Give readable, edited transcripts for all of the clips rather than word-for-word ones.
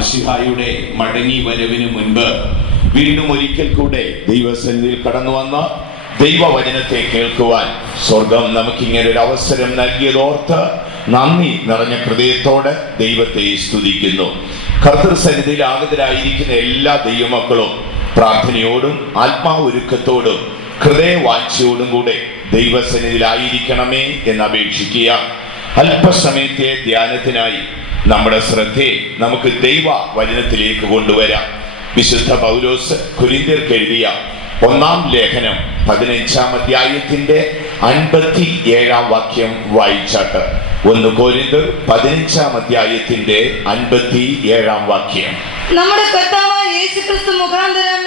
മിശിഹായുടെ മടങ്ങി വരവിന് മുൻപ് വീണ്ടും ഒരിക്കൽ കൂടെ ദൈവസന്നിധിയിൽ കടന്നു വന്ന ദൈവവചനത്തെ കേൾക്കുവാൻ സ്വർഗം നമുക്കിങ്ങനെ ഒരു അവസരം നൽകിയതോർത്ത് നന്ദി നിറഞ്ഞ ഹൃദയത്തോടെ ദൈവത്തെ സ്തുതിക്കുന്നു. കർത്തൃസന്നിധിയിൽ ആഗതരായിരിക്കുന്ന എല്ലാ ദൈവമക്കളും പ്രാർത്ഥനയോടും ആത്മാവൊരുക്കത്തോടും ഹൃദയവാഞ്ഛയോടും കൂടെ ദൈവസന്നിധിയിലായിരിക്കണമേ എന്ന് അപേക്ഷിക്കുക. അല്പസമയത്തെ ധ്യാനത്തിനായി നമ്മുടെ ശ്രദ്ധയെ നമുക്ക് ദൈവ വചനത്തിലേക്ക് കൊണ്ടുവരാം. വിശുദ്ധ പൗലോസ് കൊരിന്ത്യർക്ക് എഴുതിയ 1-ാം ലേഖനം 15-ാം അധ്യായത്തിന്റെ 57-ാം വാക്യം വായിച്ചാട്ട്. 1 കൊരിന്ത്യർ 15-ാം അധ്യായത്തിന്റെ 57-ാം വാക്യം. നമ്മുടെ കർത്താവായ യേശുക്രിസ്തു മുഖാന്തരം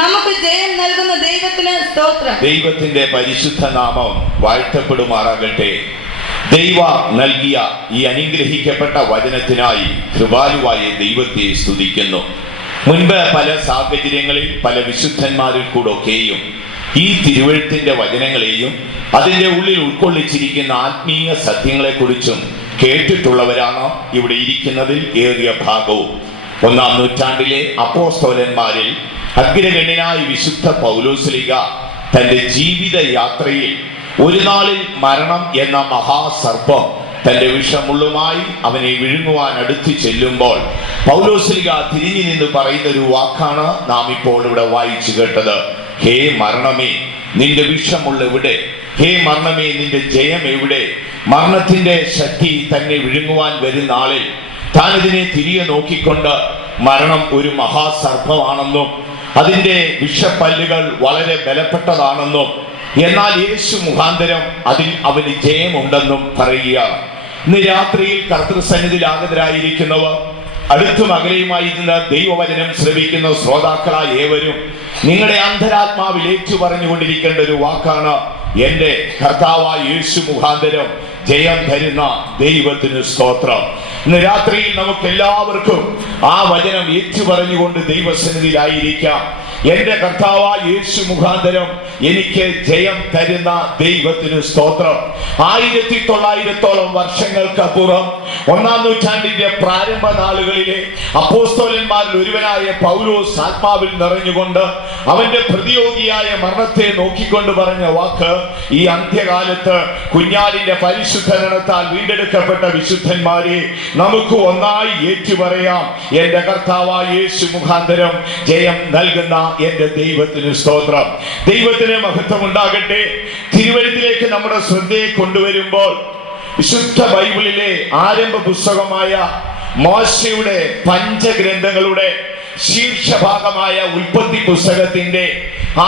നമുക്ക് ജയം നൽകുന്ന ദൈവത്തിന് സ്തോത്രം. ദൈവത്തിന്റെ പരിശുദ്ധ നാമം വാഴ്ത്തപ്പെടുമാറാകട്ടെ. ദൈവ നൽകിയ ഈ അനുഗ്രഹിക്കപ്പെട്ട വചനത്തിനായി കൃപാലുവായ ദൈവത്തെ സ്തുതിക്കുന്നു. മുൻപ് പല സാഹചര്യങ്ങളിൽ പല വിശുദ്ധന്മാരിൽ കൂടൊക്കെയും ഈ തിരുവെഴുത്തിന്റെ വചനങ്ങളെയും അതിൻ്റെ ഉള്ളിൽ ഉൾക്കൊള്ളിച്ചിരിക്കുന്ന ആത്മീയ സത്യങ്ങളെക്കുറിച്ചും കേട്ടിട്ടുള്ളവരാണ് ഇവിടെ ഇരിക്കുന്നതിൽ ഏറിയ ഭാഗവും. 1-ാം നൂറ്റാണ്ടിലെ അപ്പോസ്തലന്മാരിൽ അഗ്രഗണ്യനായ വിശുദ്ധ പൗലോസ്ലീഹ തന്റെ ജീവിത യാത്രയിൽ ഒരു നാളിൽ മരണം എന്ന മഹാസർപ്പം തന്റെ വിഷമുള്ളുമായി അവനെ വിഴുങ്ങുവാൻ അടുത്ത് ചെല്ലുമ്പോൾ പൗലോസ്ലീഹ തിരിഞ്ഞു നിന്ന് പറയുന്ന ഒരു വാക്കാണ് നാം ഇപ്പോൾ ഇവിടെ വായിച്ചു കേട്ടത്. ഹേ മരണമേ, നിന്റെ വിഷമുള്ള എവിടെ? ഹേ മരണമേ, നിന്റെ ജയം എവിടെ? മരണത്തിന്റെ ശക്തി തന്നെ വിഴുങ്ങുവാൻ വരുന്ന ആളിൽ താൻ ഇതിനെ തിരികെ നോക്കിക്കൊണ്ട് മരണം ഒരു മഹാസർപ്പമാണെന്നും അതിന്റെ വിഷപ്പല്ലുകൾ വളരെ ബലപ്പെട്ടതാണെന്നും എന്നാൽ യേശു മുഖാന്തരം അതിൽ അവന് ജയമുണ്ടെന്നും പറയുകയാണ്. ഇന്ന് രാത്രിയിൽ കർത്തൃസന്നിധിയിൽ ആഗതരായിരിക്കുന്നവർ അടുത്തും അകലെയുമായിരുന്ന ദൈവവചനം ശ്രവിക്കുന്ന ശ്രോതാക്കളായ ഏവരും നിങ്ങളുടെ അന്തരാത്മാവിൽ ഏറ്റു പറഞ്ഞുകൊണ്ടിരിക്കേണ്ട ഒരു വാക്കാണ്, എന്റെ കർത്താവായ യേശു മുഖാന്തരം ജയം തരുന്ന ദൈവത്തിന് സ്തോത്രം. ഇന്ന് രാത്രിയിൽ നമുക്ക് എല്ലാവർക്കും ആ വചനം ഏറ്റു പറഞ്ഞുകൊണ്ട് ദൈവസന്നിധിയിലായിരിക്കാം. എന്റെ കർത്താവായ യേശു മുഖാന്തരം എനിക്ക് ജയം തരുന്ന ദൈവത്തിന് സ്തോത്രം. 1900 വർഷങ്ങൾക്കപ്പുറം 1-ാം നൂറ്റാണ്ടിന്റെ പ്രാരംഭ നാളുകളിലെ അപ്പോസ്തലന്മാരിൽ ഒരുവനായ പൗലോസ് ആത്മാവിൽ നിറഞ്ഞുകൊണ്ട് അവന്റെ പ്രതിയോഗിയായ മരണത്തെ നോക്കിക്കൊണ്ട് പറഞ്ഞ വാക്ക്, ഈ അന്ത്യകാലത്ത് കുഞ്ഞാടിന്റെ പരിശുദ്ധരണത്താൽ വീണ്ടെടുക്കപ്പെട്ട വിശുദ്ധന്മാരെ നമുക്ക് ഒന്നായി ഏറ്റുപറയാം, എന്റെ കർത്താവായ യേശു മുഖാന്തരം ജയം നൽകുന്ന എന്റെ ദൈവത്തിന് സ്തോത്രം. ദൈവത്തിന് മഹത്വം ഉണ്ടാകട്ടെ. തിരുവഴുത്തിലേക്ക് നമ്മുടെ ശ്രദ്ധയെ കൊണ്ടുവരുമ്പോൾ വിശുദ്ധ ബൈബിളിലെ ആരംഭ പുസ്തകമായ മോശയുടെ പഞ്ചഗ്രന്ഥങ്ങളുടെ ശീർഷഭാഗമായ ഉൽപ്പത്തി പുസ്തകത്തിന്റെ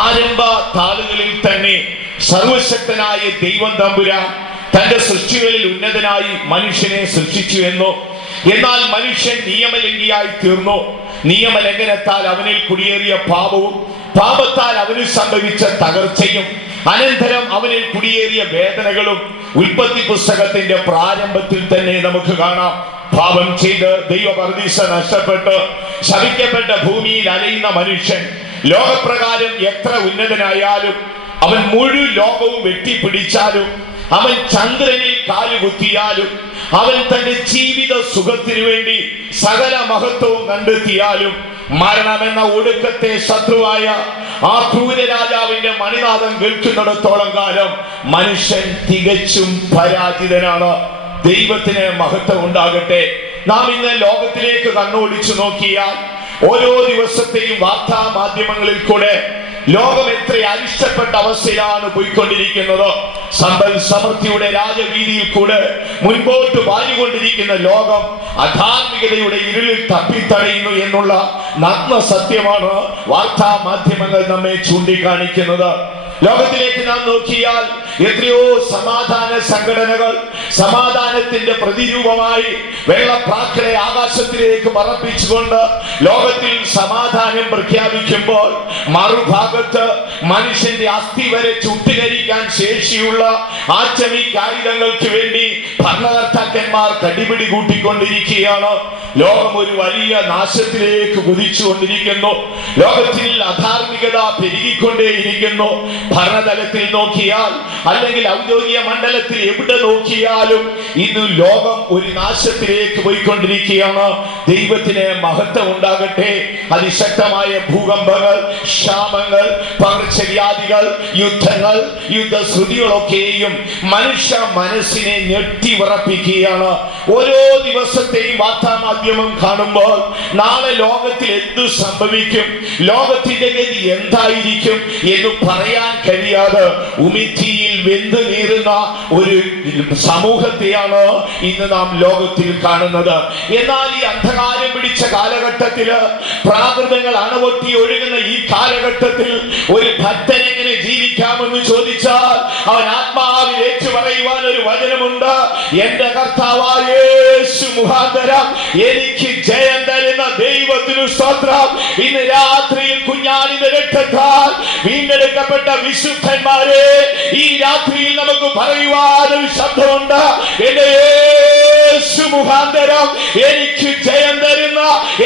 ആരംഭ താളുകളിൽ തന്നെ സർവശക്തനായ ദൈവം തമ്പുരാൻ തന്റെ സൃഷ്ടികളിൽ ഉന്നതനായി മനുഷ്യനെ സൃഷ്ടിച്ചു എന്നോ, എന്നാൽ മനുഷ്യൻ നിയമലംഘിയായി തീർന്നു. നിയമലംഘനത്താൽ അവനിൽ കുടിയേറിയ പാപവും പാപത്താൽ അവന് സംഭവിച്ച തകർച്ചയും അനന്തരം അവനിൽ കുടിയേറിയ വേദനകളും ഉൽപ്പത്തി പുസ്തകത്തിന്റെ പ്രാരംഭത്തിൽ തന്നെ നമുക്ക് കാണാം. പാപം ചെയ്ത് ദൈവപർദീസ നഷ്ടപ്പെട്ട് ശപിക്കപ്പെട്ട ഭൂമിയിൽ അലയുന്ന മനുഷ്യൻ ലോകപ്രകാരം എത്ര ഉന്നതനായാലും, അവൻ മുഴുവൻ ലോകവും വെട്ടിപ്പിടിച്ചാലും, അവൻ ചന്ദ്രനിൽ കാലുകുത്തിയാലും, അവൻ തന്റെ ജീവിത സുഖത്തിനു വേണ്ടി സകല മഹത്വവും കണ്ടെത്തിയാലും, മരണമെന്ന ഒടുക്കത്തെ ശത്രുവായ ആ ക്രൂരരാജാവിന്റെ മണിനാദം കേൾക്കുന്നിടത്തോളം കാലം മനുഷ്യൻ തികച്ചും പരാജിതനാണ്. ദൈവത്തിന് മഹത്വം ഉണ്ടാകട്ടെ. നാം ഇന്ന് ലോകത്തിലേക്ക് കണ്ണോടിച്ചു നോക്കിയാൽ ഓരോ ദിവസത്തെയും വാർത്താ മാധ്യമങ്ങളിൽ കൂടെ ലോകം എത്ര അരിഷ്ടപ്പെട്ട അവസ്ഥയിലാണ് പോയിക്കൊണ്ടിരിക്കുന്നത്. സമ്പൽ സമൃദ്ധിയുടെ രാജവീതിയിൽ കൂടെ മുൻപോട്ട് വാരിക്കൊണ്ടിരിക്കുന്ന ലോകം അധാർമികതയുടെ ഇരുളിൽ തപ്പിത്തടയുന്നു എന്നുള്ള നഗ്ന സത്യമാണ് വാർത്താ മാധ്യമങ്ങൾ നമ്മെ ചൂണ്ടിക്കാണിക്കുന്നത്. ലോകത്തിലേക്ക് നാം നോക്കിയാൽ എത്രയോ സമാധാന സംഘടനകൾ സമാധാനത്തിന്റെ പ്രതിരൂപമായി വെള്ളപ്രാക്കളെ ആകാശത്തിലേക്ക് പറപ്പിച്ചുകൊണ്ട് ലോകത്തിൽ സമാധാനം പ്രഖ്യാപിക്കുമ്പോൾ, മറുഭാഗത്ത് മനുഷ്യന്റെ അസ്ഥി വരെ ചുട്ടുകരിക്കാൻ ശേഷിയുള്ള ആറ്റമിക് ആയുധങ്ങൾക്ക് വേണ്ടി ഭരണകർത്താക്കന്മാർ കടിപിടി കൂട്ടിക്കൊണ്ടിരിക്കുകയാണ്. ലോകം ഒരു വലിയ നാശത്തിലേക്ക് കുതിച്ചുകൊണ്ടിരിക്കുന്നു. ലോകത്തിൽ അധാർമികത പെരുകിക്കൊണ്ടേയിരിക്കുന്നു. ഭരണതലത്തിൽ നോക്കിയാൽ, അല്ലെങ്കിൽ ഔദ്യോഗിക മണ്ഡലത്തിൽ എവിടെ നോക്കിയാലും ഇന്ന് ലോകം ഒരു നാശത്തിലേക്ക് പോയിക്കൊണ്ടിരിക്കുകയാണ്. ദൈവത്തിന് മഹത്വം ഉണ്ടാകട്ടെ. അതിശക്തമായ ഭൂകമ്പങ്ങൾ, ക്ഷാമങ്ങൾ, പകർച്ചവ്യാധികൾ, യുദ്ധങ്ങൾ, യുദ്ധശ്രുതികളൊക്കെയും മനുഷ്യ മനസ്സിനെ ഞെട്ടിവിറപ്പിക്കുകയാണ്. ഓരോ ദിവസത്തെയും വാർത്താമാധ്യമം കാണുമ്പോൾ നാളെ ലോകത്തിൽ എന്തു സംഭവിക്കും, ലോകത്തിന്റെ ഗതി എന്തായിരിക്കും എന്ന് പറയാൻ കഴിയാതെ ഉമിത്തിയിൽ വെന്തു നീറുന്ന ഒരു സമൂഹത്തെയാണ് ഇന്ന് നാം ലോകത്തിൽ കാണുന്നത്. എന്നാൽ ഈ അന്ധകാരം പിടിച്ച കാലഘട്ടത്തില്, പ്രാകൃതങ്ങൾ അണവൊട്ടി ഒഴുകുന്ന ഈ കാലഘട്ടത്തിൽ ഒരു ഭക്തൻ എങ്ങനെ ജീവിക്കാമെന്ന് ചോദിച്ചാൽ അവൻ ആത്മാവിൽ ഏറ്റു പറയുവാൻ ഒരു വചനമുണ്ട്. എന്റെ കർത്താവായ യേശു മുഖാന്തരം എനിക്ക് ജയം തരുന്ന ദൈവത്തിനു സ്തോത്രം. ഇന്ന് രാത്രിയിൽ കുഞ്ഞാടിന്റെ രക്തത്താൽ വീണ്ടെടുക്കപ്പെട്ട വിശുദ്ധന്മാരെ, ഈ രാത്രിയിൽ നമുക്ക് പറയുവാൻ ഒരു ശബ്ദമുണ്ട്. എന്റെ യേശു മുഖാന്തരം എനിക്ക് ജയം തരുന്ന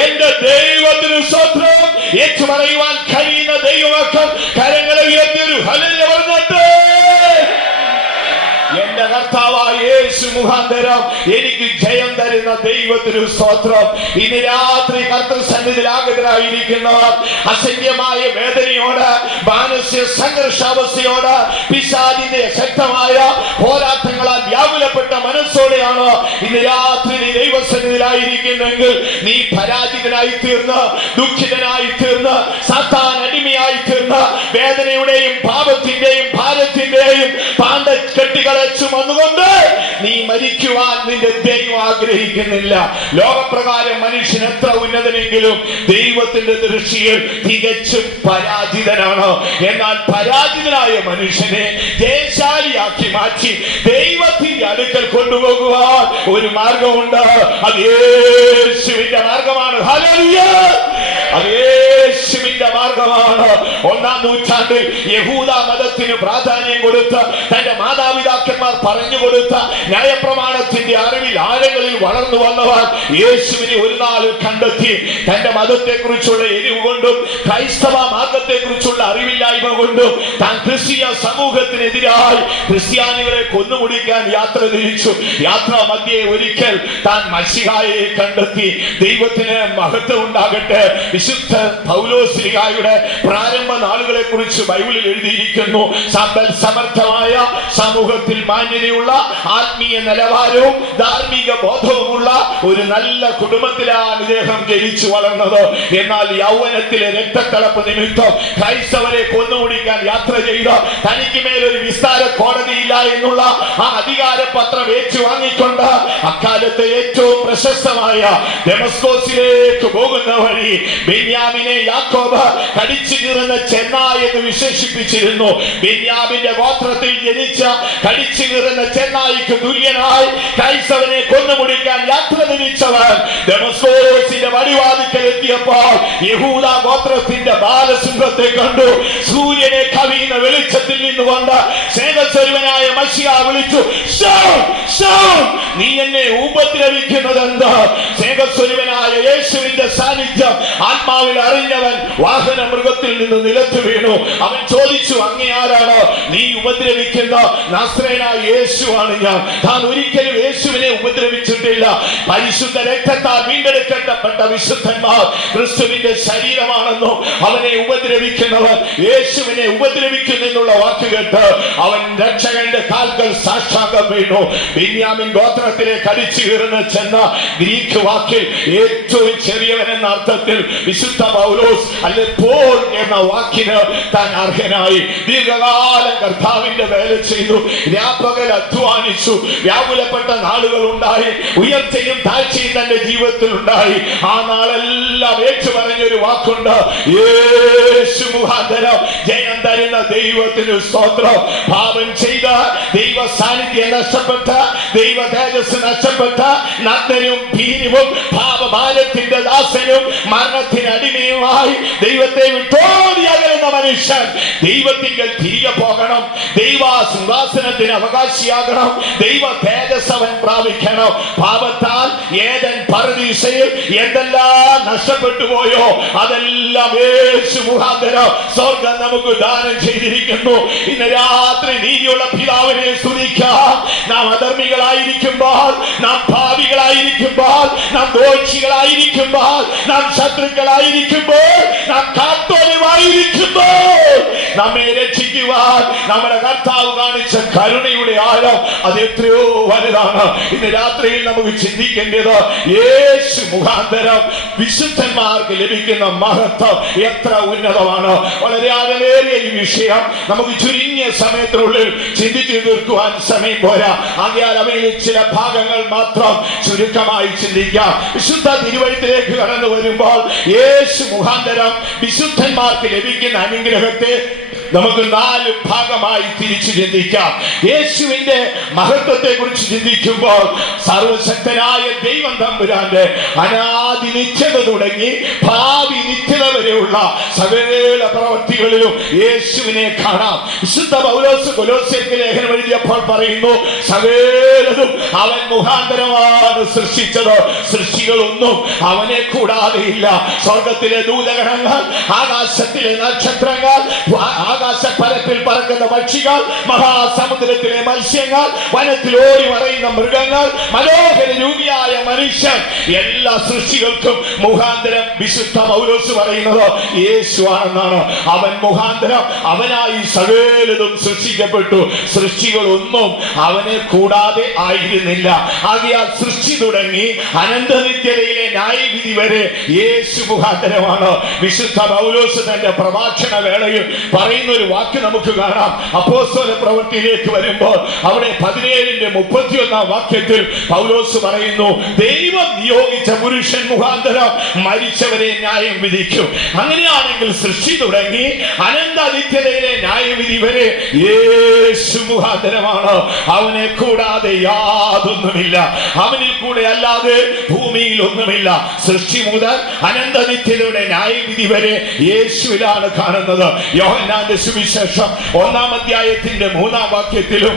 എന്റെ ദൈവത്തിനു സ്തോത്രം. ഏറ്റു പറയുവാൻ കഴിയുന്ന ദൈവമക്കൾ കരങ്ങളെ ഉയർത്തിയൊരു ഹല്ലേലൂയ പറഞ്ഞിട്ട്, എന്റെ കർത്താവായ യേശു മുഖാന്തരം എനിക്ക് ജയം തരുന്ന ദൈവത്തിനു സ്തോത്രം. ഇന്ന് രാത്രി കർത്തൃസന്നിധിയിൽ ആഗതരായിരിക്കുന്നവർ അസംഖ്യമായ വേദനയോട്, മാനസിക സംഘർഷാവസ്ഥയോട്, പിശാചിന്റെ ശക്തമായ പോരാട്ടങ്ങളാൽ വ്യാകുലപ്പെട്ട മനസ്സോടെയാണ് ഇന്ന് രാത്രി നീ ദൈവസന്നിധിയിലായിരിക്കുന്നെങ്കിൽ, നീ പരാജിതനായി തീർന്ന്, ദുഃഖിതനായി തീർന്ന്, സാത്താൻ അടിമയായി തീർന്ന്, വേദനയുടെയും പാപത്തിന്റെയും ഭാരത്തിന്റെയും പാണ്ഡക്കെട്ടുകളെ ചുമന്നുകൊണ്ട് നീ മരിക്കുവാൻ നിന്റെ ദൈവം ആഗ്രഹിക്കുന്നില്ല. ലോകപ്രകാരം മനുഷ്യൻ എത്ര ഉന്നതനെങ്കിലും ദൈവത്തിന്റെ ദൃഷ്ടിയിൽ തികച്ചും പരാജിതനാണ്. എന്നാൽ പരാജിതനായ മനുഷ്യനെ ജയശാലിയാക്കി മാറ്റി ദൈവത്തിന്റെ അടുക്കൽ കൊണ്ടുപോകുവാൻ ഒരു മാർഗമുണ്ട്. അത് യേശുവിന്റെ മാർഗമാണ്. ഹല്ലേലൂയ! അത് യേശുവിന്റെ മാർഗമാണ്. 1-ാം നൂറ്റാണ്ടിൽ യഹൂദ മതത്തിന് പ്രാധാന്യം കൊടുത്ത് തന്റെ മാതാപിതാക്കന്മാർ പറഞ്ഞു കൊടുത്ത ന്യായപ്രമാണത്തിന്റെ അറിവിൽ ആഴങ്ങളിൽ വളർന്നു വന്നവർ യേശുവിനെ ഒരു നാൾ കണ്ടെത്തി. തന്റെ മതത്തെ കുറിച്ചുള്ള എരിവ് കൊണ്ടും ക്രൈസ്തവ മാർഗത്തെ കുറിച്ചുള്ള അറിവില്ലായ്മ കൊണ്ടും താൻ ക്രിസ്തീയ സമൂഹത്തിനെതിരായി ക്രിസ്ത്യാനികളെ കൊന്നുമുടിക്കാൻ യാത്ര തിരിച്ചു. യാത്രാ മധ്യേ ഒരിക്കൽ താൻ മശിഹായെ കണ്ടെത്തി. ദൈവത്തിന് മഹത്വം ഉണ്ടാകട്ടെ. വിശുദ്ധ പൗലോസ്ലീഹായുടെ പ്രാരംഭ നാളുകളെ കുറിച്ച് ബൈബിളിൽ എഴുതിയിരിക്കുന്നു. സമ്പൽ സമർത്ഥമായ സമൂഹത്തിൽ മാന്യതയുള്ള ആത്മീയ നിലവാരവും ധാർമ്മിക ബോധവുമുള്ള ഒരു നല്ല കുടുംബത്തിലാണ് ഇദ്ദേഹം ജനിച്ചു വളർന്നത്. എന്നാൽ യൗവനത്തിലെ രക്തത്തിളപ്പ് നിമിത്തം ക്രൈസ്തവരെ കൊന്നുമുടിക്കാൻ യാത്ര ചെയ്ത തനിക്ക് മേലൊരു വിസ്താര കോടതിയില്ല എന്നുള്ള ആ അധികാരപത്രം ഏറ്റുവാങ്ങിക്കൊണ്ട് അക്കാലത്തെ ഏറ്റവും പ്രശസ്തമായ ദമസ്കോസിലേക്ക് പോകുന്ന വഴി ബെന്യാമിനെ യാക്കോബ് കടിച്ചു കീറുന്ന ചെന്നായ എന്ന് വിശേഷിപ്പിച്ചിരുന്നു. ബെന്യാമിന്റെ ഗോത്രത്തിൽ ജനിച്ച കടിച്ചു കീറുന്ന ചെന്നായിക്ക് തുല്യനായി ക്രൈസ്തവനെ കൊന്നുമുടിക്കാൻ യാത്ര തിരിച്ചവൻ ദമസ്കോസിന്റെ വടിവാതിക്കൽ എത്തിയപ്പോൾ യഹൂദ ഗോത്രത്തിന്റെ ബാലസിംഹത്തെ കണ്ടു. സൂര്യനെ കവിയുന്ന വെളിച്ചത്തിൽ നിന്നുകൊണ്ട് സ്നേഹസ്വരൂപനായ മശിഹാ വിളിച്ചു, നീ എന്നെ ഉപദ്രവിക്കുന്നതെന്ത്? സ്നേഹസ്വരൂപനായ യേശുവിന്റെ സാന്നിധ്യം ആത്മാവിൽ അറിഞ്ഞവൻ വാഹന മൃഗത്തിൽ നിന്ന് നിലത്ത് വീണു. അവൻ ചോദിച്ചു, അങ്ങേ ആരാണ്? നീ ഉപദ്രവിക്കുന്ന നസ്രയനായ യേശുവാണ് ഞാൻ. താൻ ഒരിക്കലും യേശുവിനെ ഉപദ്രവിച്ചിട്ടില്ല. പരിശുദ്ധ രക്തത്താൽ വീണ്ടെടുക്കപ്പെട്ട വിശുദ്ധന്മാർ ക്രിസ്തുവിന്റെ ശരീരമാണെന്നും അവനെ ഉപദ്രവിക്കുന്നവർ യേശുവിനെ ഉപദ്രവിക്കുന്നു എന്നുള്ള വാക്ക് കേട്ട് അവൻ രക്ഷകന്റെ കാൽക്കൽ സാഷ്ടാംഗം വീണു. ബെന്യാമിൻ ഗോത്രത്തിലെ കടിച്ചു കീറുന്ന ചെന്ന ഗ്രീക്ക് വാക്കിൽ ഏറ്റവും ചെറിയവൻ എന്ന അർത്ഥത്തിൽ വിശുദ്ധ പൗലോസ് അല്ലെ പോൾ എന്ന വാക്കിന് താൻ അർഹനായി. ദീർഘകാലം കർത്താവിന്റെ വേല ചെയ്തു, രാപ്പകൽ അധ്വാനിച്ചു, വ്യാകുലപ്പെട്ട നാളുകൾ ഉണ്ടായി, ഉയർച്ചയും താഴ്ചയും തന്റെ ജീവിതത്തിൽ ഉണ്ടായി. ആ നാളെല്ലാം ഏറ്റു പറഞ്ഞൊരു വാക്കുണ്ട്, യേശു മുഖാന്തരം ജയം തരുന്ന ദൈവത്തിന് സ്തോത്രം. പാപം ചെയ്ത ദൈവ സാന്നിധ്യം നഷ്ടപ്പെട്ട, ദൈവ തേജസ് നഷ്ടപ്പെട്ട, നഗ്നനും ഭീരുവും പാപഭാരത്തിന്റെ ദാസനും മരണത്തിന് അടിമയുമായി ദൈവത്തെ വിട്ടോടി അകലുന്ന മനുഷ്യൻ ദൈവത്തിങ്കൽ തിരികെ പോകണം, ദൈവ സിംഹാസനത്തിന് അവകാശിയാകണം, ദൈവ തേജസ് അവൻ പ്രാപിക്കണം. പാപത്താൽ ഏദൻ പറുദീസയിൽ എന്തെല്ലാം നഷ്ടപ്പെട്ടു പോയോ അതെല്ലാം യേശു മുഖാന്തരം സ്വർഗ്ഗം നമുക്ക് ദാനം ചെയ്തിരിക്കുന്നു. ഇന്ന് രാത്രി നീതിയുള്ള പിതാവിനെ സ്തുതിക്കാം. നാം അധർമ്മികളായിരിക്കുമ്പോൾ, നാം പാപികളായിരിക്കുമ്പോൾ, നാം ദോഷികളായിരിക്കുമ്പോൾ, നാം ശത്രുക്കളായിരിക്കുമ്പോൾ, നാം കാത്തോലിവായിരിക്കുമ്പോൾ നമ്മെ രക്ഷിക്കുവാൻ നമ്മുടെ കർത്താവ് കാണിച്ച കരുണയുടെ ആഴം അത് എത്രയോ വലുതാണ്. ഇന്ന് രാത്രിയിൽ നമുക്ക് ചിന്തിക്കേണ്ടത് യേശു മുഖാന്തരം വിശുദ്ധന്മാർക്ക് ലഭിക്കുന്ന മഹത്വം എത്ര ഉന്നതമാണ്. വളരെ ആഴമേറിയ ഈ വിഷയം നമുക്ക് ചുരുങ്ങിയ സമയത്തിനുള്ളിൽ ചിന്തിച്ചു തീർക്കുവാൻ സമയം പോരാ. ആകയാൽ അവയിൽ ചില ഭാഗങ്ങൾ മാത്രം ചുരുക്കമായി ചിന്തിക്കാം. വിശുദ്ധ തിരുവഴുത്തിലേക്ക് കടന്നു വരുമ്പോൾ യേശു മുഖാന്തരം വിശുദ്ധന്മാർക്ക് ലഭിക്കുന്ന അനുഗ്രഹത്തെ നമുക്ക് 4 ഭാഗമായി തിരിച്ചു ചിന്തിക്കാം. യേശുവിന്റെ മഹത്വത്തെ കുറിച്ച് ചിന്തിക്കുമ്പോൾ സർവശക്തനായ ദൈവം തമ്പുരാന്റെ അനാദി നിത്യത തുടങ്ങി ഭാവി നിത്യത വരെയുള്ള സകല പ്രവൃത്തികളിലും യേശുവിനെ കാണാം. വിശുദ്ധ പൗലോസ് കൊലോസ്യർക്ക് ലേഖനം എഴുതിയപ്പോൾ പറയുന്നു, സകലതും അവൻ മുഖാന്തരമാണ് സൃഷ്ടിച്ചത്, സൃഷ്ടികളൊന്നും അവനെ കൂടാതെയില്ല. സ്വർഗത്തിലെ ദൂതഗണങ്ങൾ, ആകാശത്തിലെ നക്ഷത്രങ്ങൾ, ആകാശപ്പരപ്പിൽ പറക്കുന്ന പക്ഷികൾ, മഹാസമുദ്രത്തിലെ മത്സ്യങ്ങൾ, വനത്തിൽ ഓടി മറയുന്ന മൃഗങ്ങൾ, മനോഹര രൂപിയായ മനുഷ്യൻ, എല്ലാ സൃഷ്ടികൾക്കും മുഖാന്തരം വിശുദ്ധ പൗലോസ് പറയുന്നത് യേശുവാണെന്നാണ്. അവൻ മുഖാന്തരം അവനായി സകലതും സൃഷ്ടിക്കപ്പെട്ടു. സൃഷ്ടികളൊന്നും അവനെ കൂടാതെ ആയിരുന്നില്ല. ആകയാൽ സൃഷ്ടി തുടങ്ങി അനന്തനിത്യതയിലെ ന്യായവിധി വരെ യേശു മുഖാന്തരമാണ്. വിശുദ്ധ പൗലോസ് തന്റെ പ്രഭാഷണ വേളയിൽ പറയുന്ന ഒരു വാക്ക് നമുക്ക് കാണാം. അപ്പോസ്തല പ്രവൃത്തിയിലേക്ക് വരുമ്പോൾ അവിടെ 17:31 വാക്യത്തിൽ പൗലോസ് പറയുന്നു, ദൈവം നിയോഗിച്ച പുരുഷൻ മുഖാന്തരം മരിച്ചവരെ ന്യായം വിധിക്കും. അങ്ങനെയാണെങ്കിൽ സൃഷ്ടി തുടങ്ങി അനന്ത നിത്യതയിലെ ന്യായവിധി വരെ യേശു മുഖാന്തരമാണ്. അവനെ കൂടാതെ യാതൊന്നുമില്ല, അവനിൽ കൂടെ അല്ലാതെ ഭൂമിയിൽ ഒന്നുമില്ല. സൃഷ്ടി മുതൽ അനന്ത നിത്യതയുടെ ന്യായവിധി വരെ യേശുവിലാണ് കാണുന്നത്. യോഹന്നാന്റെ സുവിശേഷം 1-ാം അധ്യായത്തിന്റെ 3-ാം വാക്യത്തിലും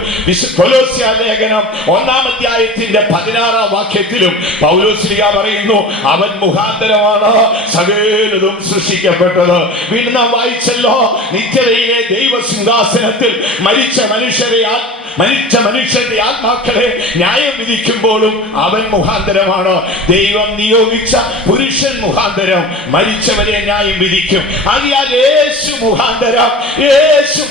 കൊലോസ്യ ലേഖനം 1-ാം അധ്യായത്തിന്റെ 16-ാം വാക്യത്തിലും പൗലോസ്ലീഹ പറയുന്നു, അവൻ മുഖാന്തരമാണ് സകലതും സൃഷ്ടിക്കപ്പെട്ടത്. വീണ്ടും നാം വായിച്ചല്ലോ, നിത്യതയിലെ ദൈവസിംഹാസനത്തിൽ മരിച്ച മനുഷ്യന്റെ ആത്മാക്കളെ ന്യായം വിധിക്കുമ്പോഴും അവൻ മുഖാന്തരമാണ്. ദൈവം നിയോഗിച്ച പുരുഷൻ മുഖാന്തരം മരിച്ചവരെ ന്യായം വിധിക്കും. ആകയാൽ യേശു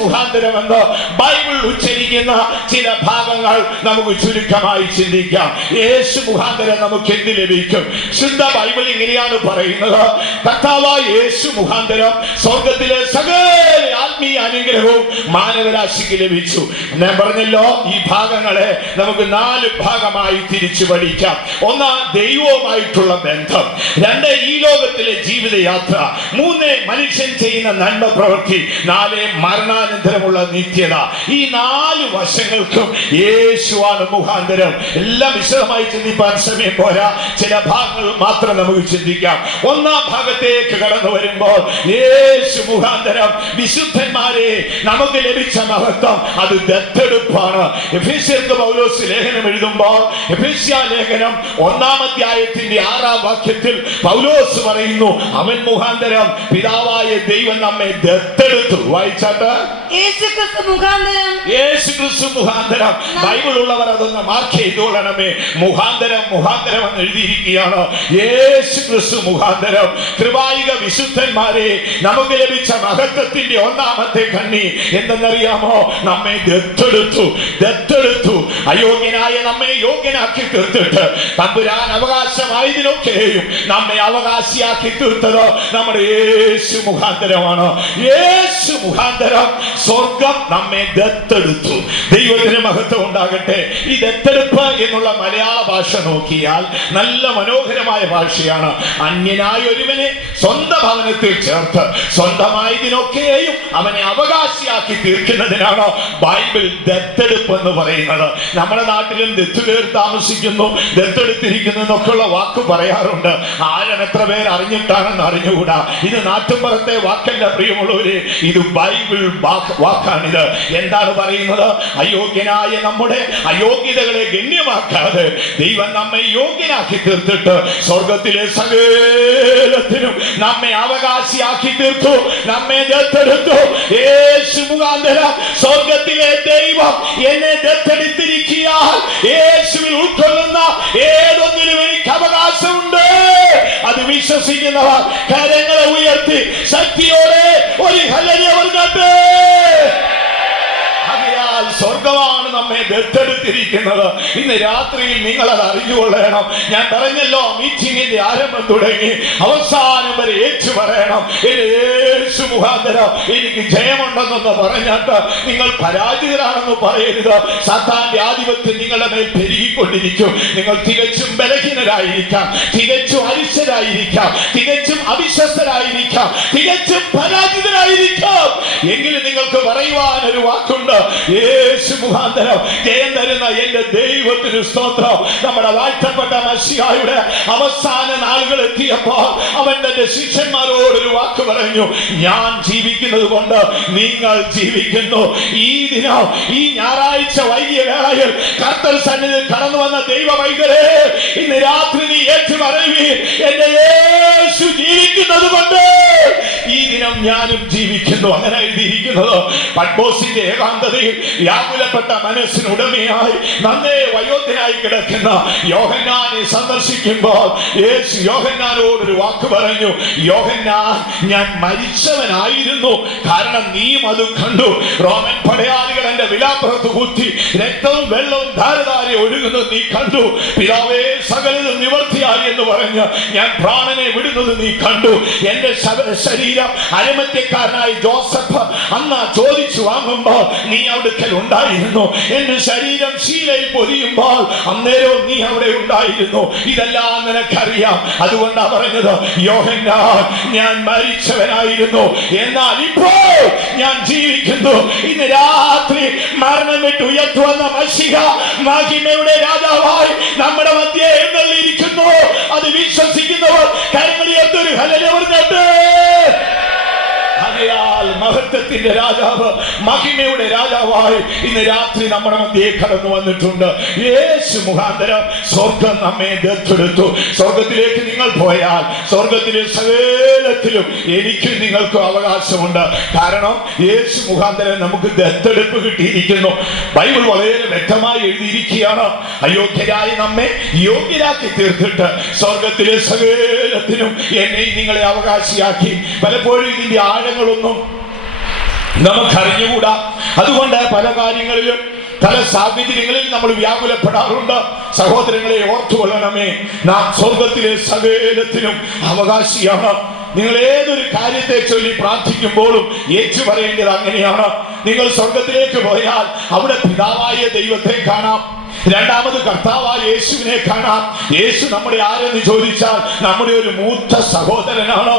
മുഖാന്തരം എന്ന് ബൈബിൾ ഉച്ചരിക്കുന്ന ചില ഭാഗങ്ങൾ നമുക്ക് ചുരുക്കമായി ചിന്തിക്കാം. യേശു മുഖാന്തരം നമുക്ക് എന്ത് ലഭിക്കും? ശുദ്ധ ബൈബിൾ ഇങ്ങനെയാണ് പറയുന്നത്, കർത്താവായ യേശു മുഖാന്തരം സ്വർഗത്തിലെ സകല ആത്മീയ അനുഗ്രഹവും മാനവരാശിക്ക് ലഭിച്ചു. ഞാൻ പറഞ്ഞല്ലോ, ഈ ഭാഗങ്ങളെ നമുക്ക് 4 ഭാഗമായി തിരിച്ചു പഠിക്കാം. 1 ദൈവവുമായിട്ടുള്ള ബന്ധം, 2 ഈ ലോകത്തിലെ ജീവിതയാത്ര, 3 മനുഷ്യൻ ചെയ്യുന്ന നന്മ പ്രവൃത്തി, 4 മരണാനന്തരമുള്ള നിത്യത. ഈ 4 വശങ്ങൾക്കും യേശുവാണ് മുഖാന്തരം. എല്ലാം വിശദമായി ചിന്തിപ്പാൻ സമയം പോരാ, ചില ഭാഗങ്ങൾ മാത്രം നമുക്ക് ചിന്തിക്കാം. 1-ാം ഭാഗത്തേക്ക് കടന്നു വരുമ്പോൾ യേശു മുഖാന്തരം വിശുദ്ധന്മാരെ നമുക്ക് ലഭിച്ച മഹത്വം അത് ദത്തെടുപ്പാണ്. എഫേസ്യർക്ക് പൗലോസ് ലേഖനം എഴുതുമ്പോൾ എഫേസ്യ ലേഖനം 1-ാം അധ്യായത്തിന്റെ 6-ാം വാക്യത്തിൽ പൗലോസ് പറയുന്നു, അവൻ മുഖാന്തരം പിതാവായ ദൈവം നമ്മെ ദത്തെടുത്തു. വായിച്ചാട്ട്, യേശുക്രിസ്തു മുഖാന്തരം. ബൈബിൾ ഉള്ളവർ അതൊന്ന് മാർക്ക് ചെയ്തോളണമേ. മുഖാന്തരം എന്ന് എഴുതിയിരിക്കുകയാണ്. യേശു ക്രിസ്തു മുഖാന്തരം കൃപായിക വിശുദ്ധന്മാരെ നമുക്ക് ലഭിച്ച മഹത്വത്തിന്റെ 1-ാമത്തെ കണ്ണി എന്തെന്നറിയാമോ? നമ്മെ ദത്തെടുത്തു. അയോഗ്യനായ നമ്മെ യോഗ്യനാക്കി തീർത്തിട്ട് തമ്പുരാൻ അവകാശമായതിനൊക്കെയും നമ്മെ അവകാശിയാക്കി തീർത്തത് നമ്മുടെ യേശു മുഖാന്തരമാണ്. യേശു മുഖാന്തരം സ്വർഗം നമ്മെ ദത്തെടുത്തു. ദൈവത്തിന് മഹത്വം ഉണ്ടാകട്ടെ. ഈ ദത്തെടുപ്പ് എന്നുള്ള മലയാള ഭാഷ നോക്കിയാൽ നല്ല മനോഹരമായ ഭാഷയാണ്. അന്യനായ ഒരുവനെ സ്വന്തം ഭവനത്തിൽ ചേർത്ത് സ്വന്തമായതിനൊക്കെയും അവനെ അവകാശിയാക്കി തീർക്കുന്നതിനാണ് ബൈബിൾ ദത്തെടുപ്പ് എന്ന് പറയുന്നത്. നമ്മുടെ നാട്ടിലും ദത്തുകേർ താമസിക്കുന്നു, ദത്തെടുത്തിരിക്കുന്നു എന്നൊക്കെയുള്ള വാക്ക് പറയാറുണ്ട്. ആരും എത്ര പേർ അറിഞ്ഞിട്ടാണെന്ന് അറിഞ്ഞുകൂടാ. ഇത് നാട്ടുമ്പുറത്തെ വാക്കല്ല പ്രിയമുള്ളവരെ, ഇത് ബൈബിൾ വാക്കാണിത്. എന്താണ് പറയുന്നത്? അയോഗ്യനായ നമ്മുടെ അയോഗ്യതകളെ ഗണ്യമാക്കാതെ ദൈവം നമ്മെ യോഗ്യനാക്കി തീർത്തിട്ട് സ്വർഗത്തിലെ സകലത്തിനും നമ്മെ അവകാശിയാക്കി തീർത്തു, നമ്മെ ദത്തെടുത്തു. യേശു മുഖാന്തരം സ്വർഗത്തിലെ ദൈവം എന്നെ ദത്തെടുത്തിരിക്കാൻ യേശുവിൽ ഉൾക്കൊള്ളുന്ന ഏതൊന്നിനും എനിക്ക് അവകാശമുണ്ട്. അത് വിശ്വസിക്കുന്നവർ കരങ്ങളെ ഉയർത്തി ശക്തിയോടെ ഒരു ഹല്ലേലൂയ പറഞ്ഞാട്ടെ. സ്വർഗമാണ് നമ്മെ ദത്തെടുത്തിരിക്കുന്നത്. ഇന്ന് രാത്രിയിൽ നിങ്ങൾ അത് അറിഞ്ഞുകൊള്ളണം. ഞാൻ പറഞ്ഞല്ലോ, മീറ്റിംഗിന്റെ ആരംഭം തുടങ്ങി അവസാനം വരെ ഏറ്റു പറയണം, യേശു മുഖാന്തരം എനിക്ക് ജയമുണ്ടെന്നൊന്ന് പറഞ്ഞിട്ട് നിങ്ങൾ പരാജിതരാണെന്ന് പറയരുത്. സാത്താന്റെ ആധിപത്യം നിങ്ങളുടെ മേൽ പെരുകിക്കൊണ്ടിരിക്കും. നിങ്ങൾ തികച്ചും ബലഹീനരായിരിക്കാം, തികച്ചും അരിശരായിരിക്കാം, തികച്ചും അവിശ്വസ്തരായിരിക്കാം, തികച്ചും പരാജിതരായിരിക്കാം. എങ്കിലും നിങ്ങൾക്ക് പറയുവാൻ ഒരു വാക്കുണ്ട്, യേശു മുഖാന്തരം ജയം തരുന്ന എന്റെ ദൈവത്തിന് സ്തോത്രം. നമ്മുടെ വാഴ്ത്തപ്പെട്ട മശിഹായുടെ അവസാന നാളുകൾ എത്തിയപ്പോൾ അവൻ തന്റെ ശിഷ്യന്മാരോടൊരു വാക്ക് പറഞ്ഞു, ഞാൻ ജീവിക്കുന്നത് കൊണ്ട് നിങ്ങൾ ജീവിക്കുന്നു. ഈ ദിനം, ഈ ഞായറാഴ്ച വൈകിയ വേളയിൽ കർത്തർ സന്നിധിയിൽ കടന്നു വന്ന ദൈവ വൈകരെ, ഇന്ന് രാത്രി നീ ഏറ്റു പറയുവീൻ, എന്റെ യേശു ജീവിക്കുന്നത് കൊണ്ട് ഈ ദിനം ഞാനും ജീവിക്കുന്നു. അങ്ങനെ എഴുതിയിരിക്കുന്നത്. പത്മോസിന്റെ ഏകാന്തതയിൽ വ്യാകുലപ്പെട്ട മനസ്സിനുടമയായി നന്നേ വയോധനായി കിടക്കുന്ന യോഹന്നാനെ സന്ദർശിക്കുമ്പോൾ യേശു യോഹന്നാനോടൊരു വാക്ക് പറഞ്ഞു, യോഹന്നാൻ, ഞാൻ മരിച്ചവനായിരുന്നു, കാരണം നീയും അത് കണ്ടു. റോമൻ പടയാളികൾ എന്റെ വിലാപ്പുറത്ത് കുത്തി രക്തവും വെള്ളവും ധാരധാരെ ഒഴുകുന്നത് നീ കണ്ടു. പിതാവേ, സകലതും നിവർത്തിയായി എന്ന് പറഞ്ഞ് ഞാൻ പ്രാണനെ വിടുന്നത് നീ കണ്ടു. എന്റെ ശരീരം അരിമത്യക്കാരനായ ജോസഫ് അന്ന് ചോദിച്ചു വാങ്ങുമ്പോൾ നീ അടുക്കൽ ഉണ്ടായിരുന്നു. എന്റെ ശരീരം ശീലയിൽ പൊതിയുമ്പോൾ അന്നേരവും നീ അവിടെ ഉണ്ടായിരുന്നു. ഇതെല്ലാം നിനക്കറിയാം. അതുകൊണ്ടാ പറഞ്ഞത്, യോഹന്നാൻ, ഞാൻ മരിച്ചവനായിരുന്നു, എന്നാൽ ഇപ്പോൾ ഞാൻ ജീവിക്കുന്നു. ഇന്ന് രാത്രി മരണം വിട്ട് ഉയർത്തുവന്ന മശിഹ മഹിമയുടെ രാജാവായി നമ്മുടെ മധ്യേ എഴുന്നള്ളിയിരിക്കുന്നു. അത് വിശ്വസിക്കുന്നവർ കരങ്ങളുയർത്തൊരു ഹല്ലേലൂയ പറഞ്ഞാട്ടെ. മഹത്വത്തിന്റെ രാജാവ്, മഹിമയുടെ രാജാവായി ഇന്ന് രാത്രി നമ്മുടെ മധ്യേ കടന്നു വന്നിട്ടുണ്ട്. യേശു മുഖാന്തരം സ്വർഗം നമ്മെ ദത്തെടുത്തു. സ്വർഗത്തിലേക്ക് നിങ്ങൾ പോയാൽ സ്വർഗത്തിലെ സകലത്തിലും എനിക്കും നിങ്ങൾക്കും അവകാശമുണ്ട്. കാരണം യേശു മുഖാന്തരം നമുക്ക് ദത്തെടുപ്പ് കിട്ടിയിരിക്കുന്നു. ബൈബിൾ വളരെ വ്യക്തമായി എഴുതിയിരിക്കുകയാണ്, അയോഗ്യരായ നമ്മെ യോഗ്യരാക്കി തീർത്തിട്ട് സ്വർഗത്തിലെ സകലത്തിനും എന്നെ നിങ്ങളെ അവകാശിയാക്കി. പലപ്പോഴും ഇതിന്റെ ആഴങ്ങളൊന്നും നമുക്കറിഞ്ഞുകൂടാ. അതുകൊണ്ട് പല കാര്യങ്ങളിലും പല സാഹചര്യങ്ങളിൽ നമ്മൾ വ്യാകുലപ്പെടാറുണ്ട്. സഹോദരങ്ങളെ, ഓർത്തുകൊള്ളണമേ, നാം സ്വർഗത്തിലെ സകലത്തിനും അവകാശിയാണ്. നിങ്ങൾ ഏതൊരു കാര്യത്തെ ചൊല്ലി പ്രാർത്ഥിക്കുമ്പോഴും ഏറ്റു പറയേണ്ടത് അങ്ങനെയാണ്. നിങ്ങൾ സ്വർഗത്തിലേക്ക് പോയാൽ അവിടെ പിതാവായ ദൈവത്തെ കാണാം, രണ്ടാമത് കർത്താവായ യേശുവിനെ കാണാം. യേശു നമ്മുടെ ആരെന്ന് ചോദിച്ചാൽ നമ്മുടെ ഒരു മൂത്ത സഹോദരനാണ്.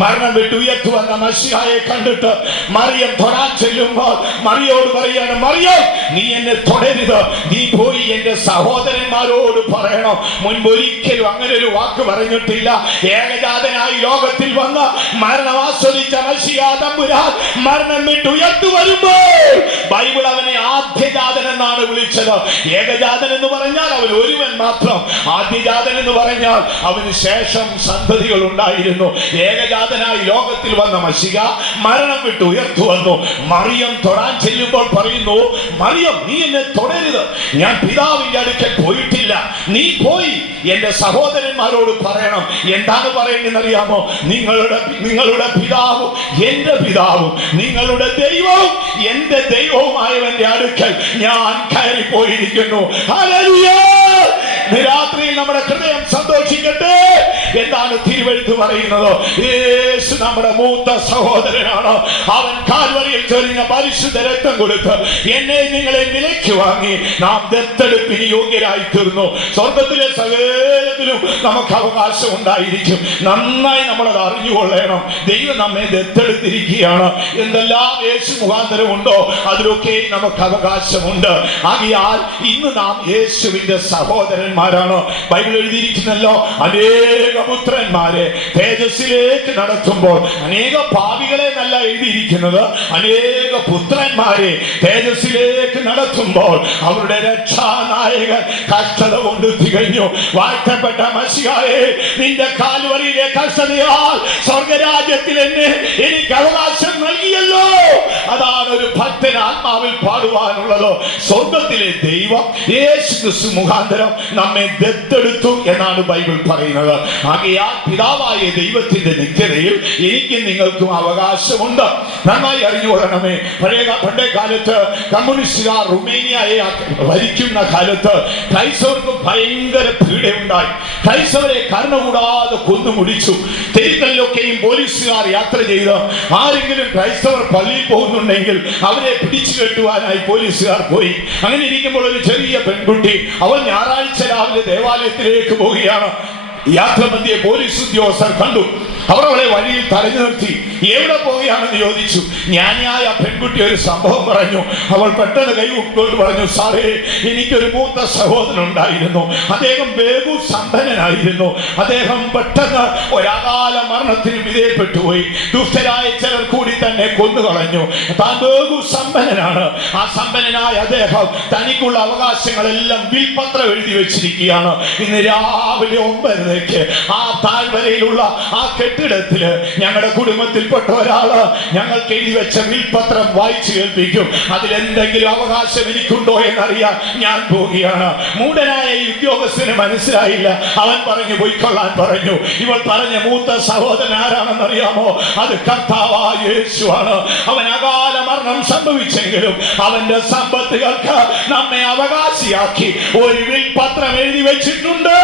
മരണം വിട്ട് ഉയർത്തു വന്ന മശിഹായെ കണ്ടിട്ട് മറിയം തൊടാൻ ചെല്ലുമ്പോൾ മറിയോട് പറയാണ്, മറിയം, നീ എന്നെ തൊടരുത്, നീ പോയി എന്റെ സഹോദരന്മാരോട് പറയണം. മുൻപൊരിക്കലും അങ്ങനെ ഒരു വാക്ക് പറഞ്ഞിട്ടില്ല. ഏകജാതനായി ലോകത്തിൽ വന്ന മരണം ആസ്വദിച്ച മശിഹാ തമ്പുരാൻ മരണം വിട്ട് ഉയർത്തു വരുമ്പോൾ ബൈബിൾ അവനെ ആദ്യജാതൻ എന്നാണ് വിളിച്ചത്. ഏകജാതൻ എന്ന് പറഞ്ഞാൽ അവൻ ഒരുവൻ മാത്രം. ആദ്യജാതൻ എന്ന് പറഞ്ഞാൽ അവന് ശേഷം സന്തതികൾ ഉണ്ടായിരുന്നു. ഏകജാതനായി ലോകത്തിൽ വന്ന മശിഹ മരണം വിട്ട് ഉയർത്തു വന്നു. മറിയം തൊടാൻ ചെല്ലുമ്പോൾ പറയുന്നു, മറിയം, നീ എന്നെ തൊടരുത്, ഞാൻ പിതാവിന്റെ അടുക്കൽ പോയിട്ടില്ല, നീ പോയി എന്റെ സഹോദരന്മാരോട് പറയണം. എന്താണ് പറയേണ്ടതെന്നറിയാമോ? നിങ്ങളുടെ പിതാവും എന്റെ പിതാവും നിങ്ങളുടെ ദൈവവും എന്റെ ദൈവവുമായവന്റെ അടുക്കൽ ഞാൻ കയറിപ്പോയിരിക്കുന്നു. ഹല്ലേലൂയ! രാത്രിയിൽ നമ്മുടെ ഹൃദയം സന്തോഷിക്കട്ടെ. എന്താണ് തിരുവെഴുത്ത് പറയുന്നത്? യേശു നമ്മുടെ മൂത്ത സഹോദരനാണ്. അവൻ കാൽവരിയിൽ ചൊരിഞ്ഞ പരിശുദ്ധ രക്തം കൊടുത്ത് എന്നെ നിങ്ങളെ വിലയ്ക്ക് വാങ്ങി നാം ദത്തെടുപ്പിന് യോഗ്യരായി തീർന്നു. സ്വർഗത്തിലെ സകലത്തിലും നമുക്ക് അവകാശം ഉണ്ടായിരിക്കും. നന്നായി നമ്മളത് അറിഞ്ഞുകൊള്ളണം. ദൈവം നമ്മെ ദത്തെടുത്തിരിക്കുകയാണ്. എന്തെല്ലാം യേശു മുഖാന്തരം ഉണ്ടോ അതിലൊക്കെ നമുക്ക് അവകാശമുണ്ട്. ആകയാൽ ഇന്ന് നാം യേശുവിന്റെ സഹോദരന്മാരാണ്. ബൈബിൾ എഴുതിയിരിക്കുന്നല്ലോ, അനേക പുത്രന്മാരെ തേജസ്സിലേക്ക് നടത്തുമ്പോൾ, അനേക പാപികളെ നല്ല എഴുതിയിരിക്കുന്നത്, അനേക പുത്രന്മാരെ തേജസ്സിലേക്ക് നടത്തുമ്പോൾ അവരുടെ രക്ഷാനായകൻ കഷ്ടത കൊണ്ട് തികഞ്ഞു. വാഴ്ത്തപ്പെട്ട മശിഹായേ, നിന്റെ കാൽവരിയിലെ കഷ്ടതയാൽ സ്വർഗരാജ്യത്തിൽ എന്നെ എനിക്ക് അവകാശം നൽകിയല്ലോ. അതാണ് ഒരു ഭക്തൻ ആത്മാവിൽ പാടുവാനുള്ളത്. സ്വർഗത്തിലെ ദൈവം യേശു ക്രിസ്തു മുഖാന്തരം നമ്മെ ദത്തെടുത്തു എന്നാണ് ബൈബിൾ പറയുന്നത്. ആകയാൽ പിതാവായ ദൈവത്തിന്റെ നിത്യതയിൽ എനിക്കും നിങ്ങൾക്കും അവകാശമുണ്ട്. നന്നായി അറിഞ്ഞുകൊള്ളണമേ. പണ്ടേ കാലത്ത് കമ്മ്യൂണിസ്റ്റുകാർ റുമേനിയയെ ഭരിക്കുന്ന കാലത്ത് ക്രൈസ്തവർക്ക് ഭയങ്കര പീഡയുണ്ടായി. ക്രൈസ്തവരെ കരുണകൂടാതെ കൊന്നുമുടിച്ചു. തെരുക്കളിലൊക്കെയും പോലീസുകാർ യാത്ര ചെയ്ത് ആരെങ്കിലും ക്രൈസ്തവർ പള്ളിയിൽ പോകുന്നുണ്ടെങ്കിൽ അവരെ പിടിച്ചു കെട്ടുവാനായി പോലീസുകാർ പോയി. അങ്ങനെ ഇരിക്കുമ്പോൾ ഒരു ചെറിയ പെൺകുട്ടി, അവൾ ഞായറാഴ്ച രാവിലെ ദേവാലയത്തിലേക്ക് പോവുകയാണ്. യാത്രമധ്യേ പോലീസ് ഉദ്യോഗസ്ഥർ കണ്ടു. അവർ അവളെ വഴിയിൽ തടഞ്ഞു നിർത്തി. എവിടെ പോവുകയാണെന്ന് ചോദിച്ചു. ജ്ഞാനിയായ പെൺകുട്ടി ഒരു സംഭവം പറഞ്ഞു. അവൾ പെട്ടെന്ന് കൈ ഉൾക്കൊണ്ട് പറഞ്ഞു, സാറേ, എനിക്കൊരു മൂത്ത സഹോദരൻ ഉണ്ടായിരുന്നു. അദ്ദേഹം ബഹു സമ്പന്നനായിരുന്നു. അദ്ദേഹം പെട്ടെന്ന് ഒരാകാല മരണത്തിന് വിധേയപ്പെട്ടുപോയി. ദുഷ്ടരായ ചിലർ കൂടി തന്നെ കൊന്നുകളഞ്ഞു. താൻ ബഹു സമ്പന്നനാണ്. ആ സമ്പന്നനായ അദ്ദേഹം തനിക്കുള്ള അവകാശങ്ങളെല്ലാം വിൽപത്രം എഴുതി വെച്ചിരിക്കുകയാണ്. ഇന്ന് രാവിലെ 9:30 ആ താഴ്വരയിലുള്ള ആ കെട്ടിടത്തില് ഞങ്ങളുടെ കുടുംബത്തിൽപ്പെട്ട ഒരാള് ഞങ്ങൾക്ക് എഴുതി വെച്ച വിൽപത്രം വായിച്ചു കേൾപ്പിക്കും. അതിലെന്തെങ്കിലും അവകാശം എനിക്കുണ്ടോ എന്നറിയാൻ ഞാൻ പോവുകയാണ്. മൂഢനായ ഈ ഉദ്യോഗസ്ഥന് മനസ്സിലായില്ല. അവൻ പറഞ്ഞു പോയിക്കൊള്ളാൻ പറഞ്ഞു. ഇവൾ പറഞ്ഞ മൂത്ത സഹോദരൻ ആരാണെന്നറിയാമോ? അത് കർത്താവായ യേശുവാണ്. അവൻ അകാല മരണം സംഭവിച്ചെങ്കിലും അവന്റെ സമ്പത്തുകൾക്ക് നമ്മെ അവകാശിയാക്കി ഒരു വിൽപത്രം എഴുതി വെച്ചിട്ടുണ്ട്.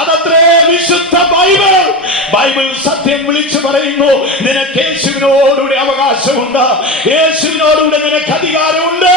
അതത്രേ വിശുദ്ധ ബൈബിൾ. ബൈബിൾ സത്യം വിളിച്ചു പറയുന്നു. നിനക്ക് യേശുവിനോടുകൂടെ അവകാശമുണ്ട്. യേശുവിനോടുകൂടെ നിനക്ക് അധികാരമുണ്ട്.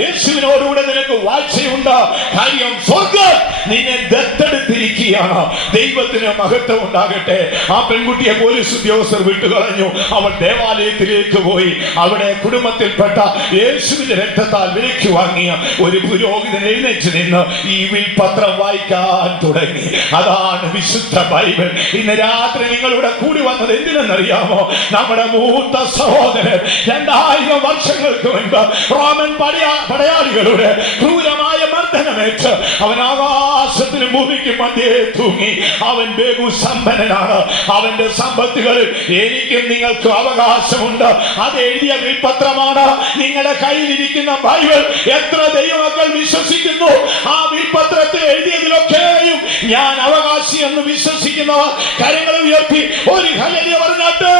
യേശുവിനോടുകൂടെ നിനക്ക് വാഴ്ചയുണ്ട്. കാര്യം സ്വർഗ്ഗം നിന്നെ ദത്തെടുത്തിരിക്കുകയാണ്. ദൈവത്തിന് മഹത്വം ഉണ്ടാകട്ടെ. ആ പെൺകുട്ടിയെ പോലീസ് ഉദ്യോഗസ്ഥർ വിട്ടുകളഞ്ഞു. അവൾ ദേവാലയത്തിലേക്ക് പോയി. അവിടെ കുടുംബത്തിൽപ്പെട്ട യേശുവിന്റെ രക്തത്താൽ വിലയ്ക്ക് വാങ്ങിയ ഒരു പുരോഹിതൻ എഴുന്നേറ്റ് നിന്ന് ഈ വിൽപത്രം വായിക്കാൻ തുടങ്ങി. അതാണ് വിശുദ്ധ ബൈബിൾ. ഇന്ന് രാത്രി നിങ്ങളിവിടെ കൂടി വന്നത് എന്തിനെന്നറിയാമോ? നമ്മുടെ മൂത്ത സഹോദരൻ 2000 വർഷങ്ങൾക്ക് മുൻപ് റോമൻ പടയാളികളുടെ ക്രൂരമായ മർദ്ദനമേറ്റ് അവൻ ആകാശത്തിനും ഭൂമിക്കും മധ്യേ തൂങ്ങി. അവൻ ബഹു സമ്പന്നനാണ്. അവന്റെ സമ്പത്തുകളിൽ എനിക്കും നിങ്ങൾക്കും അവകാശമുണ്ട്. അത് എഴുതിയ വിൽപത്രമാണ് നിങ്ങളുടെ കയ്യിലിരിക്കുന്ന ബൈബിൾ. എത്ര ദൈവമക്കൾ വിശ്വസിക്കുന്നു ആ വിൽപത്രത്തിൽ എഴുതിയതിലൊക്കെയും ഞാൻ അവകാശി എന്ന് വിശ്വസിക്കുന്നവർ കരങ്ങൾ ഉയർത്തി ഒരു ഹല്ലേലൂയ പറഞ്ഞാട്ടെ.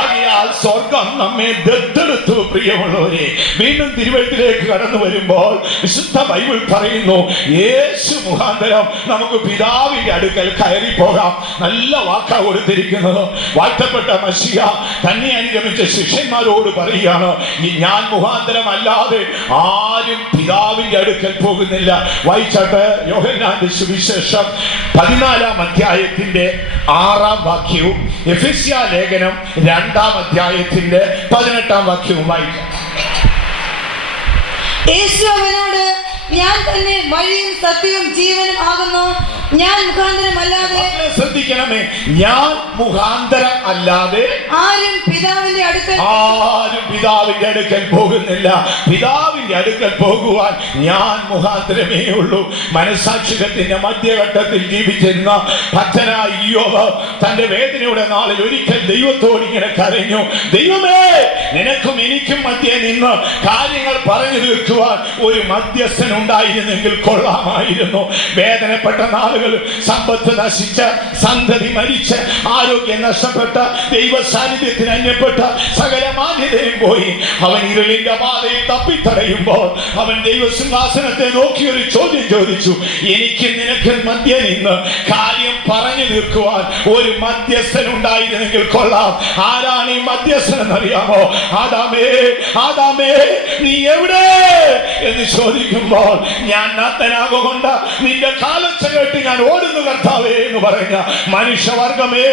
ആകയാൽ സ്വർഗം നമ്മെ ദത്തെടുത്തു. പ്രിയമുള്ളവരെ, വീണ്ടും തിരുവഴുത്തിലേക്ക് കടന്നു വരുമ്പോൾ വിശുദ്ധ ബൈബിൾ പറയുന്നു, യേശു മുഖാന്തരം നമുക്ക് പിതാവിന്റെ അടുക്കൽ കയറി പോകാം. നല്ല വാക്കാ കൊടുത്തിരിക്കുന്നത്. വാഴ്ത്തപ്പെട്ട മശിഹ തന്നെ അനുഗമിച്ച ശിഷ്യന്മാരോട് പറയുകയാണ്, ഞാൻ മുഖാന്തരം അല്ലാതെ ആരും പിതാവിന്റെ അടുക്കൽ പോകുന്നില്ല. വായിച്ചാട്ട് യോഹന്നാന്റെ സുവിശേഷം 14-ാം അധ്യായത്തിന്റെ 6-ാം വാക്യവും എഫെസ്യ ലേഖനം 2-ാം അധ്യായത്തിന്റെ 18-ാം വാക്യവും വായിക്കാം. യേശു അവനോട്, ഞാൻ തന്നെ വഴിയും സത്യവും ജീവനും ആകുന്നു. ഞാൻ മുഖാന്തരം അല്ലാതെ, ശ്രദ്ധിക്കണമേ, ഞാൻ മുഖാന്തരം അല്ലാതെ ആരും പിതാവിന്റെ അടുക്കൽ പോകുന്നില്ല. പിതാവിന്റെ അടുക്കൽ പോകുവാൻ ഞാൻ മുഖാന്തരമേ ഉള്ളൂ. മനസാക്ഷികത്തിന്റെ മധ്യഘട്ടത്തിൽ ജീവിച്ചിരുന്ന ഭക്തനായ ഇയ്യോബ് തന്റെ വേദനയുടെ നാളിൽ ഒരിക്കൽ ദൈവത്തോട് ഇങ്ങനെ കരഞ്ഞു, ദൈവമേ, നിനക്കും എനിക്കും മധ്യേ നിന്ന് കാര്യങ്ങൾ പറഞ്ഞു തീർക്കുവാൻ ഒരു മധ്യസ്ഥൻ ഉണ്ടായിരുന്നെങ്കിൽ കൊള്ളാമായിരുന്നു. വേദനപ്പെട്ട നാളുകൾ ആളുകൾ സമ്പത്ത് നശിച്ച, സന്തതി മരിച്ച്, ആരോഗ്യം നഷ്ടപ്പെട്ട, ദൈവ സാന്നിധ്യത്തിന് അന്യപ്പെട്ട, സകല മാന്യതയും പോയി അവൻ ഇരുളിന്റെ പാതയിൽ തപ്പിത്തടയുമ്പോൾ അവൻ ദൈവസിംഹാസനത്തെ നോക്കി ഒരു ചോദ്യം ചോദിച്ചു. എനിക്ക് നിനക്ക് മധ്യ നിന്ന് കാര്യം പറഞ്ഞു തീർക്കുവാൻ ഒരു മധ്യസ്ഥൻ ഉണ്ടായിരുന്നെങ്കിൽ കൊള്ളാം. ആരാണ് ഈ മധ്യസ്ഥൻ എന്നറിയാമോ? ആദാമേ, ആദാമേ, നീ എവിടെ എന്ന് ചോദിക്കുമ്പോൾ ഞാൻ നാഥനാകൊണ്ട് നിന്റെ കാലച്ച കേട്ട് ഞാൻ ഓടുന്നു കർത്താവേ എന്ന് പറഞ്ഞ മനുഷ്യവർഗമേ,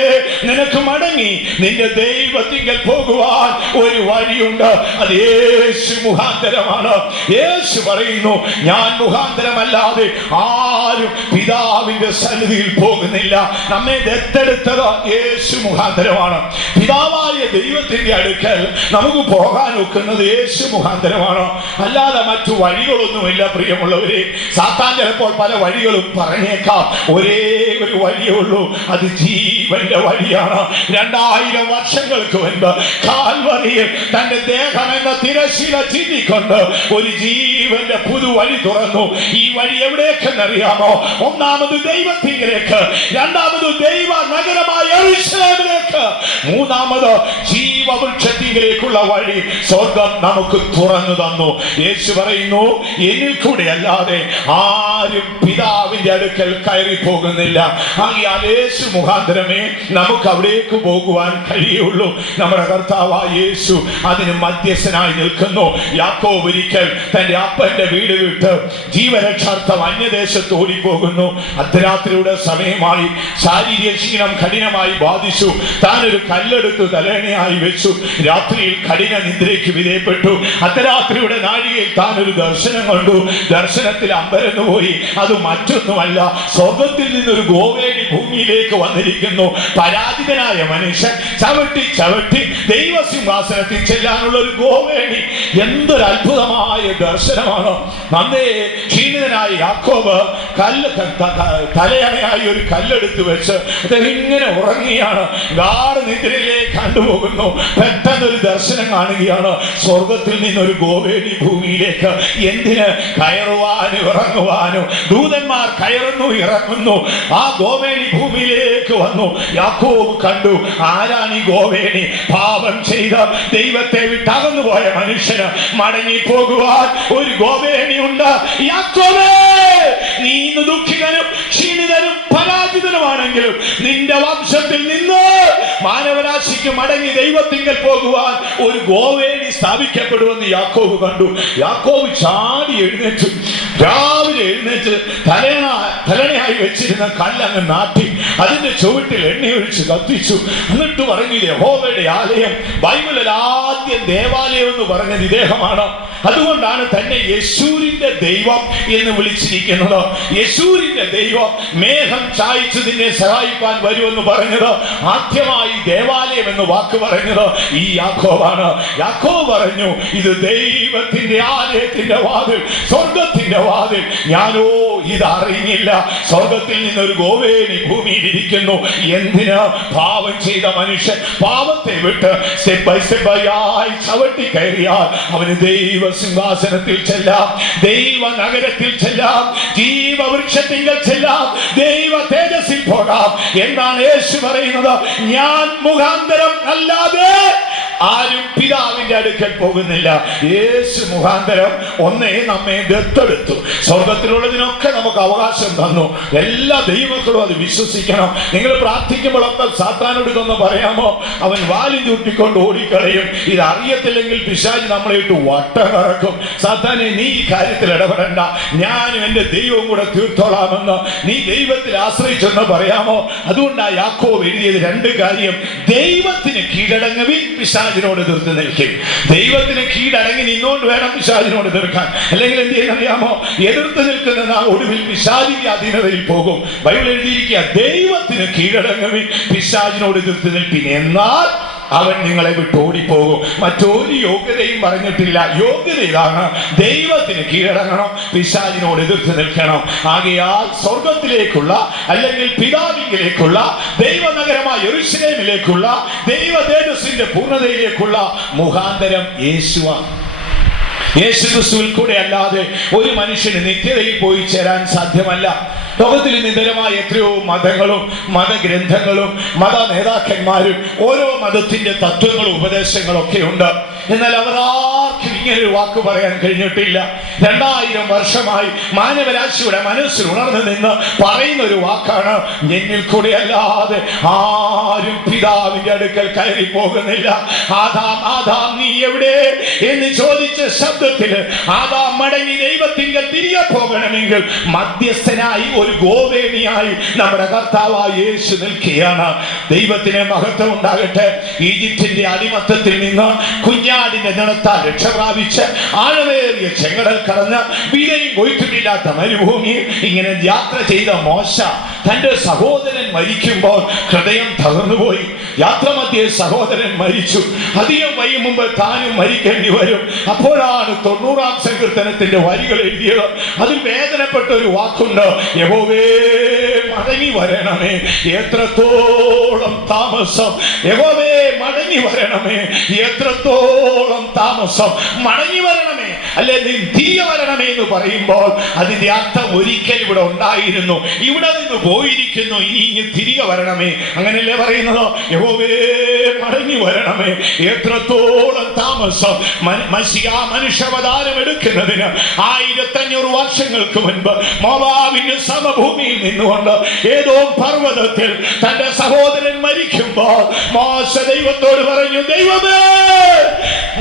നിനക്ക് മടങ്ങി നിന്റെ ദൈവത്തിങ്കൽ പോകുവാൻ ഒരു വഴിയുണ്ട്. അത് യേശു മുഖാന്തരമാണ്. യേശു പറയുന്നു, ഞാൻ മുഖാന്തരമല്ലാതെ ആരും പിതാവിന്റെ സന്നിധിയിൽ പോകുന്നില്ല. നമ്മെ ദത്തെടുത്തത് യേശു മുഖാന്തരമാണ്. പിതാവായ ദൈവത്തിന്റെ അടുക്കൽ നമുക്ക് പോകാൻ ഒക്കുന്നത് യേശു മുഖാന്തരമാണ്. അല്ലാതെ മറ്റു വഴികളൊന്നുമില്ല. പ്രിയമുള്ളവരെ, സാത്താൻ ചിലപ്പോൾ പല വഴികളും പറഞ്ഞേക്കാം. ഒരേ ഒരു വഴിയേ ഉള്ളൂ, അത് ജീവന്റെ വഴിയാണ്. 2000 വർഷങ്ങൾക്ക് മുൻപ് കാൽവറിയിൽ തന്റെ ദേഹം എന്ന തിരശീല ചീന്തിക്കൊണ്ട് ഒരു ജീവന്റെ പുതുവഴി തുറന്നു. ഈ വഴി എവിടേക്കെന്നറിയാമോ? ഒന്നാമത് ദൈവത്തിലേക്ക്, രണ്ടാമത് ദൈവ നഗരമായ യെരൂശലേമിലേക്ക്, മൂന്നാമത് ജീവവൃക്ഷത്തിലേക്കുള്ള വഴി സ്വർഗം നമുക്ക് തുറന്നു തന്നു. യേശു പറയുന്നു, എന്നിൽ കൂടെ അല്ലാതെ ആരും പിതാവിന്റെ അടുക്കൽ കയറി പോകുന്നില്ല. ആകയാൽ യേശു മുഖാന്തരമേ നമുക്ക് അവിടേക്ക് പോകുവാൻ കഴിയുള്ളൂ. നമ്മുടെ കർത്താവായ യേശു അതിന് മധ്യസ്ഥനായി നിൽക്കുന്നു. യാക്കോബ് ഒരിക്കൽ തന്റെ അപ്പന്റെ വീട് വിട്ട് ജീവരക്ഷാർത്ഥം അന്യദേശത്ത് ഓടിപ്പോകുന്നു. അർദ്ധരാത്രിയുടെ സമയമായി, ശാരീരിക ക്ഷീണം കഠിനമായി ബാധിച്ചു. താൻ ഒരു കല്ലെടുത്ത് തലേണയായി വെച്ചു. രാത്രിയിൽ കഠിന നിദ്രയ്ക്ക് വിധേയപ്പെട്ടു. അർദ്ധരാത്രിയുടെ നാഴികയിൽ താൻ ഒരു ദർശനം കണ്ടു. ദർശനത്തിൽ അമ്പരന്നു പോയി. അത് മറ്റൊന്നുമല്ല, സ്വർഗത്തിൽ നിന്നൊരു ഗോവേണി ഭൂമിയിലേക്ക് വന്നിരിക്കുന്നു. പരാജിതനായ മനുഷ്യൻ ചവിട്ടി ചവിട്ടി ദൈവസിംഹാസനത്തിൽ ചെല്ലാനുള്ള ഒരു ഗോവേണി. എന്തൊരു അത്ഭുതമായ ദർശനമാണ്! നന്നേ ക്ഷീണിതനായ യാക്കോബ് തലയണയായി ഒരു കല്ലെടുത്ത് വെച്ച് അദ്ദേഹം ഇങ്ങനെ ഉറങ്ങിയാണ്. ഗാഢ നിദ്രയിലേക്ക് കണ്ടുപോകുന്നു. പെട്ടെന്നൊരു ദർശനം കാണുകയാണ്. സ്വർഗത്തിൽ നിന്നൊരു ഗോവേണി ഭൂമിയിലേക്ക്. എന്തിന്? കയറുവാനും ഇറങ്ങുവാനും. ദൂതന്മാർ കയറുന്നു ഇറങ്ങുന്നു. ആ ഗോവേണി ഭൂമിയിലേക്ക് വന്നു. യാക്കോബ് കണ്ടു, ആരാണ് ഈ ഗോവേണി? പാപം ചെയ്ത ദൈവത്തെ വിട്ടകന്നു പോയ മനുഷ്യന് മടങ്ങി പോകുവാൻ ഒരു ഗോവേണിയുണ്ട്. യാക്കോബേ, നീ ഇന്ന് ദുഃഖിതനും ക്ഷീണിതനും പരാജിതനുമാണെങ്കിലും നിന്റെ വംശത്തിൽ നിന്ന് മാനവരാശിക്ക് മടങ്ങി ദൈവത്തിങ്കൽ പോകുവാൻ ഒരു ഗോവേണി സ്ഥാപിക്കപ്പെടുമെന്ന് യാക്കോബ് കണ്ടു. യാക്കോബ് ചാടി എഴുന്നേറ്റ്, രാവിലെ എഴുന്നേറ്റ് തലണയായി വെച്ചിരുന്ന കല്ലങ്ങ് നാട്ടി അതിന്റെ ചുവട്ടിൽ എണ്ണയൊഴിച്ച് കത്തിച്ചു. എന്നിട്ട് പറഞ്ഞു, യഹോവയുടെ ആലയം. ബൈബിളിൽ ആദ്യം ദേവാലയം എന്ന് പറഞ്ഞത് ഇദ്ദേഹമാണ്. അതുകൊണ്ടാണ് തന്നെ യെശൂരിന്റെ ദൈവം എന്ന് വിളിച്ചിരിക്കുന്നത്. യെശൂരിന്റെ ദൈവം മേഘം ചായ്ച്ചു നിന്നെ സഹായിക്കാൻ വരുമെന്ന് പറഞ്ഞത്, ആദ്യമായി ദേവാലയം എന്ന് വാക്ക് പറഞ്ഞത് ഈ യാക്കോബാണ്. യാക്കോബ് പറഞ്ഞു, ഇത് ദൈവത്തിന്റെ ആലയത്തിന്റെ വാതിൽ, സ്വർഗത്തിന്റെ വാതിൽ. ഞാനോ ഇതറിഞ്ഞില്ല. സ്വർഗത്തിൽ നിന്നൊരു ഗോവേണി ഭൂമിയിൽ ഇരിക്കുന്നു. എന്തിന്? പാപം ചെയ്ത മനുഷ്യൻ പാപത്തെ വിട്ട് സ്റ്റെപ്പ് ബൈ സ്റ്റെപ്പ് ആയി ചവിട്ടി കയറിയാൽ അവന് ദൈവ സിംഹാസനത്തിൽ ചെല്ലാം, ദൈവ നഗരത്തിൽ ചെല്ലാം, ജീവവൃക്ഷത്തിങ്കൽ ചെല്ലാം, ദൈവ തേജസ്സിൽ പോകാം. എന്താണ് യേശു പറയുന്നത്? ഞാൻ മുഖാന്തരം അല്ലാതെ ആരും പിതാവിന്റെ അടുക്കൽ പോകുന്നില്ല. യേശു മുഖാന്തരം ഒന്നേ നമ്മെ ദത്തെടുത്തു. സ്വർഗത്തിലുള്ളതിനൊക്കെ നമുക്ക് അവകാശം തന്നു. എല്ലാ ദൈവമക്കളും അത് വിശ്വസിക്കണം. നിങ്ങൾ പ്രാർത്ഥിക്കുമ്പോഴൊക്കെ സാത്താനോട് പറയാമോ? അവൻ വാലി ചൂട്ടിക്കൊണ്ട് ഓടിക്കളയും. ഇത് അറിയത്തില്ലെങ്കിൽ പിശാച് നമ്മളെ ഇട്ട് വട്ടം കറക്കും. സാത്താനെ, നീ ഈ കാര്യത്തിൽ ഇടപെടണ്ട, ഞാനും എന്റെ ദൈവവും കൂടെ തീർത്തോളാമെന്ന് നീ ദൈവത്തിൽ ആശ്രയിച്ചെന്ന് പറയാമോ? അതുകൊണ്ടാണ് യാക്കോബ് എഴുതിയത് 2 കാര്യം. ദൈവത്തിന് കീഴടങ്ങുവിൻ, പിശാചിനോട് എതിർത്ത് നിൽക്കും. ദൈവത്തിന് കീഴടങ്ങി നിന്നോണ്ട് വേണം പിശാചിനോട് എതിർക്കാൻ. അല്ലെങ്കിൽ എന്ത് ചെയ്യുന്നറിയാമോ? എതിർത്ത് നിൽക്കുന്ന ഒടുവിൽ പിശാചിന്റെ അധീനതയിൽ പോകും. ബൈബിൾ എഴുതിയിരിക്കുക, ദൈവത്തിന് കീഴടങ്ങുവിൻ, പിശാചിനോട് എതിർത്ത് നിൽപ്പിൻ, എന്നാൽ അവൻ നിങ്ങളെ വിട്ട് ഓടിപ്പോകും. മറ്റൊരു യോഗ്യതയും പറഞ്ഞിട്ടില്ല. യോഗ്യത ഇതാണ്, ദൈവത്തിന് കീഴടങ്ങണം, പിശാചിനോട് എതിർത്ത് നിൽക്കണം. ആകയാൽ സ്വർഗത്തിലേക്കുള്ള അല്ലെങ്കിൽ പിതാവിലേക്കുള്ള ദൈവനഗരമായ യെരൂശലേമിലേക്കുള്ള ദൈവ തേജസ്സിന്റെ പൂർണ്ണതയിലേക്കുള്ള മുഖാന്തരം യേശുവാണ്. യേശുക്രിസ്തുവിൽ കൂടെ അല്ലാതെ ഒരു മനുഷ്യന് നിത്യതയിൽ പോയി ചേരാൻ സാധ്യമല്ല. ലോകത്തിൽ നിതരമായ എത്രയോ മതങ്ങളും മതഗ്രന്ഥങ്ങളും മത നേതാക്കന്മാരും ഓരോ മതത്തിന്റെ തത്വങ്ങളും ഉപദേശങ്ങളും ഒക്കെ ഉണ്ട്. എന്നാൽ അവർ ആർക്കും ഇങ്ങനൊരു വാക്ക് പറയാൻ കഴിഞ്ഞിട്ടില്ല. 2000 വർഷമായി മാനവരാശിയുടെ മനസ്സിൽ ഉണർന്നു നിന്ന് പറയുന്ന ഒരു വാക്കാണ്, എന്നിൽ കൂടെ അല്ലാതെ ആരും പിതാവിന്റെ അടുക്കൽ കയറി പോകുന്നില്ല. ആദാം ആദാം നീ എവിടെ എന്ന് ചോദിച്ച ശബ്ദത്തിൽ ആദാം മടങ്ങി ദൈവത്തിങ്കൽ തിരികെ പോകണമെങ്കിൽ മധ്യസ്ഥനായി ഒരു ഗോവേണിയായി നമ്മുടെ കർത്താവായ യേശു നിൽക്കുകയാണ്. ദൈവത്തിന് മഹത്വം ഉണ്ടാകട്ടെ. ഈജിപ്തിന്റെ അടിമത്തത്തിൽ നിന്ന് കുഞ്ഞാടിന്റെ നിണത്താൽ രക്ഷ പ്രാപിച്ച് ആഴമേറിയ ചെങ്കടൽ കടന്ന് വിലയും കൊയ്ത്തുമില്ലാത്ത മരുഭൂമിയിൽ ഇങ്ങനെ യാത്ര ചെയ്ത മോശ തന്റെ സഹോദരൻ മരിക്കുമ്പോൾ ഹൃദയം തകർന്നുപോയി. യാത്രമധ്യേ സഹോദരൻ മരിച്ചു. അധികം വൈകും മുമ്പ് താനും മരിക്കേണ്ടി വരും. അപ്പോഴാണ് 90-ാം സങ്കീർത്തനത്തിന്റെ വരികൾ എഴുതിയത്. അതിൽ വേദനപ്പെട്ട ഒരു വാക്കുണ്ട്, യഹോവേ മടങ്ങി വരണമേ, എത്രത്തോളം താമസം. യഹോവേ മടങ്ങി വരണമേ, എത്രത്തോളം താമസം. മടങ്ങി വരണമേ അല്ലെ തിരികെ വരണമേ എന്ന് പറയുമ്പോൾ അതിന്റെ അർത്ഥം ഒരിക്കൽ ഇവിടെ ഉണ്ടായിരുന്നു, ഇവിടെ നിന്ന് പോയിരിക്കുന്നു, ഇനി തിരികെ വരണമേ. അങ്ങനെയല്ലേ പറയുന്നത്? യഹോവേ മടങ്ങി വരണമേ, എത്രത്തോളം താമസം. മനുഷ്യാവതാരം എടുക്കുന്നതിന് 1500 വർഷങ്ങൾക്ക് മുൻപ് മോവാബിന്റെ സമഭൂമിയിൽ നിന്നുകൊണ്ട് ഏതോ പർവ്വതത്തിൽ തന്റെ സഹോദരൻ മരിക്കുമ്പോൾ മോശ ദൈവത്തോട് പറഞ്ഞു, ദൈവമേ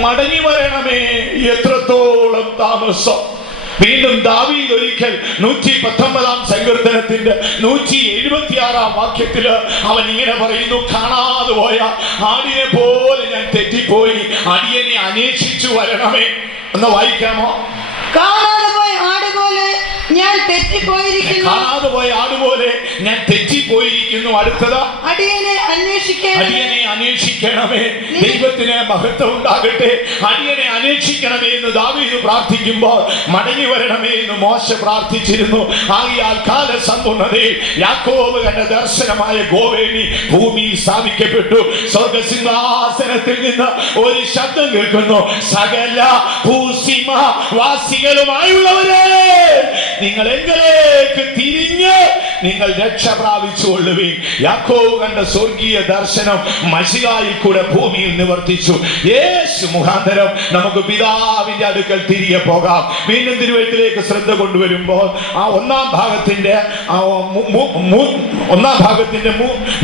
മടങ്ങി വരണമേ, എത്രത്തോളം താമസം. വീണ്ടും ദാവീദ് ഒരിക്കൽ 119-ാം സങ്കീർത്തനത്തിന്റെ 176-ാം വാക്യത്തില് അവൻ ഇങ്ങനെ പറയുന്നു, കാണാതെ പോയ ആടിനെ പോലെ ഞാൻ തെറ്റിപ്പോയി, അടിയനെ അന്വേഷിച്ചു വരണമേ. എന്ന് വായിക്കാമോ? കാണാതെ പോയ ആടുപോലെ ഞാൻ തെറ്റിപ്പോയിരിക്കുന്നു. കാണാതെ പോയ ആടുപോലെ ഞാൻ തെറ്റിപ്പോയിരിക്കുന്നു. അടുത്തത്, അടിയനെ അന്വേഷിക്കണമേ. ദൈവത്തിന് മഹത്വം ഉണ്ടാകട്ടെ. അടിയനെ അന്വേഷിക്കണമേ എന്ന് ദാവീദ് പ്രാർത്ഥിക്കുമ്പോൾ മടങ്ങി വരണമേ എന്ന് മോശ പ്രാർത്ഥിച്ചിരുന്നു. ആകയാൽ കാലസമ്പൂർണ്ണതയിൽ യാക്കോബ് കണ്ട ദർശനമായ ഗോവേണി ഭൂമിയിൽ സ്ഥാപിക്കപ്പെട്ടു. സ്വർഗസിംഹാസനത്തിൽ നിന്ന് ഒരു ശബ്ദം കേൾക്കുന്നു, സകല ഭൂസീമ വാസികളുമായുള്ളവരെ നിങ്ങൾ എങ്കിലേക്ക് തിരിഞ്ഞ് നിങ്ങൾ രക്ഷ പ്രാപിച്ചുകൊള്ളുവീൻ. യാക്കോബ് കണ്ട സ്വർഗീയ ദർശനം മശിഹായിൽ കൂടെ ഭൂമിയിൽ നിവർത്തിച്ചു. യേശു മുഖാന്തരം നമുക്ക് പിതാവിന്റെ അടുക്കൽ തിരികെ പോകാം. വീണ്ടും തിരുവഴുത്തിലേക്ക് ശ്രദ്ധ കൊണ്ടുവരുമ്പോൾ ആ ഒന്നാം ഭാഗത്തിന്റെ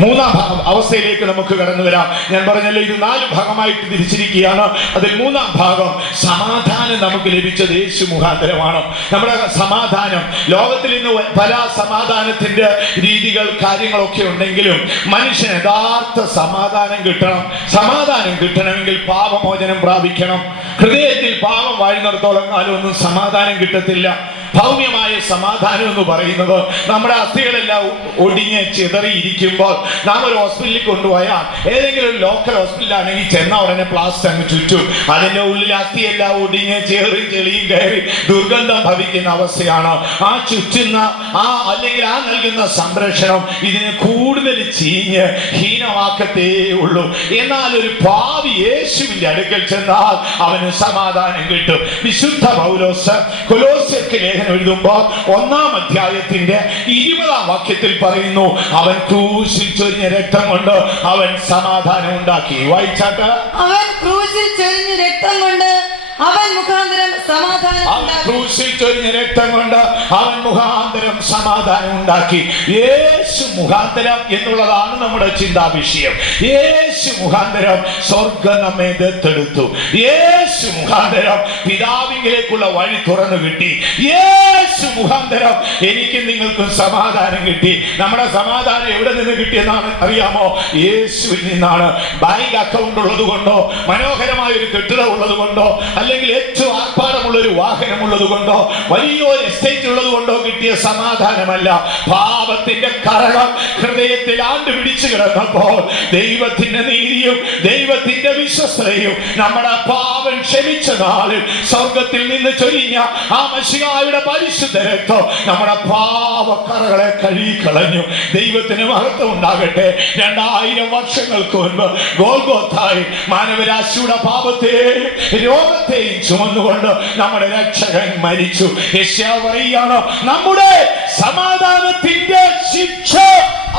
മൂന്നാം അവസ്ഥയിലേക്ക് നമുക്ക് കടന്നു വരാം. ഞാൻ പറഞ്ഞല്ലോ, ഇത് 4 ഭാഗമായിട്ട് തിരിച്ചിരിക്കുകയാണ്. അതിൽ 3-ാം ഭാഗം സമാധാനം നമുക്ക് ലഭിച്ചത് യേശു മുഖാന്തരമാണ്. നമ്മുടെ സമാധാനം, ലോകത്തിൽ ഇന്ന് പല സമാധാനത്തിന്റെ രീതികൾ കാര്യങ്ങളൊക്കെ ഉണ്ടെങ്കിലും മനുഷ്യന് യഥാർത്ഥ സമാധാനം കിട്ടണം. സമാധാനം കിട്ടണമെങ്കിൽ പാപമോചനം പ്രാപിക്കണം. ഹൃദയത്തിൽ പാപം വാഴുന്നിടത്തോളം കാലം ഒന്നും സമാധാനം കിട്ടത്തില്ല. ഭൗമ്യമായ സമാധാനം എന്ന് പറയുന്നത് നമ്മുടെ അസ്ഥികളെല്ലാം ഒടിഞ്ഞ് ചിതറിയിരിക്കുമ്പോൾ നാം ഒരു ഹോസ്പിറ്റലിൽ കൊണ്ടുപോയാൽ, ഏതെങ്കിലും ഒരു ലോക്കൽ ഹോസ്പിറ്റലാണെങ്കിൽ ചെന്ന ഉടനെ പ്ലാസ്റ്റർ അങ്ങ് ചുറ്റും, അതിന്റെ ഉള്ളിൽ അസ്ഥിയെല്ലാം ഒടിഞ്ഞ് ചെളിയും കയറി ദുർഗന്ധം ഭവിക്കുന്ന അവസ്ഥയാണ്. ആ ചുറ്റുന്ന അല്ലെങ്കിൽ ആ നൽകുന്ന സംരക്ഷണം ഇതിനെ കൂടുതൽ ചീഞ്ഞ് ഹീനമാക്കത്തേ ഉള്ളൂ. എന്നാൽ ഒരു പാവി യേശുവിന്റെ അടുക്കൽ ചെന്നാൽ അവന് സമാധാനം കിട്ടും. വിശുദ്ധ പൗലോസ് കൊലോസ്യർക്ക് ലേഖനം എഴുതുമ്പോൾ 1-ാം അധ്യായത്തിന്റെ 20-ാം വാക്യത്തിൽ പറയുന്നു, അവൻ ക്രൂശിൽ ചൊരിഞ്ഞ രക്തം കൊണ്ട് അവൻ സമാധാനം ഉണ്ടാക്കി. വായിച്ചാട്ട്, അവൻ ക്രൂശിൽ ചൊരിഞ്ഞ രക്തം കൊണ്ട് അവൻ മുഖാന്തരം സമാധാനം ഉണ്ടാക്കി. യേശു മുഖാന്തരം എന്നുള്ളതാണ് നമ്മുടെ ചിന്താ വിഷയം. യേശു മുഖാന്തരം സ്വർഗം നമ്മെ ദത്തെടുത്തു. യേശു മുഖാന്തരം പിതാവിലേക്കുള്ള വഴി തുറന്നു കിട്ടി. യേശു മുഖാന്തരം എനിക്ക് നിങ്ങൾക്കും സമാധാനം കിട്ടി. നമ്മുടെ സമാധാനം എവിടെ നിന്ന് കിട്ടിയെന്നാണ് അറിയാമോ? യേശുവിൽ നിന്നാണ്. ബാങ്ക് അക്കൗണ്ട് ഉള്ളത് കൊണ്ടോ, മനോഹരമായ ഒരു കെട്ടിടം ഉള്ളത് കൊണ്ടോ, അല്ലെങ്കിൽ ഏറ്റവും ആർഭാടമുള്ള ഒരു വാഹനം ഉള്ളത് കൊണ്ടോ, വലിയൊരു എസ്റ്റേറ്റ് ഉള്ളത് കൊണ്ടോ കിട്ടിയ സമാധാനമല്ല. പാപത്തിന്റെ കറകൾ ഹൃദയത്തിൽ ആണ്ട് പിടിച്ചു കിടന്നപ്പോൾ ദൈവത്തിന്റെ നീതിയും ദൈവത്തിന്റെ വിശ്വസ്തതയും നമ്മുടെ പാപം ക്ഷമിച്ച നാളിൽ സ്വർഗത്തിൽ നിന്ന് ചൊരിഞ്ഞ ആ മശിഹായുടെ പരിശുദ്ധ രക്തം നമ്മുടെ പാപക്കറകളെ കഴുകിക്കളഞ്ഞു. ദൈവത്തിന് മഹത്വം ഉണ്ടാകട്ടെ. 2000 വർഷങ്ങൾക്ക് മുൻപ് ഗോൽഗോഥായിൽ മാനവരാശിയുടെ പാപത്തെയും രോഗത്തെ സകലത്തെയും ചുമന്നുകൊണ്ട് നമ്മുടെ രക്ഷകൻ മരിച്ചു. യെശയ്യാവ് പറയുകയാണ്, നമ്മുടെ സമാധാനത്തിന്റെ ശിക്ഷ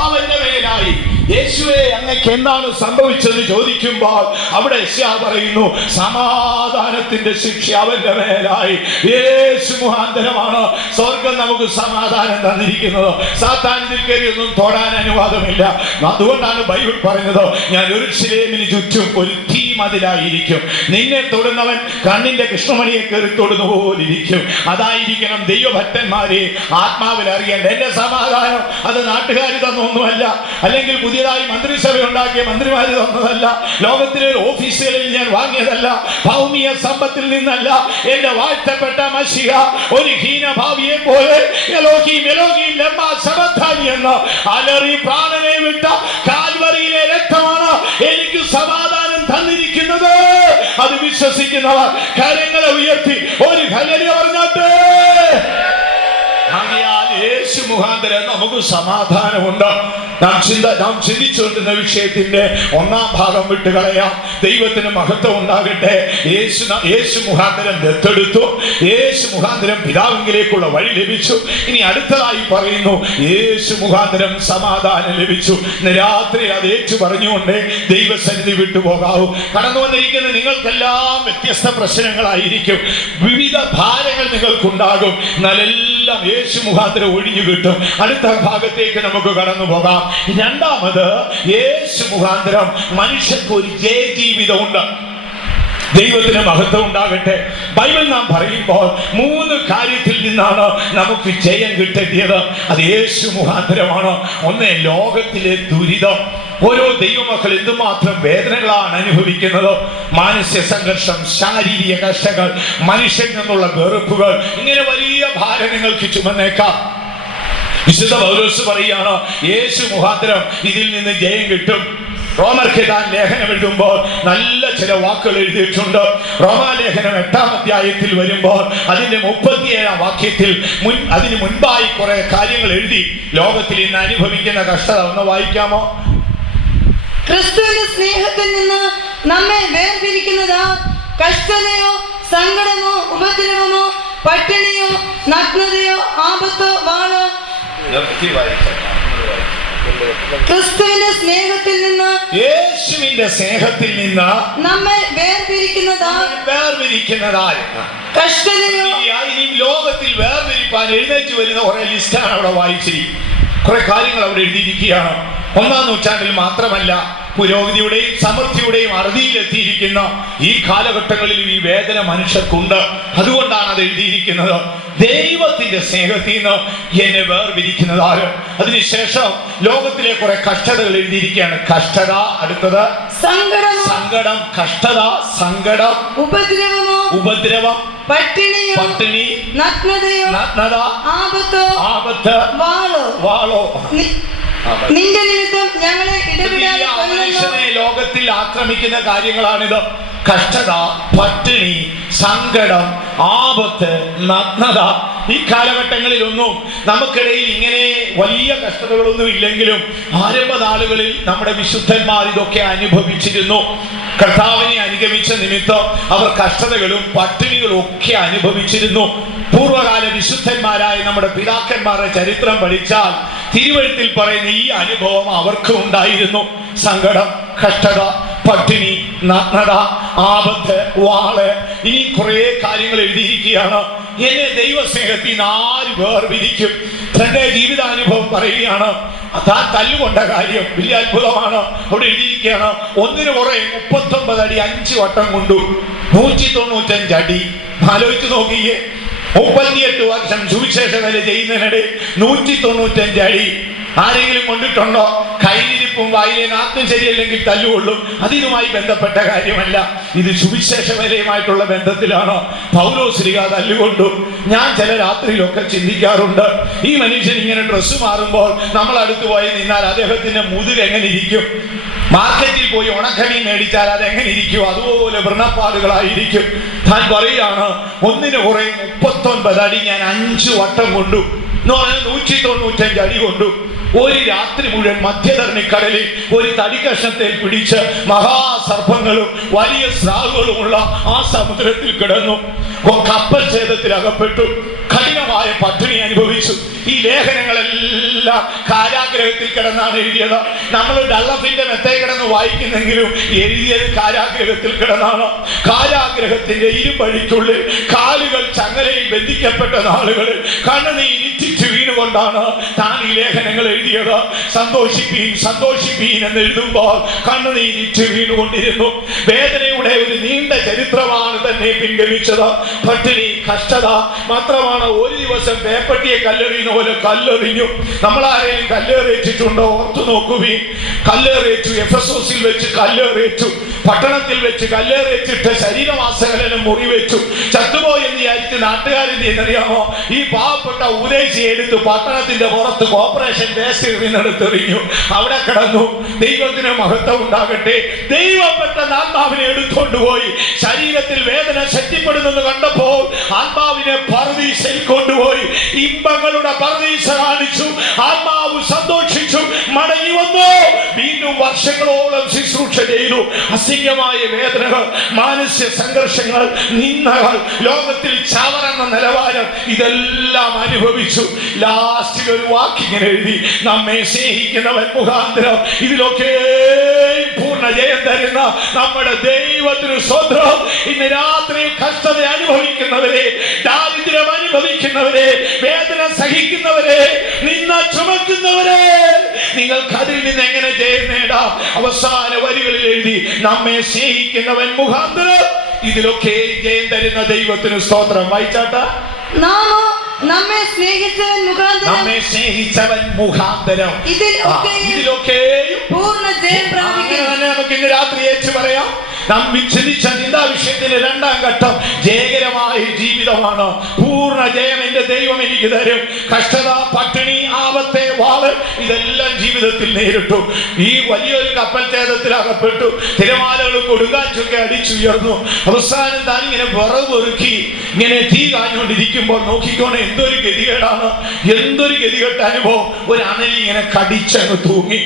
അവന്റെ മേലായി. യേശുവേ, അങ്ങക്ക് എന്താണ് സംഭവിച്ചത് ചോദിക്കുമ്പോൾ അവിടെ യെശയ്യാവ് പറയുന്നു, സമാധാനത്തിന്റെ ശിക്ഷ അവന്റെ മേലായി. യേശു മുഖാന്തരമാണ് സ്വർഗം നമുക്ക് സമാധാനം തന്നിരിക്കുന്നത്. സാത്താൻ ഇതിൽ കയറിയൊന്നും തൊടാൻ അനുവാദമില്ല. അതുകൊണ്ടാണ് ബൈബിൾ പറഞ്ഞത്, ഞാൻ യെരൂശലേമിന് ചുറ്റും ഒരു തീ മതിലായിരിക്കും, നിന്നെ തൊടുന്നവൻ കണ്ണിന്റെ കൃഷ്ണമണിയെ കയറി തൊടുന്ന പോലിരിക്കും. അതായിരിക്കണം ദൈവഭക്തന്മാരെ ആത്മാവിൽ അറിയേണ്ട. എന്റെ സമാധാനം അത് നാട്ടുകാർ തന്നൊന്നുമല്ല, അല്ലെങ്കിൽ പുതിയതായി മന്ത്രിസഭ ഉണ്ടാക്കിയ മന്ത്രിമാര് തന്നതല്ല, ലോകത്തിലെ ഓഫീസുകളിൽ ഞാൻ വാങ്ങിയതല്ല, ഭൗമിക സമ്പത്തിൽ നിന്നല്ല. എന്റെ വാഴ്ത്തപ്പെട്ട മശിഹ ഒരു ഹീനഭാവിയെ പോലെ എലോഹീം എലോഹീം ലമ്മാ ശബക്താനി എന്ന് അലറി പ്രാണനെ വിട്ട കാൽവറിയിലെ രക്തമാണ് എനിക്ക് സമാധാനം തന്നിരിക്കുന്നത്. അത് വിശ്വസിക്കുന്നവർ കരങ്ങളെ ഉയർത്തി ഒരു ഹല്ലേലൂയ പറഞ്ഞാട്ടെ. യേശു മുഖാന്തരം നമുക്ക് സമാധാനമുണ്ട്. നാം ചിന്തിച്ചുകൊണ്ടിരുന്ന വിഷയത്തിന്റെ ഒന്നാം ഭാഗം വിട്ടുകളയാം. ദൈവത്തിന് മഹത്വം ഉണ്ടാകട്ടെ. യേശു മുഖാന്തരം ദത്തെടുത്തു, യേശു മുഖാന്തരം പിതാവിങ്കിലേക്കുള്ള വഴി ലഭിച്ചു. ഇനി അടുത്തതായി പറയുന്നു, യേശു മുഖാന്തരം സമാധാനം ലഭിച്ചു. ഇന്ന് രാത്രി അത് ഏറ്റു പറഞ്ഞുകൊണ്ട് ദൈവസന്നിധി വിട്ടുപോകാവൂ. കടന്നു വന്നിരിക്കുന്ന നിങ്ങൾക്കെല്ലാം വ്യത്യസ്ത പ്രശ്നങ്ങളായിരിക്കും, വിവിധ ഭാരങ്ങൾ നിങ്ങൾക്കുണ്ടാകും. എന്നാലെല്ലാം യേശു മുഖാന്തരം ഒഴിഞ്ഞു കിട്ടും. അടുത്ത ഭാഗത്തേക്ക് നമുക്ക് കടന്നു പോകാം. രണ്ടാമത്, യേശു മുഖാന്തരം മനുഷ്യർക്ക് ഒരു ജയജീവിതമുണ്ട്. ദൈവത്തിന് മഹത്വം ഉണ്ടാകട്ടെ. ബൈബിൾ നാം പറയുമ്പോൾ 3 കാര്യത്തിൽ നിന്നാണ് നമുക്ക് ജയം കിട്ടേണ്ടത്. അത് യേശു മുഖാന്തരമാണ്. ഒന്ന്, ലോകത്തിലെ ദുരിതം. ഓരോ ദൈവമക്കൾ എന്തുമാത്രം വേദനകളാണ് അനുഭവിക്കുന്നത്. മാനസിക സംഘർഷം, ശാരീരിക കഷ്ടങ്ങൾ, മനുഷ്യൻ നിന്നുള്ള വെറുപ്പുകൾ, ഇങ്ങനെ വലിയ ഭാരം നിങ്ങൾക്ക് ചുമന്നേക്കാം. വിശുദ്ധ പൗലോസ് പറയുകയാണ്, യേശു മുഖാന്തരം ഇതിൽ നിന്ന് ജയം കിട്ടും. റോമർക്ക് താൻ ലേഖനം എഴുതുമ്പോൾ നല്ല ചില വാക്കുകൾ എഴുതിയിട്ടുണ്ട്. റോമാലേഖനം 8-ാം അധ്യായത്തിൽ വരുമ്പോൾ അതിന്റെ 37-ാം വാക്യത്തിൽ അതിന് മുൻപായി കുറെ കാര്യങ്ങൾ എഴുതി. ലോകത്തിൽ ഇന്ന് അനുഭവിക്കുന്ന കഷ്ടത ഒന്ന് വായിക്കാമോ? ക്രിസ്തുവിന്റെ സ്നേഹത്തിൽ നിന്ന് നമ്മെ വേർപിരിക്കുന്നതാ കഷ്ടതയോ സങ്കടമോ ഉപദ്രവമോ പട്ടിണിയോ നഗ്നതയോ ആപത്തോ വാളോ. ക്രിസ്തുവിന്റെ സ്നേഹത്തിൽ നിന്ന്, യേശുവിന്റെ സ്നേഹത്തിൽ നിന്ന് നമ്മെ വേർപിരിക്കുന്നതായി കഷ്ടതയോ. ഇനി ലോകത്തിൽ വേർപിരിപ്പാൻ എഴുന്നേറ്റ് വരുന്ന കുറെ ലിസ്റ്റാണ് അവിടെ വായിച്ചിരിക്കും. കുറെ കാര്യങ്ങൾ അവിടെ എഴുതിയിരിക്കുകയാണ്. 1-ാം നൂറ്റാണ്ടിൽ മാത്രമല്ല, പുരോഗതിയുടെയും സമൃദ്ധിയുടെയും അറുതിയിലെത്തിയിരിക്കുന്ന ഈ കാലഘട്ടങ്ങളിൽ ഈ വേദന മനുഷ്യർക്കുണ്ട്. അതുകൊണ്ടാണ് അത് എഴുതിയിരിക്കുന്നത്. ദൈവത്തിന്റെ സ്നേഹത്തിൽ നിന്ന് എന്നെ വേർപിരിക്കുന്നതാരും. അതിനുശേഷം ലോകത്തിലെ കുറെ കഷ്ടതകൾ എഴുതിയിരിക്കുകയാണ്. കഷ്ടത, അടുത്തത് സങ്കടം, കഷ്ടത, സങ്കടം, ഉപദ്രവം, പട്ടിണി, നഗ്നത, ആപത്ത്, വാളോ. നിന്റെ നിമിത്തം ഞങ്ങളെ ഇടവിടാതെ മനുഷ്യനെ ലോകത്തിൽ ആക്രമിക്കുന്ന കാര്യങ്ങളാണിത്. കഷ്ടത, പട്ടിണി, സങ്കടം, ആപത്ത്, നഗ്നത. ഈ കാലഘട്ടങ്ങളിലൊന്നും നമുക്കിടയിൽ ഇങ്ങനെ വലിയ കഷ്ടതകളൊന്നും ഇല്ലെങ്കിലും ആരംഭ നാളുകളിൽ നമ്മുടെ വിശുദ്ധന്മാർ ഇതൊക്കെ അനുഭവിച്ചിരുന്നു. കർത്താവിനെ അനുഗമിച്ച നിമിത്തം അവർ കഷ്ടതകളും പട്ടിണികളും ഒക്കെ അനുഭവിച്ചിരുന്നു. പൂർവകാല വിശുദ്ധന്മാരായ നമ്മുടെ പിതാക്കന്മാരുടെ ചരിത്രം പഠിച്ചാൽ തിരുവെഴുത്തിൽ പറയുന്ന ഈ അനുഭവം അവർക്കും ഉണ്ടായിരുന്നു. സങ്കടം, കഷ്ടത, പട്ടിണി, നഗ്നത, ആപത്ത്, വാള്, ഇനി കുറെ കാര്യങ്ങൾ എഴുതിയിരിക്കുകയാണ്. എന്നെ ദൈവസ്നേഹത്തിൽ നിന്ന് ആര് വേർപിരിക്കും? തന്റെ ജീവിതാനുഭവം പറയുകയാണ്. താൻ തല്ലുകൊണ്ട കാര്യം വലിയ അത്ഭുതമാണ്. അവിടെ എഴുതിയിരിക്കുകയാണ്, 1 പുറകെ 39 അടി 5 വട്ടം കൊണ്ടു 195 അടി. ആലോചിച്ച് നോക്കിയേ, 38 വർഷം സുവിശേഷ വേല ചെയ്യുന്നതിനിടെ 195 അടി. ആരെങ്കിലും കൊണ്ടിട്ടുണ്ടോ? കയ്യിലിരിപ്പും വായിലെ നാക്കും ശരിയല്ലെങ്കിൽ തല്ലുകൊള്ളും. അതിനുമായി ബന്ധപ്പെട്ട കാര്യമല്ല, ഇത് സുവിശേഷ വേലയുമായിട്ടുള്ള ബന്ധത്തിലാണ്. പൗലോസ്ലീഹ തല്ലുകൊണ്ടു. ഞാൻ ചില രാത്രിയിലൊക്കെ ചിന്തിക്കാറുണ്ട്, ഈ മനുഷ്യൻ ഇങ്ങനെ ഡ്രസ്സ് മാറുമ്പോൾ നമ്മൾ അടുത്ത് പോയി നിന്നാൽ അദ്ദേഹത്തിന്റെ മുതുക് എങ്ങനെ ഇരിക്കും? മാർക്കറ്റിൽ പോയി ഉണക്കമീൻ മേടിച്ചാൽ അതെങ്ങനെ ഇരിക്കും? അതുപോലെ വ്രണപ്പാടുകളായിരിക്കും. താൻ പറയുകയാണ്, 1 പുറകെ 39 അടി ഞാൻ 5 വട്ടം കൊണ്ടു എന്ന് പറഞ്ഞാൽ 195 അടി കൊണ്ടു. ഒരു രാത്രി മുഴുവൻ മധ്യധരണിക്കടലിൽ ഒരു തടിക്കഷ്ണത്തിൽ പിടിച്ച് മഹാസർപ്പങ്ങളും വലിയ സ്രാവുകളുമുള്ള ആ സമുദ്രത്തിൽ കിടന്നു. കപ്പൽ ഛേദത്തിൽ അകപ്പെട്ടു. കഠിനമായ പട്ടിണി അനുഭവിച്ചു. ഈ ലേഖനങ്ങളെല്ലാം കാരാഗ്രഹത്തിൽ കിടന്നാണ് എഴുതിയത്. നമ്മൾ ഡള്ളഫിന്റെ മെത്തേ കിടന്ന് വായിക്കുന്നെങ്കിലും എഴുതിയത് കാരാഗ്രഹത്തിൽ കിടന്നാണ്. കാരാഗ്രഹത്തിന്റെ ഇരുമ്പഴിക്കുള്ളിൽ കാലുകൾ ചങ്ങലയിൽ ബന്ധിക്കപ്പെട്ട നാളുകളിൽ കണ്ണുനീരിറ്റിച്ചു വീണുകൊണ്ടാണ് താൻ ഈ ലേഖനങ്ങൾ എഴുതിയത്. സന്തോഷിപ്പീൻ സന്തോഷിപ്പീൻ എന്ന് എഴുതുമ്പോൾ കണ്ണുനീരിറ്റ് വീണുകൊണ്ടിരുന്നു. വേദനയുടെ ഒരു നീണ്ട ചരിത്രമാണ് തന്നെ പിൻഗമിച്ചത്. പട്ടിണി, കഷ്ടത മാത്രമാണ്. ഒരു ദിവസം പേപ്പട്ടിയെ കല്ലെറിയുന്ന പോലെ കല്ലെറിഞ്ഞു. നമ്മളാരെയും കല്ലേറിയിച്ചിട്ടുണ്ടോ? ഓർത്തു നോക്കുവീൻ. കല്ലേറിയിച്ചു. എഫെസോസിൽ വെച്ച് കല്ലേറിയിച്ചു. പട്ടണത്തിൽ വെച്ച് കല്ലേറിയിച്ചിട്ട് ശരീരമാസകലനം മുറിവെച്ചു. ചത്തുപോയെന്ന് വിചാരിച്ച് നാട്ടുകാരെന്ത് എന്നറിയാമോ? ഈ പാവപ്പെട്ട ഉപദേശിയെ എടുത്ത് പട്ടണത്തിന്റെ പുറത്ത് കോർപ്പറേഷൻ വേസ്റ്റ് നിന്നെടുത്തെറിഞ്ഞു. അവിടെ കിടന്നു. ദൈവത്തിന് മഹത്വം ഉണ്ടാകട്ടെ. ദൈവം പെട്ടെന്ന് ആത്മാവിനെ എടുത്തുകൊണ്ടുപോയി. ശരീരത്തിൽ വേദന ശക്തിപ്പെടുന്നെന്ന് കണ്ടപ്പോൾ ആത്മാവിനെ പറുദീസയിൽ കൊണ്ടുപോയി. ഇമ്പങ്ങളുടെ പറുദീസ കാണിച്ചു. ആത്മാവ് സന്തോഷിച്ചു. മടങ്ങി വന്നു. വീണ്ടും വർഷങ്ങളോളം ശുശ്രൂഷ ചെയ്തു. അസിംഗമായ വേദനകൾ, മാനസിക സംഘർഷങ്ങൾ, നിന്ദകൾ, ലോകത്തിൽ ചവറെന്ന നിലവാരം ഇതെല്ലാം അനുഭവിച്ചു. ലാസ്റ്റിൽ ഒരു വാക്കിങ്ങനെ എഴുതി: നമ്മെ സ്നേഹിക്കുന്നവൻ മുഖാന്തരം ഇതിലൊക്കെ പൂർണ്ണ ജയം തരുന്ന നമ്മുടെ ദൈവത്തിന് സ്വന്തം. ഇന്ന് രാത്രി കഷ്ടത അനുഭവിക്കുന്നവരെ, ദാരിദ്ര്യം അനുഭവിക്കുന്നവരെ, വേദന സഹിക്കുന്നവരെ, നിന്ന ചുമക്കുന്നവരെ, നിങ്ങൾക്ക് അതിൽ നിന്ന് എങ്ങനെ ജയം നേടാം? അവസാന വരികളിൽ എഴുതി: നമ്മെ സ്നേഹിക്കുന്നവൻ മുഖാന്തരം ഇതിലൊക്കെ ജയം തരുന്ന ദൈവത്തിന് സ്തോത്രം. വായിച്ചാട്ട: നമ്മെ സ്നേഹിച്ചവൻ മുഖാന്തരം ഇതിലൊക്കെയും പൂർണ്ണ ജയം പ്രാപിക്കും. അങ്ങനെ നമുക്ക് ഇന്ന് രാത്രി ഏച്ചു പറയാം. നാം ചിന്തിച്ച ചിന്താവിഷയത്തിന്റെ രണ്ടാം ഘട്ടം ജയകരമായ ജീവിതമാണ്. പൂർണ്ണ ജയം എന്റെ ദൈവം എനിക്ക് തരും. കഷ്ടത, പട്ടിണി, ആപത്തെ, വാള് ഇതെല്ലാം ജീവിതത്തിൽ നേരിട്ടു. ഈ വലിയൊരു കപ്പൽ ഛേദത്തിൽ അകപ്പെട്ടു. തിരമാലകൾ കൊടുങ്കാറ്റൊക്കെ അടിച്ചുയർന്നു. അവസാനം താൻ ഇങ്ങനെ വിറവൊരുക്കി ഇങ്ങനെ തീ കാഞ്ഞുകൊണ്ടിരിക്കുമ്പോൾ നോക്കിക്കോണെ, എന്തൊരു ഗതികേടാണ്, എന്തൊരു ഗതികെട്ട അനുഭവം. ഒരു അണലി ഇങ്ങനെ കടിച്ചങ്ങ് തൂങ്ങി.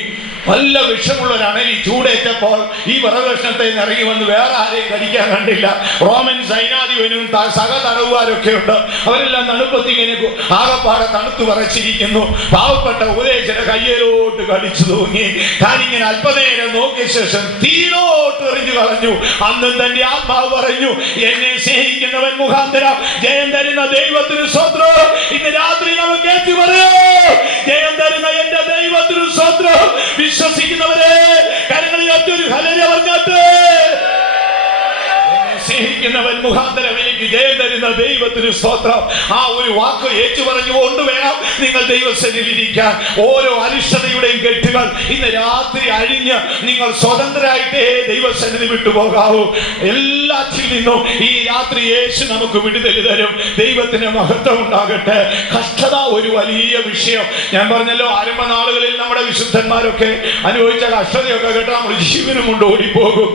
നല്ല വിഷമുള്ള ഒരു അണലി ചൂടേറ്റപ്പോൾ ഈ വിറകഷ്ണത്തെ ഇറങ്ങി വന്ന് വേറെ ആരെയും കടിക്കാൻ കണ്ടില്ല. റോമൻ സൈനാധിപനും സഹതടവുകാരൊക്കെ ഉണ്ട്. അവരെല്ലാം തണുപ്പത്തി ഇങ്ങനെ ആകപ്പാടെ തണുത്തു വിറച്ചിരിക്കുന്നു. പാവപ്പെട്ട ഉപദേശിയുടെ കയ്യിലോട്ട് കടിച്ചു തൂങ്ങി. താനിങ്ങനെ അല്പനേരം നോക്കിയ ശേഷം തീരോട്ട് എറിഞ്ഞു കളഞ്ഞു. അന്നും തന്റെ ആത്മാവ് പറഞ്ഞു: എന്നെ സ്നേഹിക്കുന്നവൻ മുഖാന്തരം ജയം തരുന്ന ദൈവത്തിന് സ്വത്രം. ഇന്ന് രാത്രി നമുക്ക് ഏറ്റു പറയോ: ജയം തരുന്ന എന്റെ ദൈവത്തിന് സ്വത്രം. വിശ്വസിക്കുന്നവരെ കരങ്ങളിൽ ഒറ്റൊരു ഹല്ലേലൂയ പറഞ്ഞാട്ടെ. സ്നേഹിക്കുന്നവൻ മുഖാന്തരം എനിക്ക് ജയം തരുന്ന ദൈവത്തിന് സ്തോത്രം. ആ ഒരു വാക്ക് ഏറ്റു പറഞ്ഞുകൊണ്ട് വേണം നിങ്ങൾ ദൈവസന്നിധിയിലിരിക്കാൻ. ഓരോ അരിഷ്ടതയുടെയും കെട്ടുകൾ ഇന്ന് രാത്രി അഴിഞ്ഞ് നിങ്ങൾ സ്വതന്ത്രരായിട്ടേ ദൈവസന്നിധി വിട്ടുപോകാവൂ. എല്ലാത്തിൽ നിന്നും ഈ രാത്രി യേശു നമുക്ക് വിടുതൽ തരും. ദൈവത്തിന് മഹത്വം ഉണ്ടാകട്ടെ. കഷ്ടത ഒരു വലിയ വിഷയം. ഞാൻ പറഞ്ഞല്ലോ, ആരംഭ നാളുകളിൽ നമ്മുടെ വിശുദ്ധന്മാരൊക്കെ അനുഭവിച്ച കഷ്ടതയൊക്കെ കേട്ട് നമ്മൾ ജീവനും കൊണ്ട് ഓടിപ്പോകും.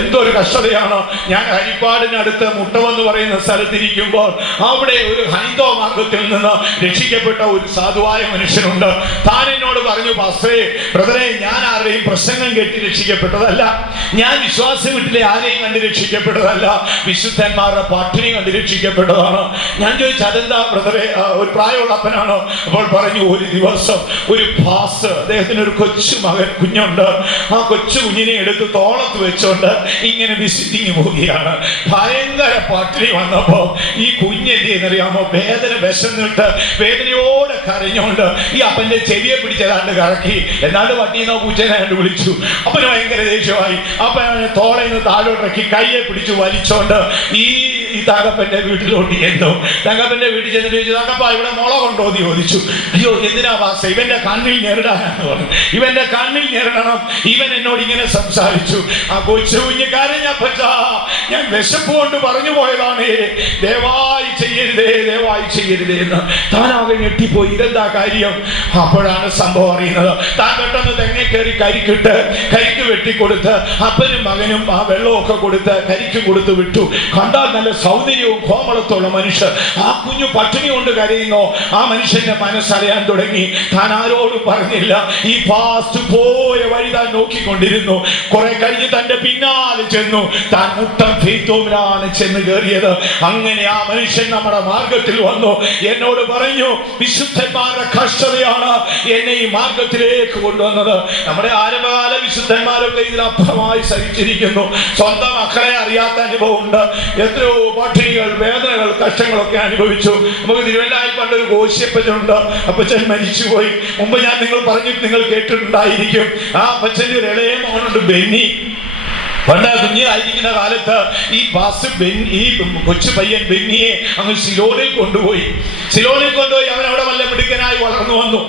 എന്തൊരു കഷ്ടതയാണ്. ഞാൻ ഹരിപ്പാടിനടുത്ത് മുട്ടമെന്ന് പറയുന്ന സ്ഥലത്തിരിക്കുമ്പോൾ അവിടെ ഒരു ഹൈന്ദവ മാർഗത്തിൽ നിന്ന് രക്ഷിക്കപ്പെട്ട ഒരു സാധുവായ മനുഷ്യനുണ്ട്. താൻ എന്നോട് പറഞ്ഞു: പാസ്റ്ററേ, ബ്രദറെ, ഞാൻ ആരുടെയും പ്രസംഗം കേട്ട് രക്ഷിക്കപ്പെട്ടതല്ല, ഞാൻ വിശ്വാസ വീട്ടിലെ ആരെയും കണ്ട് രക്ഷിക്കപ്പെട്ടതല്ല, വിശുദ്ധന്മാരുടെ പട്ടിണി കണ്ട് രക്ഷിക്കപ്പെട്ടതാണ്. ഞാൻ ചോദിച്ചു: അതെന്താ ബ്രദറെ? ഒരു പ്രായമുള്ള അപ്പനാണോ? അപ്പോൾ പറഞ്ഞു: ഒരു ദിവസം ഒരു പാസ്റ്റർ, അദ്ദേഹത്തിന് ഒരു കൊച്ചു മകൻ കുഞ്ഞുണ്ട്. ആ കൊച്ചു കുഞ്ഞിനെ എടുത്ത് തോളത്ത് വെച്ചോണ്ട് ഇങ്ങനെ വിസിറ്റിങ് പോവുകയാണ്. ഭയങ്കര പട്ടിണി വന്നപ്പോ ഈ കുഞ്ഞെന്ത് ചെയ്യുന്നറിയാമോ? വേദന വിശന്നിട്ട് വേദനയോടെ കരഞ്ഞോണ്ട് ഈ അപ്പന്റെ ചെവിയെ പിടിച്ചതാണ്ട് കറക്കി. എന്നാണ്ട് പട്ടീന്നോ പൂച്ചേനെ കണ്ട് വിളിച്ചു. അപ്പന് ഭയങ്കര ദേഷ്യമായി. അപ്പനെ തോളയിന്ന് താഴോട്ടിറക്കി കയ്യെ പിടിച്ചു വലിച്ചോണ്ട് ഈ തകപ്പന്റെ വീട്ടിലോട്ട് ചെന്നു. തകപ്പന്റെ വീട്ടിൽ ചെന്നിട്ട് ചോദിച്ചു: തകപ്പ, ഇവിടെ മുളകുണ്ടോ എന്ന് ചോദിച്ചു. അയ്യോ, എന്തിനാ പാസ്റ്റ? ഇവന്റെ കണ്ണിൽ ഞെരടാനാന്ന് പറഞ്ഞു. ഇവന്റെ കണ്ണിൽ ഞെരടണം. ഇവൻ എന്നോട് ഇങ്ങനെ സംസാരിച്ചു. ആ കൊച്ചു കുഞ്ഞ് കരഞ്ഞപ്പച്ചാ, ഞാൻ വിശപ്പ് വിശപ്പ് കൊണ്ട് പറഞ്ഞു പോയതാണ്, ദയവായി ചെയ്യരുതേ, ദയവായി ചെയ്യരുതേ എന്ന്. താനാകെ ഞെട്ടിപ്പോയി, ഇതെന്താ കാര്യം? അപ്പോഴാണ് സംഭവം അറിയുന്നത്. താൻ പെട്ടെന്ന് തെങ്ങ കയറി കരിക്ക് വെട്ടിക്കൊടുത്ത് അപ്പനും മകനും ആ വെള്ളമൊക്കെ കൊടുത്ത് കരിക്ക് കൊടുത്ത് വിട്ടു. കണ്ടാൽ നല്ല സൗന്ദര്യവും കോമളത്തുള്ള മനുഷ്യർ. ആ കുഞ്ഞു പട്ടിണി കൊണ്ട് കരയുന്നോ? ആ മനുഷ്യന്റെ മനസ്സറിയാൻ തുടങ്ങി. താൻ ആരോടും പറഞ്ഞില്ല. ഈ പാസ്റ്റ് പോയ വഴി താൻ നോക്കിക്കൊണ്ടിരുന്നു. കുറെ കഴിഞ്ഞ് തന്റെ പിന്നാലെ ചെന്നു. താൻ മുട്ടം ഫെയ്ത്തോമിലാണ് ചെന്ന് കയറിയത്. അങ്ങനെ ആ മനുഷ്യൻ നമ്മുടെ മാർഗത്തിൽ വന്നു. എന്നോട് പറഞ്ഞു, വിശുദ്ധന്മാരുടെ കഷ്ടതയാണ് എന്നെ ഈ മാർഗത്തിലേക്ക് കൊണ്ടുവന്നത്. നമ്മുടെ ആരംഭകാല വിശുദ്ധന്മാരൊക്കെ ഇതിനപ്പുറമായി സഹിച്ചിരിക്കുന്നു. സ്വന്തം മക്കളെ അറിയാത്ത അനുഭവമുണ്ട്. എത്രയോ പട്ടിണികൾ, വേദനകൾ, കഷ്ടങ്ങളൊക്കെ അനുഭവിച്ചു. നമുക്ക് തിരുവല്ലായിൽ പണ്ടൊരു കോശിയപ്പച്ചനുണ്ട്. അപ്പച്ചൻ മരിച്ചുപോയി. മുമ്പ് ഞാൻ നിങ്ങൾ കേട്ടിട്ടുണ്ടായിരിക്കും. ആ അപ്പച്ചന്റെ ഒരു ഇളയ മോനുണ്ട്, ബെന്നി. പണ്ട് കുഞ്ഞായിരിക്കുന്ന കാലത്ത് ഈ കൊച്ചു പയ്യൻ ബെന്നിയെ അങ്ങ് സിലോണിൽ കൊണ്ടുപോയി. അവൻ അവിടെ വല്ല മിടുക്കനായി വളർന്നു വന്നു.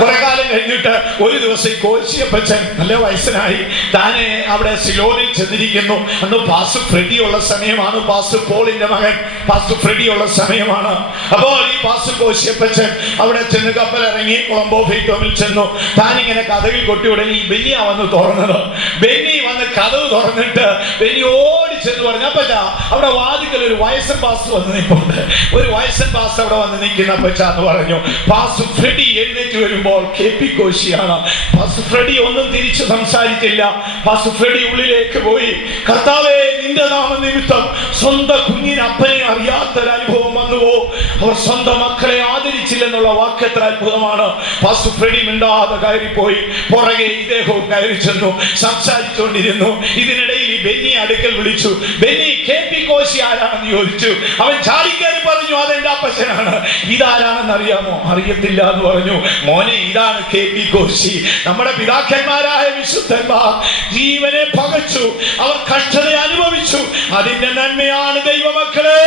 കുറെ കാലം കഴിഞ്ഞിട്ട് ഒരു ദിവസം കോശിയപ്പച്ചൻ നല്ല വയസ്സനായി താനെ അവിടെ സിലോണിൽ ചെന്നിരിക്കുന്നു. അന്ന് പാസ്റ്റർ ഫ്രെഡി ഉള്ള സമയമാണ്. പാസ്റ്റർ പോളിന്റെ മകൻ പാസ്റ്റർ ഫ്രെഡി ഉള്ള സമയമാണ്. അപ്പോൾ ഈ പാസ്റ്റർ കോശിയപ്പച്ചൻ അവിടെ ചെന്ന് കപ്പലിറങ്ങി കൊളംബോ ഫെയ്ത്തോമിൽ ചെന്നു. താനിങ്ങനെ കഥകിൽ കൊട്ടി തുടങ്ങി. ബെന്നിയാ വന്ന് തുറന്നത്. ബെന്നി വന്ന് കഥവ് തുറന്നിട്ട് ബെന്നി ഓടി ചെന്ന് പറഞ്ഞു, അപ്പച്ച അവിടെ വാതിക്കൽ ഒരു വയസ്സൻ പാസ്റ്റർ വന്ന് നിൽപ്പുണ്ട്. ഒരു വയസ്സൻ പാസ്റ്റർ അവിടെ വന്ന് നിൽക്കുന്ന അപ്പച്ച എന്ന് പറഞ്ഞു. പാസ്റ്റർ ഫ്രെഡി എഴുന്നേറ്റ് വരുമ്പോൾ KP കോശിയാണ്. പാസ്റ്റർ ഫ്രെഡി ഒന്നും തിരിച്ചു സംസാരിച്ചില്ല. പാസ്റ്റർ ഫ്രെഡി ഉള്ളിലേക്ക് പോയി. കർത്താവേ, നിന്റെ നാമനിമിത്തം സ്വന്തം കുഞ്ഞിന് അപ്പനെ അറിയാത്തൊരനുഭവം വന്നുവോ? അവർ സ്വന്തം മക്കളെ ആദരിച്ചില്ലെന്നുള്ള വാക്ക് എത്ര അത്ഭുതമാണ്. പാസ്റ്റർ ഫ്രെഡി മിണ്ടാതെ കയറിപ്പോയി. പുറകെ ഇദ്ദേഹവും കയറി ചെന്നു, സംസാരിച്ചുകൊണ്ടിരുന്നു. ഇതിനിടയിൽ ഈ ബെന്നി അടുക്കൽ വിളിച്ചു. ബെന്നി, KP കോശി ആരാണെന്ന് ചോദിച്ചു. അവൻ ചാടിക്കയറി പറഞ്ഞു, അതെന്റെ അപ്പച്ചനാണ്. ഇതാരാണെന്ന് അറിയാമോ? അറിയത്തില്ല എന്ന് പറഞ്ഞു. മോനെ, ഇതാണ് KP കോശി. നമ്മുടെ പിതാക്കന്മാരായ വിശുദ്ധന്മാർ ജീവനെ പകച്ചു, അവർ കഷ്ടത അനുഭവിച്ചു. അതിന്റെ നന്മയാണ് ദൈവമക്കളെ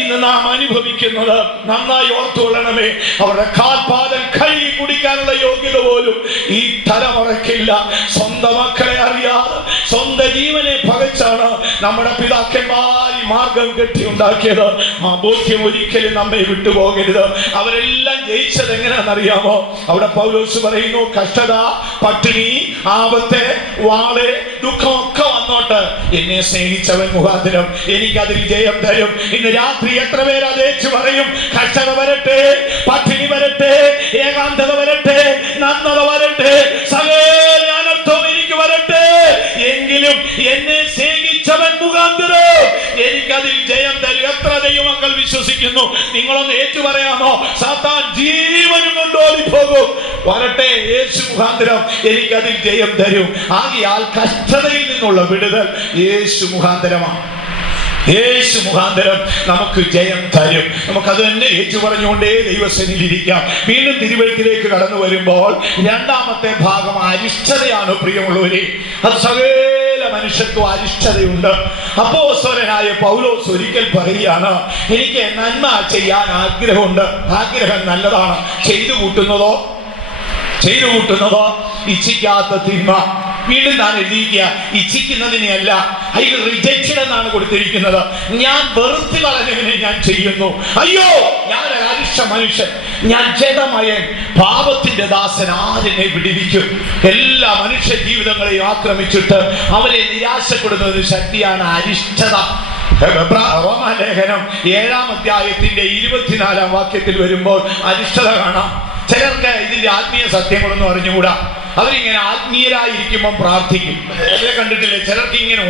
ഇന്ന് നാം അനുഭവിക്കുന്നത്. നന്നായി ഓർത്തുകൊള്ളണമേ. അവരുടെ കാൽപാദം കഴുകി കുടിക്കാനുള്ള യോഗ്യത പോലും ഈ തലമുറയ്ക്കില്ല. സ്വന്തം മക്കളെ അറിയാതെ സ്വന്തം ജീവനെ പകച്ചാണ് നമ്മുടെ പിതാക്കന്മാർ ഈ മാർഗം കെട്ടിയുണ്ടാക്കിയത്. ആ ബോധ്യം ഒരിക്കലും നമ്മെ വിട്ടുപോകരുത്. അവരെല്ലാം ജയിച്ചത് എങ്ങനെയാണെന്നറിയാമോ? അവിടെ പൗലോസ് പറയുന്നു, കഷ്ടത, പട്ടിണി, ആപത്ത്, വാള്, ദുഃഖമൊക്കെ വന്നോട്ട് എന്നെ സ്നേഹിച്ചവൻ മുഖാന്തരം എനിക്കതിൽ ജയം തരും. ഇന്ന് രാത്രി എത്ര പേര് അതേച്ചു പറയും? കഷ്ടത വരട്ടെ, പട്ടിണി വരട്ടെ, ഏകാന്തത വരട്ടെ, നഗ്നത വരട്ടെ, സകല അനർത്ഥവും എനിക്ക് വരട്ടെ, എങ്കിലും എന്നെ സ്നേഹിച്ചവൻ മുഖാന്തരം എനിക്കതിൽ ജയം തരും. എത്ര ദൈവമക്കൾ വിശ്വസിക്കുന്നു? നിങ്ങളൊന്ന് ഏറ്റു പറയാമോ? സാത്താൻ ജീവനും കൊണ്ടോടിപ്പോകും. വരട്ടെ, യേശു മുഖാന്തരം എനിക്കതിൽ ജയം തരും. ആകയാൽ കഷ്ടതയിൽ നിന്നുള്ള വിടുതൽ യേശു മുഖാന്തരമാണ്. യേശു മുഖാന്തരം നമുക്ക് ജയം തരും. നമുക്കത് തന്നെ ഏറ്റു പറഞ്ഞുകൊണ്ടേ ദൈവസന്നിധിയിലിരിക്കാം. വീണ്ടും തിരുവെഴുത്തിലേക്ക് കടന്നു വരുമ്പോൾ രണ്ടാമത്തെ ഭാഗം അരിഷ്ടതയാണ്. പ്രിയമുള്ളവരെ, അത് സകല മനുഷ്യർക്കും അരിഷ്ടതയുണ്ട്. അപ്പോസ്തലനായ പൗലോസ് ഒരിക്കൽ പറയുകയാണ്, എനിക്ക് നന്മ ചെയ്യാൻ ആഗ്രഹമുണ്ട്. ആഗ്രഹം നല്ലതാണ്. ചെയ്തു കൂട്ടുന്നതോ ഇച്ഛിക്കാത്ത തിന്മ. വീണ്ടും താൻ എഴുതിയിരിക്കുക, ഇച്ഛിക്കുന്നതിനെയല്ല, അതിൽ റിജക്ഷൻ എന്നാണ് കൊടുത്തിരിക്കുന്നത്. ഞാൻ വെറുത്ത് കളഞ്ഞതിനെ ഞാൻ ചെയ്യുന്നു. അയ്യോ, ഞാൻ അരിഷ്ട മനുഷ്യൻ, ഞാൻ ജഡമയൻ, പാപത്തിന്റെ ദാസൻ, ആരെന്നെ വിടുവിക്കും? എല്ലാ മനുഷ്യ ജീവിതങ്ങളെയും ആക്രമിച്ചിട്ട് അവരെ നിരാശപ്പെടുന്ന ശക്തിയാണ് അരിഷ്ടത. റോമാലേഖനം 7-ാം അധ്യായത്തിന്റെ 24-ാം വാക്യത്തിൽ വരുമ്പോൾ അരിഷ്ടത കാണാം. ചിലർക്ക് ഇതിന്റെ ആത്മീയ സത്യങ്ങളൊന്നും അറിഞ്ഞുകൂടാ. അവരിങ്ങനെ ആത്മീയരായിരിക്കുമ്പം പ്രാർത്ഥിക്കും. ചിലരെ കണ്ടിട്ടില്ലേ? ചിലർക്ക് ഇങ്ങനെ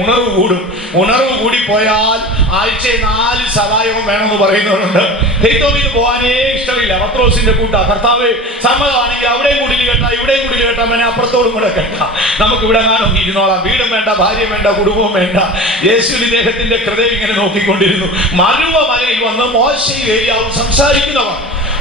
ഉണർവ് കൂടിപ്പോയാൽ ആഴ്ചയിൽ 4 സഹായവും വേണമെന്ന് പറയുന്നവരുണ്ട്. ഫെയ്ത്തോമിൽ പോകാനേ ഇഷ്ടമില്ല. പത്രോസിന്റെ കൂട്ടാ, കർത്താവ് സമ്മതമാണെങ്കിൽ അവിടെയും കുടിൽ കേട്ടാ, ഇവിടെയും കുടിൽ കേട്ടാ, മനെ അപ്പുറത്തോടും കൂടെ കേട്ടാ, നമുക്ക് ഇവിടെ കാണും ഇരുന്നോളാം. വീടും വേണ്ട, ഭാര്യയും വേണ്ട, കുടുംബവും വേണ്ട. യേശു ഇദ്ദേഹത്തിന്റെ ഹൃദയം ഇങ്ങനെ നോക്കിക്കൊണ്ടിരുന്നു. മരുവ മലയിൽ വന്ന് മോശയും ഏലിയാവും സംസാരിക്കുന്നവർ.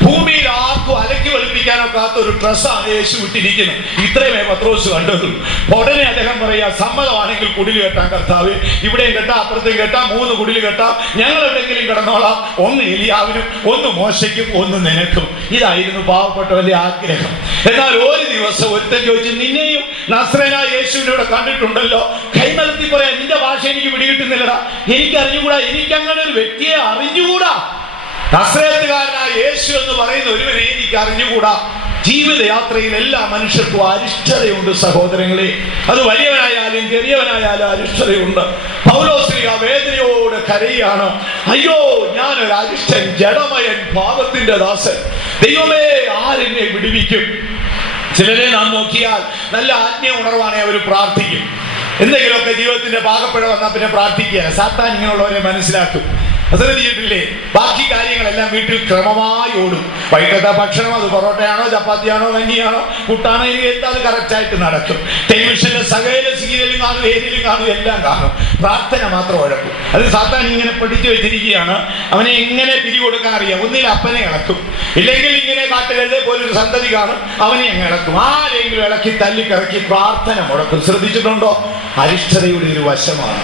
ഭൂമിയിൽ ആർക്കും അലക്കി വെളുപ്പിക്കാനൊക്കാത്ത ഒരു ഡ്രസ്സാണ് യേശു ഇട്ടിരിക്കുന്നത്. ഇത്രയുമേ പത്രോസ് കണ്ടതുള്ളൂ. ഉടനെ അദ്ദേഹം പറയാ, സമ്മതമാണെങ്കിൽ കുടിൽ കെട്ടാൻ കർത്താവേ, ഇവിടെയും കെട്ടാം അപ്പുറത്തും കെട്ടാം, 3 കുടിൽ കെട്ടാം, ഞങ്ങൾ എവിടെയെങ്കിലും കിടന്നോളാം, ഒന്ന് എലിയാവിനും, ഒന്ന് മോശയ്ക്കും, ഒന്ന് നിനക്കും. ഇതായിരുന്നു പാവപ്പെട്ടവന്റെ ആഗ്രഹം. എന്നാൽ ഒരു ദിവസം ഒരുത്തൻ ചോദിച്ചു, നിന്നെയും നസ്രേനായ യേശുവിനെ ഇവിടെ കണ്ടിട്ടുണ്ടല്ലോ, കൈമലത്തി പറയാൻ നിന്റെ ഭാഷ എനിക്ക് പിടികിട്ടുന്നില്ലടാ, എനിക്ക് അറിഞ്ഞുകൂടാ, എനിക്ക് അങ്ങനെ ഒരു വ്യക്തിയെ അറിഞ്ഞുകൂടാ. നസ്രേത്തുകാരനായ യേശു എന്ന് പറയുന്ന ഒരുവനെ എനിക്ക് അറിഞ്ഞുകൂടാ. ജീവിതയാത്രയിൽ എല്ലാ മനുഷ്യർക്കും അരിഷ്ടതയുണ്ട് സഹോദരങ്ങളെ. അത് വലിയവനായാലും ചെറിയവനായാലും അരിഷ്ടതയുണ്ട്. പൗലോസ്ലീഹ വേദനയോടെ കരയാണ്, അയ്യോ ഞാനൊരു അരിഷ്ടൻ, ജഡമയൻ, പാപത്തിന്റെ ദാസൻ, ദൈവമേ ആരെന്നെ വിടുവിക്കും. ചിലരെ നാം നോക്കിയാൽ നല്ല ആത്മീയ ഉണർവാണെ അവർ പ്രാർത്ഥിക്കും. എന്തെങ്കിലുമൊക്കെ ജീവിതത്തിന്റെ പാകപ്പിഴ വന്നാൽ പിന്നെ പ്രാർത്ഥിക്കുക. സാത്താൻ ഇങ്ങനെയുള്ളവരെ മനസ്സിലാക്കും. ശ്രദ്ധിച്ചിട്ടില്ലേ? ബാക്കി കാര്യങ്ങളെല്ലാം വീട്ടിൽ ക്രമമായി ഓടും. വൈകിട്ടത്തെ ഭക്ഷണം അത് പൊറോട്ടയാണോ, ചപ്പാത്തിയാണോ, കഞ്ഞിയാണോ, പുട്ടാണോ, ഇനി എന്താ അത് കറക്റ്റായിട്ട് നടക്കും. ടെലിവിഷനിലെ സകല സീരിയലും കാണും, ഏരിയലും കാണും, എല്ലാം കാണും. പ്രാർത്ഥന മാത്രം ഉഴക്കും. അത് സാത്താൻ ഇങ്ങനെ പഠിച്ചു വെച്ചിരിക്കുകയാണ്. അവനെ എങ്ങനെ പിരികൊടുക്കാൻ അറിയാം. ഒന്നിൽ അപ്പനെ ഇളക്കും, ഇല്ലെങ്കിൽ ഇങ്ങനെ കാട്ടുകഴുതെ പോലൊരു സന്തതി കാണും, അവനെ അങ്ങ് ഇളക്കും. ആരെങ്കിലും ഇളക്കി തല്ലിക്കിറക്കി പ്രാർത്ഥന മുടക്കും. ശ്രദ്ധിച്ചിട്ടുണ്ടോ? അരിഷ്ടതയുടെ ഒരു വശമാണ്.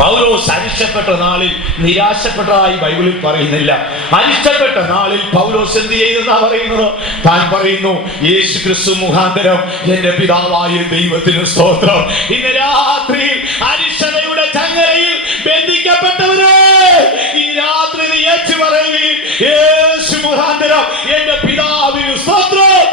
പൗലോസ് അരിഷ്ടപ്പെട്ട നാളിൽ നിരാശപ്പെട്ടതായി ബൈബിളിൽ പറയുന്നില്ല. അരിഷ്ടപ്പെട്ട നാളിൽ പൗലോസ് എന്ത് ചെയ്തെന്നാ പറയുന്നത്? താൻ പറയുന്നു, യേശു ക്രിസ്തു മുഖാന്തരം എന്റെ പിതാവായ ദൈവത്തിന് സ്തോത്രം. ഇന്ന് രാത്രിയിൽ അരിഷ്ടതയുടെ ചങ്ങലയിൽ ബന്ധിക്കപ്പെട്ടവരെ ഈ രാത്രി നീ ഏറ്റു പറയുകയും, യേശു മുഖാന്തരം എന്റെ പിതാവിന് സ്തോത്രം.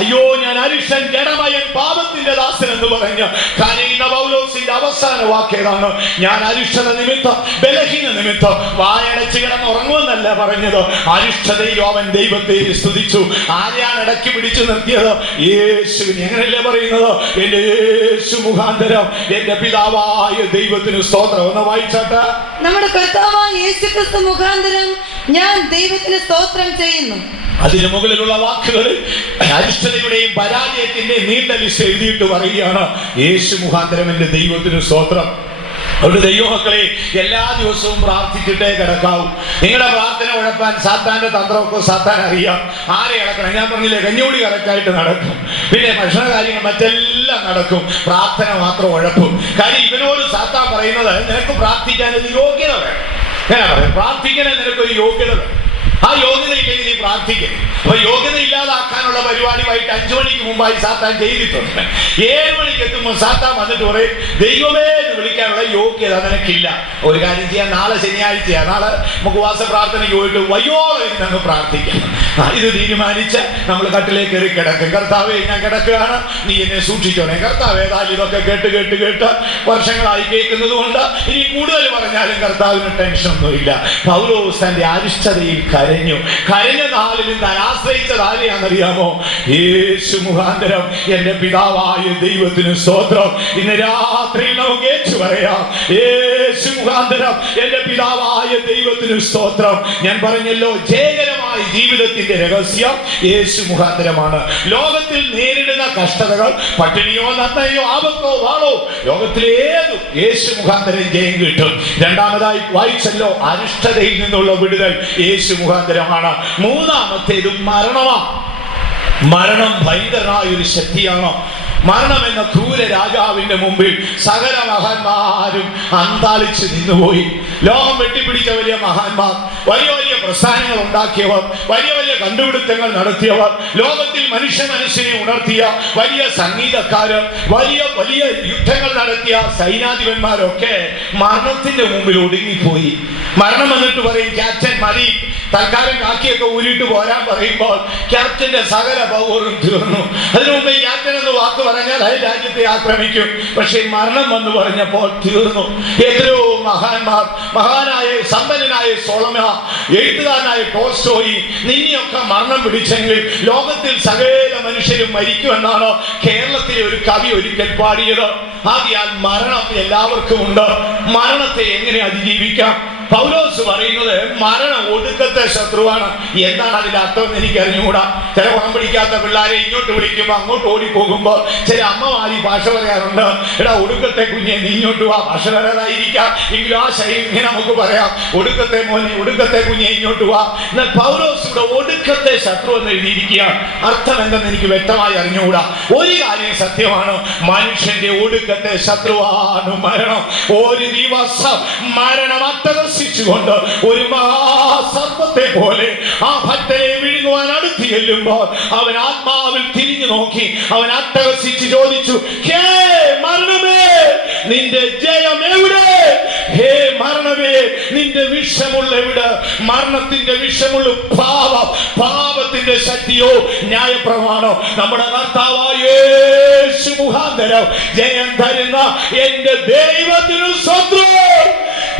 അയ്യോ ഞാൻ അരിഷ്ടൻ, ജഡമയൻ, പാപത്തിന്റെ ദാസൻ എന്ന് പറഞ്ഞ് കരയുന്ന പൗലോസിന്റെ അവസാന വാക്കേതാണ്, ഞാൻ അരിഷ്ടത നിമിത്തം, ബലഹീന നിമിത്തം വായടച്ച് കിടന്നുറങ്ങുമെന്നല്ല പറഞ്ഞത്. അരിഷ്ടതയിലും അവൻ ദൈവത്തെ സ്തുതിച്ചു. ആരെയാണ് ഇടയ്ക്ക് പിടിച്ചു നിർത്തിയത്? യേശുവിനെ. എങ്ങനെയല്ലേ പറയുന്നത്? എന്റെ യേശു മുഖാന്തരം എന്റെ പിതാവായ ദൈവത്തിന് സ്തോത്രം. ഒന്ന് വായിച്ചാട്ടെ. നമ്മുടെ കർത്താവായ യേശു ക്രിസ്തു മുഖാന്തരം ഞാൻ ദൈവത്തിന് സ്തോത്രം ചെയ്യുന്നു. അതിന് മുകളിലുള്ള വാക്കുകൾ അരിഷ്ടതയുടെയും പരാജയത്തിന്റെയും നീണ്ട ലിസ്റ്റ് എഴുതിയിട്ട് പറയുകയാണ്, യേശു മുഖാന്തരം എന്റെ ദൈവത്തിന് സ്തോത്രം. അവരുടെ ദൈവമക്കളെ എല്ലാ ദിവസവും പ്രാർത്ഥിച്ചിട്ടേ കിടക്കാവൂ. നിങ്ങളുടെ പ്രാർത്ഥന ഉഴപ്പാൻ സാത്താന്റെ തന്ത്രമൊക്കെ സാത്താൻ അറിയാം. ആരെ ഇളക്കണം? ഞാൻ പറഞ്ഞില്ലേ, കഞ്ഞൂടി കറക്റ്റായിട്ട് നടക്കും, പിന്നെ ഭക്ഷണ കാര്യങ്ങൾ മറ്റെല്ലാം നടക്കും, പ്രാർത്ഥന മാത്രം ഉഴപ്പും. കാര്യം ഇവനോട് സാത്താൻ പറയുന്നത്, നിനക്ക് പ്രാർത്ഥിക്കാൻ ഒരു യോഗ്യത വേണം. ഞാൻ പറയാം, പ്രാർത്ഥിക്കണേ നിനക്കൊരു യോഗ്യത വേണം. ആ യോഗ്യത ഇല്ലെങ്കിൽ നീ പ്രാർത്ഥിക്കും. അപ്പൊ യോഗ്യത ഇല്ലാതാക്കാനുള്ള പരിപാടി വൈകിട്ട് 5 മണിക്ക് മുമ്പായി സാത്താൻ ചെയ്തിട്ടുണ്ട്. 7 മണിക്ക് എത്തുമ്പോൾ സാത്താൻ വന്നിട്ട് പറയും, ദൈവമേ എന്ന് വിളിക്കാനുള്ള യോഗ്യത നിനക്കില്ല. ഒരു കാര്യം ചെയ്യാൻ, നാളെ ശനിയാഴ്ചയാണ്, നാളെ ഉപവാസ പ്രാർത്ഥനയ്ക്ക് പോയിട്ട് വയ്യോളം ഇരുന്നങ്ങ് പ്രാർത്ഥിക്കാം. ഇത് തീരുമാനിച്ച് നമ്മൾ കട്ടിലേക്ക് കയറി കിടക്കും. കർത്താവേ ഞാൻ കിടക്കുകയാണ്, നീ എന്നെ സൂക്ഷിച്ചോണേ. കർത്താവ് ഏതായാലും ഇതൊക്കെ കേട്ട് കേട്ട് കേട്ട് വർഷങ്ങളായി കേൾക്കുന്നത് കൊണ്ട് ഇനി കൂടുതൽ പറഞ്ഞാലും കർത്താവിന് ടെൻഷനൊന്നുമില്ല. പൗലോസ് തന്റെ അരിഷ്ടതയിൽ കരഞ്ഞു. കരഞ്ഞ നാളിലും താൻ ആശ്രയിച്ചത് ആരെയാണെന്നറിയാമോ? യേശു മുഖാന്തരം എന്റെ പിതാവായ ദൈവത്തിന് സ്തോത്രം. ഇന്ന് രാത്രി നമുക്ക് ഏറ്റു പറയാം, യേശു മുഖാന്തരം എന്റെ പിതാവായ ദൈവത്തിന് സ്തോത്രം. ഞാൻ പറഞ്ഞല്ലോ, ജയകരമായ ജീവിതത്തിന്റെ രഹസ്യം യേശു മുഖാന്തരമാണ്. ലോകത്തിൽ നേരിടുന്ന കഷ്ടതകൾ, പട്ടിണിയോ നന്മയോ ആപത്തോ വാളോ, ലോകത്തിലേതും യേശു മുഖാന്തരം ജയം കിട്ടും. രണ്ടാമതായി വായിച്ചല്ലോ, അരിഷ്ടതയിൽ നിന്നുള്ള വിടുതൽ യേശു മുഖാന്തരമാണ്. മൂന്നാമത്തേതും മരണമാണ്. മരണം ഭയങ്കരമായ ഒരു ശക്തിയാണ്. മരണം എന്ന ക്രൂര രാജാവിന്റെ മുമ്പിൽ സകല മഹാന്മാരും അന്താളിച്ച് നിന്നുപോയി. ലോകം വെട്ടിപ്പിടിച്ച വലിയ മഹാന്മാർ, വലിയ വലിയ പ്രസ്ഥാനങ്ങൾ ഉണ്ടാക്കിയവർ, വലിയ വലിയ കണ്ടുപിടുത്തങ്ങൾ നടത്തിയവർ, ലോകത്തിൽ മനുഷ്യ മനസ്സിനെ ഉണർത്തിയ വലിയ സംഗീതക്കാരൻ, വലിയ വലിയ യുദ്ധങ്ങൾ നടത്തിയ സൈനാധിപന്മാരൊക്കെ മരണത്തിന്റെ മുമ്പിൽ ഒടുങ്ങിപ്പോയി. മരണം എന്നിട്ട് പറയും, ക്യാപ്റ്റൻ മതി, തൽക്കാലം കാക്കിയൊക്കെ ഊരിയിട്ട് പോരാൻ പറയുമ്പോൾ ക്യാപ്റ്റന്റെ സകല പൗരും തീർന്നു. അതിനു മുമ്പ് ക്യാപ്റ്റൻ എന്ന് വാക്ക് പറഞ്ഞാൽ അത് രാജ്യത്തെ ആക്രമിക്കും. പക്ഷെ മരണം എന്ന് പറഞ്ഞപ്പോൾ തീർന്നു. എത്രയോ മഹാന്മാർ, മഹാനായ സമ്പന്നനായ സോളമൻ, എഴുത്തുകാരനായ ടോൾസ്റ്റോയി, നിന്നെയൊക്കെ മരണം പിടിച്ചെങ്കിൽ ലോകത്തിൽ സകല മനുഷ്യരും മരിക്കുമെന്നാണ് കേരളത്തിലെ ഒരു കവി ഒരിക്കൽ പാടിയത്. ആദ്യാൽ മരണം എല്ലാവർക്കും ഉണ്ട്. മരണത്തെ എങ്ങനെ അതിജീവിക്കാം? പൗലോസ് പറയുന്നത് മരണം ഒടുക്കത്തെ ശത്രുവാണ്. എന്താണ് അതിന്റെ അർത്ഥം എന്ന് എനിക്ക് അറിഞ്ഞുകൂടാ. ചില ഗുണം പിടിക്കാത്ത പിള്ളേരെ ഇങ്ങോട്ട് വിളിക്കുമ്പോൾ അങ്ങോട്ട് ഓടിപ്പോകുമ്പോൾ ചില അമ്മമാരി ഭാഷ പറയാറുണ്ട്, എടാ ഒടുക്കത്തെ കുഞ്ഞെ നീ ഇങ്ങോട്ട് വാ. ഭാഷ വരാതായിരിക്കാം എങ്കിലും ആ ശൈലി ഇങ്ങനെ നമുക്ക് പറയാം, ഒടുക്കത്തെ മോനെ ഒടുക്കത്തെ കുഞ്ഞെ ഇങ്ങോട്ട് വാ. എന്നാൽ പൗലോസ് ഇവിടെ ഒടുക്കത്തെ ശത്രു എന്ന് എഴുതിയിരിക്കുകയാണ്. അർത്ഥം എന്തെന്ന് എനിക്ക് വ്യക്തമായി അറിഞ്ഞുകൂടാ. ഒരു കാര്യം സത്യമാണ്, മനുഷ്യന്റെ ഒടുക്കത്തെ ശത്രുവാണ് മരണം. ഒരു ദിവസം മരണം അട്ടഹസിച്ചുകൊണ്ട് ഒരു മഹാസർപ്പത്തെ പോലെ ആ ഭക്തനെ വിഴുങ്ങുവാൻ അടുത്ത് ചെല്ലുമ്പോൾ അവൻ ആത്മാവിൽ തിരിഞ്ഞു നോക്കി അവൻ അട്ടഹസിച്ച് ചോദിച്ചു, ഹേ മരണമേ നിന്റെ ജയം എവിടെ? ഹേ മരണമേ നിന്റെ വിഷമുള്ള എവിടെ? മരണത്തിന്റെ വിഷമുള്ള പാപം, പാപത്തിന്റെ ശക്തിയോ ന്യായപ്രമാണോ നമ്മുടെ കർത്താവായ യേശു മുഖാന്തരം ജയം തരുന്ന എന്റെ ദൈവത്തിനു സ്വന്തം.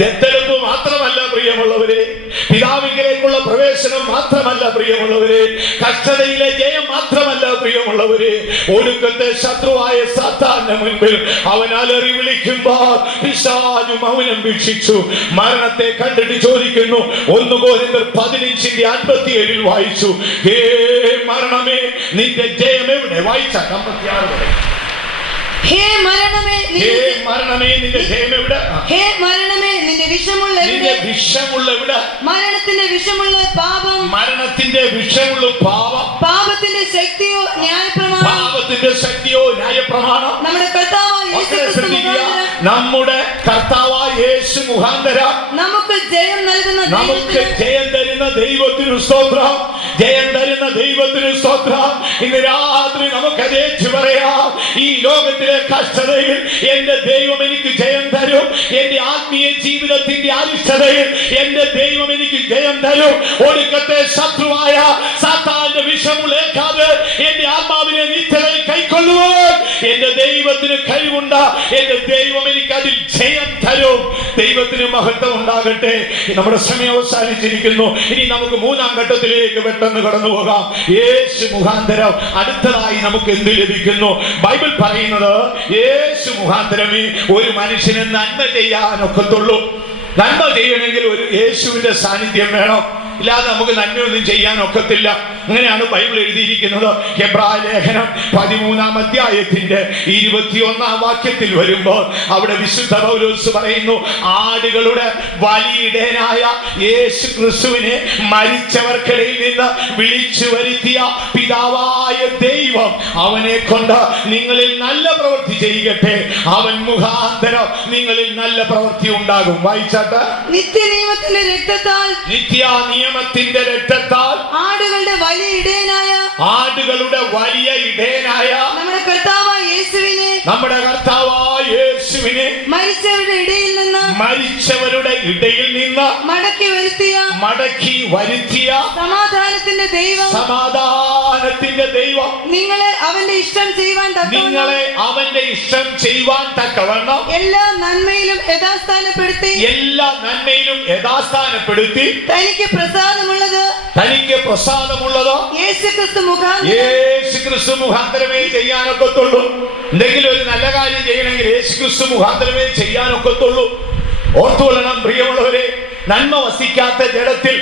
ദത്തെടുപ്പ് മാത്രമല്ല പ്രിയമുള്ളവരെ, പിതാവിലേക്കുള്ള പ്രവേശനം മാത്രമല്ല പ്രിയമുള്ളവരെ, കഷ്ടതയിലെ ജയം മാത്രമല്ല പ്രിയമുള്ളവരെ, ഒടുക്കത്തെ ശത്രുവായ സാത്താന്റെ മുൻപിൽ അവൻ അലറി വിളിക്കുമ്പോൾ പിശാചു മൗനം വീക്ഷിച്ചു. മരണത്തെ കണ്ടിട്ട് ചോദിക്കുന്നു, 1 കൊരിന്ത്യർ 15:57 വായിച്ചു, ഹേ മരണമേ നിന്റെ ജയം എവിടെ? വായിച്ച 56 വരെ. ഹേ മരണമേ നിന്റെ ജയം എവിടെ? ഹേ മരണമേ നിന്റെ വിഷമുള്ള എവിടെ? വിഷമുള്ള എവിടെ? മരണത്തിന്റെ വിഷമുള്ള പാപം, മരണത്തിന്റെ വിഷമുള്ള പാപം, പാപത്തിന്റെ ശക്തിയോ ന്യായപ്രമാണം, പാപത്തിന്റെ ശക്തിയോ ന്യായപ്രമാണം. നമ്മുടെ കർത്താവായ യേശു ക്രിസ്തു മുഖാന്തരം, നമ്മുടെ കർത്താവായ യേശു മുഖാന്തരം നമുക്ക് ജയം നൽകുന്ന, നമുക്ക് ജയം തരുന്ന ദൈവത്തിനു സ്തോത്രം, ജയം തരുന്ന ദൈവത്തിനു സ്തോത്രം. ഇന്ന് രാത്രി നമുക്ക് അതേറ്റു പറയാം, ഈ ലോകത്തിലെ കഷ്ടതയിൽ എന്റെ ദൈവം എനിക്ക് ജയം തരും. എന്റെ ആത്മീയ ജീവിതത്തിന്റെ അരിഷ്ടതയിൽ എന്റെ ദൈവം എനിക്ക് ജയം തരും. ഒടുക്കത്തെ ശത്രുവായ സാത്താന്റെ വിഷമുളേക്കാതെ എന്റെ ആത്മാവിനെ നിത്യതയിൽ കൈക്കൊള്ളുവാൻ എന്റെ ദൈവത്തിന് കഴിവുണ്ട്. എന്റെ ദൈവം എനിക്ക് അതിൽ ജയം തരും. ദൈവത്തിന് മഹത്വം ഉണ്ടാകട്ടെ. നമ്മുടെ സമയം അവസാനിച്ചിരിക്കുന്നു. ഇനി നമുക്ക് 3-ാം ഘട്ടത്തിലേക്ക് പെട്ടെന്ന് കടന്നു പോകാം. യേശു മുഖാന്തരം അടുത്തതായി നമുക്ക് എന്ത് ലഭിക്കുന്നു? ബൈബിൾ പറയുന്നത് യേശു മുഖാന്തരമേ ഒരു മനുഷ്യന് നന്മ ചെയ്യാനൊക്കത്തുള്ളൂ. നന്മ ചെയ്യണമെങ്കിൽ ഒരു യേശുവിന്റെ സാന്നിധ്യം വേണം. ഇല്ലാതെ നമുക്ക് നന്മയൊന്നും ചെയ്യാൻ ഒക്കത്തില്ല. അങ്ങനെയാണ് ബൈബിൾ എഴുതിയിരിക്കുന്നത്. ഹെബ്രായ ലേഖനം 13-ാം അധ്യായത്തിന്റെ 21-ാം വാക്യത്തിൽ വരുമ്പോൾ അവിടെ വിശുദ്ധ പൗലോസ് പറയുന്നു, ആടുകളുടെ വലിയിടയനായ യേശു ക്രിസ്തുവിനെ മരിച്ചവർക്കിടയിൽ നിന്ന് വിളിച്ചു വരുത്തിയ പിതാവായ ദൈവം അവനെ കൊണ്ട് നിങ്ങളിൽ നല്ല പ്രവൃത്തി ചെയ്യട്ടെ. അവൻ മുഖാന്തരം നിങ്ങളിൽ നല്ല പ്രവൃത്തി ഉണ്ടാകും. വായിച്ചാട്ട്, നിത്യനിയമത്തിന്റെ രക്തത്താൽ, നിയമത്തിന്റെ രക്തത്താൽ ആടുകളുടെ വലിയ ഇടയനായ, ആടുകളുടെ വലിയ ഇടയനായ നമ്മുടെ കർത്താവായ യേശുവിനെ, നമ്മുടെ കർത്താവായ യേശുവിനെ മരിച്ചവരുടെ ഇടയിൽ നിന്ന്, മരിച്ചവരുടെ ഇടയിൽ നിന്ന് മടക്കി വരുത്തിയ സമാധാനത്തിന്റെ ദൈവം, സമാധാനത്തിന്റെ ദൈവം നിങ്ങളെ അവന്റെ ഇഷ്ടം ചെയ്യുവാൻ തക്കവണ്ണം എല്ലാ നന്മയിലും യഥാസ്ഥാനപ്പെടുത്തി തനിക്ക് പ്രസാദമുള്ളത് യേശുക്രിസ്തു മുഖാന്തരമേ ചെയ്യാനൊക്കത്തുള്ളൂ. എന്തെങ്കിലും ഒരു നല്ല കാര്യം ചെയ്യണമെങ്കിൽ യേശുക്രിസ്തു മുഖാന്തരമേ ചെയ്യാനൊക്കത്തുള്ളൂ. ഓർത്തുകൊള്ളണം പ്രിയമുള്ളവരെ, നന്മ വസിക്കാത്ത ജഡത്തിൽ,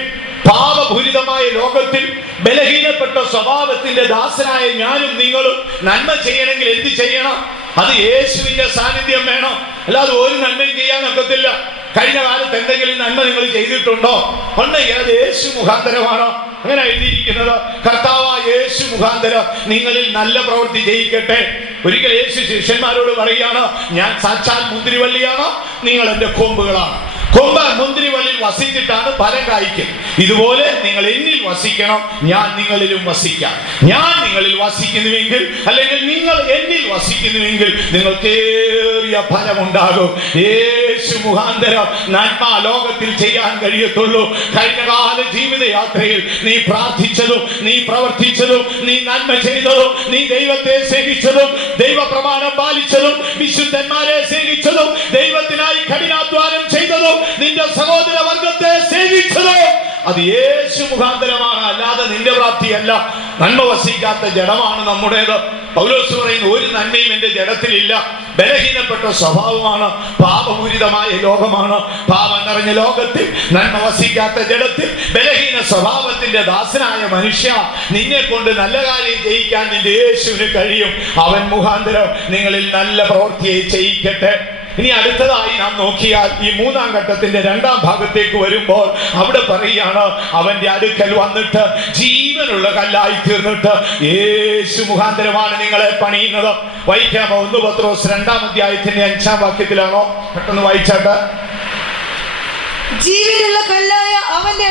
പാപപൂരിതമായ ലോകത്തിൽ, ബലഹീനപ്പെട്ട സ്വഭാവത്തിന്റെ ദാസനായ ഞാനും നിങ്ങളും നന്മ ചെയ്യണമെങ്കിൽ എന്ത് ചെയ്യണം? അത് യേശുവിന്റെ സാന്നിധ്യം വേണം. അല്ലാതെ ഒരു നന്മയും ചെയ്യാനൊക്കത്തില്ല. കഴിഞ്ഞ കാലത്ത് എന്തെങ്കിലും നന്മ നിങ്ങൾ ചെയ്തിട്ടുണ്ടോ? ഉണ്ടെങ്കിൽ അത് യേശു മുഖാന്തരമാണോ? അങ്ങനെ എഴുതിയിരിക്കുന്നത്. കർത്താവായ യേശു മുഖാന്തരം നിങ്ങളിൽ നല്ല പ്രവൃത്തി ചെയ്യിക്കട്ടെ. ഒരിക്കൽ യേശു ശിഷ്യന്മാരോട് പറയുകയാണ്, ഞാൻ സാക്ഷാൽ മുന്തിരിവള്ളിയാണ്, നിങ്ങൾ എന്റെ കൊമ്പുകളാണ്. കൊമ്പ് മുന്തിരിവള്ളിയിൽ വസിച്ചിട്ടാണ് ഫലം കായ്ക്കും. ഇതുപോലെ നിങ്ങൾ എന്നിൽ വസിക്കണം, ഞാൻ നിങ്ങളിലും വസിക്കാം. ഞാൻ നിങ്ങളിൽ വസിക്കുന്നുവെങ്കിൽ, അല്ലെങ്കിൽ നിങ്ങൾ എന്നിൽ വസിക്കുന്നുവെങ്കിൽ നിങ്ങൾക്കേറിയ ഫലമുണ്ടാകും. യേശു മുഖാന്തരം നന്മ ലോകത്തിൽ ചെയ്യാൻ കഴിയത്തുള്ളൂ. കഴിഞ്ഞകാല ജീവിതയാത്രയിൽ നീ പ്രാർത്ഥിച്ചതും, നീ പ്രവർത്തിച്ചതും, നീ നന്മ ചെയ്തതും, നീ ദൈവത്തെ സ്നേഹിച്ചതും, ദൈവപ്രമാണം പാലിച്ചതും, വിശുദ്ധന്മാരെ സ്നേഹിച്ചതും, ദൈവത്തിനായി കഠിനാധ്വാനം ചെയ്തതും, നിന്റെ സഹോദര വർഗത്തെ സേവിച്ചതോ അത് യേശു മുഖാന്തരമാണ്. അല്ലാതെ നിന്റെ പ്രാപ്തിയല്ല. നന്മ വസിക്കാത്ത ജഡമാണ് നമ്മുടേത്. പൗലോസ് പറയുന്നു, ഒരു നന്മയും എന്റെ ജഡത്തിലില്ല. ബലഹീനപ്പെട്ട പരാജയപ്പെട്ട സ്വഭാവമാണ്. പാപപൂരിതമായ ലോകമാണ്. പാപം നിറഞ്ഞ ലോകത്തിൽ, നന്മ വസിക്കാത്ത ജഡത്തിൽ, ബലഹീന സ്വഭാവത്തിന്റെ ദാസനായ മനുഷ്യ, നിന്നെ കൊണ്ട് നല്ല കാര്യം ചെയ്യിക്കാൻ നിന്റെ യേശുവിന് കഴിയും. അവൻ മുഖാന്തരം നിങ്ങളിൽ നല്ല പ്രവൃത്തിയെ ചെയ്യിക്കട്ടെ. ഇനി അടുത്തതായി നാം നോക്കിയാൽ ഈ മൂന്നാം ഘട്ടത്തിന്റെ രണ്ടാം ഭാഗത്തേക്ക് വരുമ്പോൾ അവിടെ പറയുകയാണ്, അവന്റെ അടുക്കൽ വന്നിട്ട് ജീവനുള്ള കല്ലായി തീർന്നിട്ട് യേശു മുഖാന്തരമാണ് നിങ്ങളെ പണിയുന്നത്. വായിക്കാമോ? 1 പത്രോസ് 2-ാം അധ്യായത്തിന്റെ 5-ാം വാക്യത്തിലാണോ? പെട്ടെന്ന് വായിച്ചാട്ട്. ജീവനുള്ള കല്ലായ അവന്റെ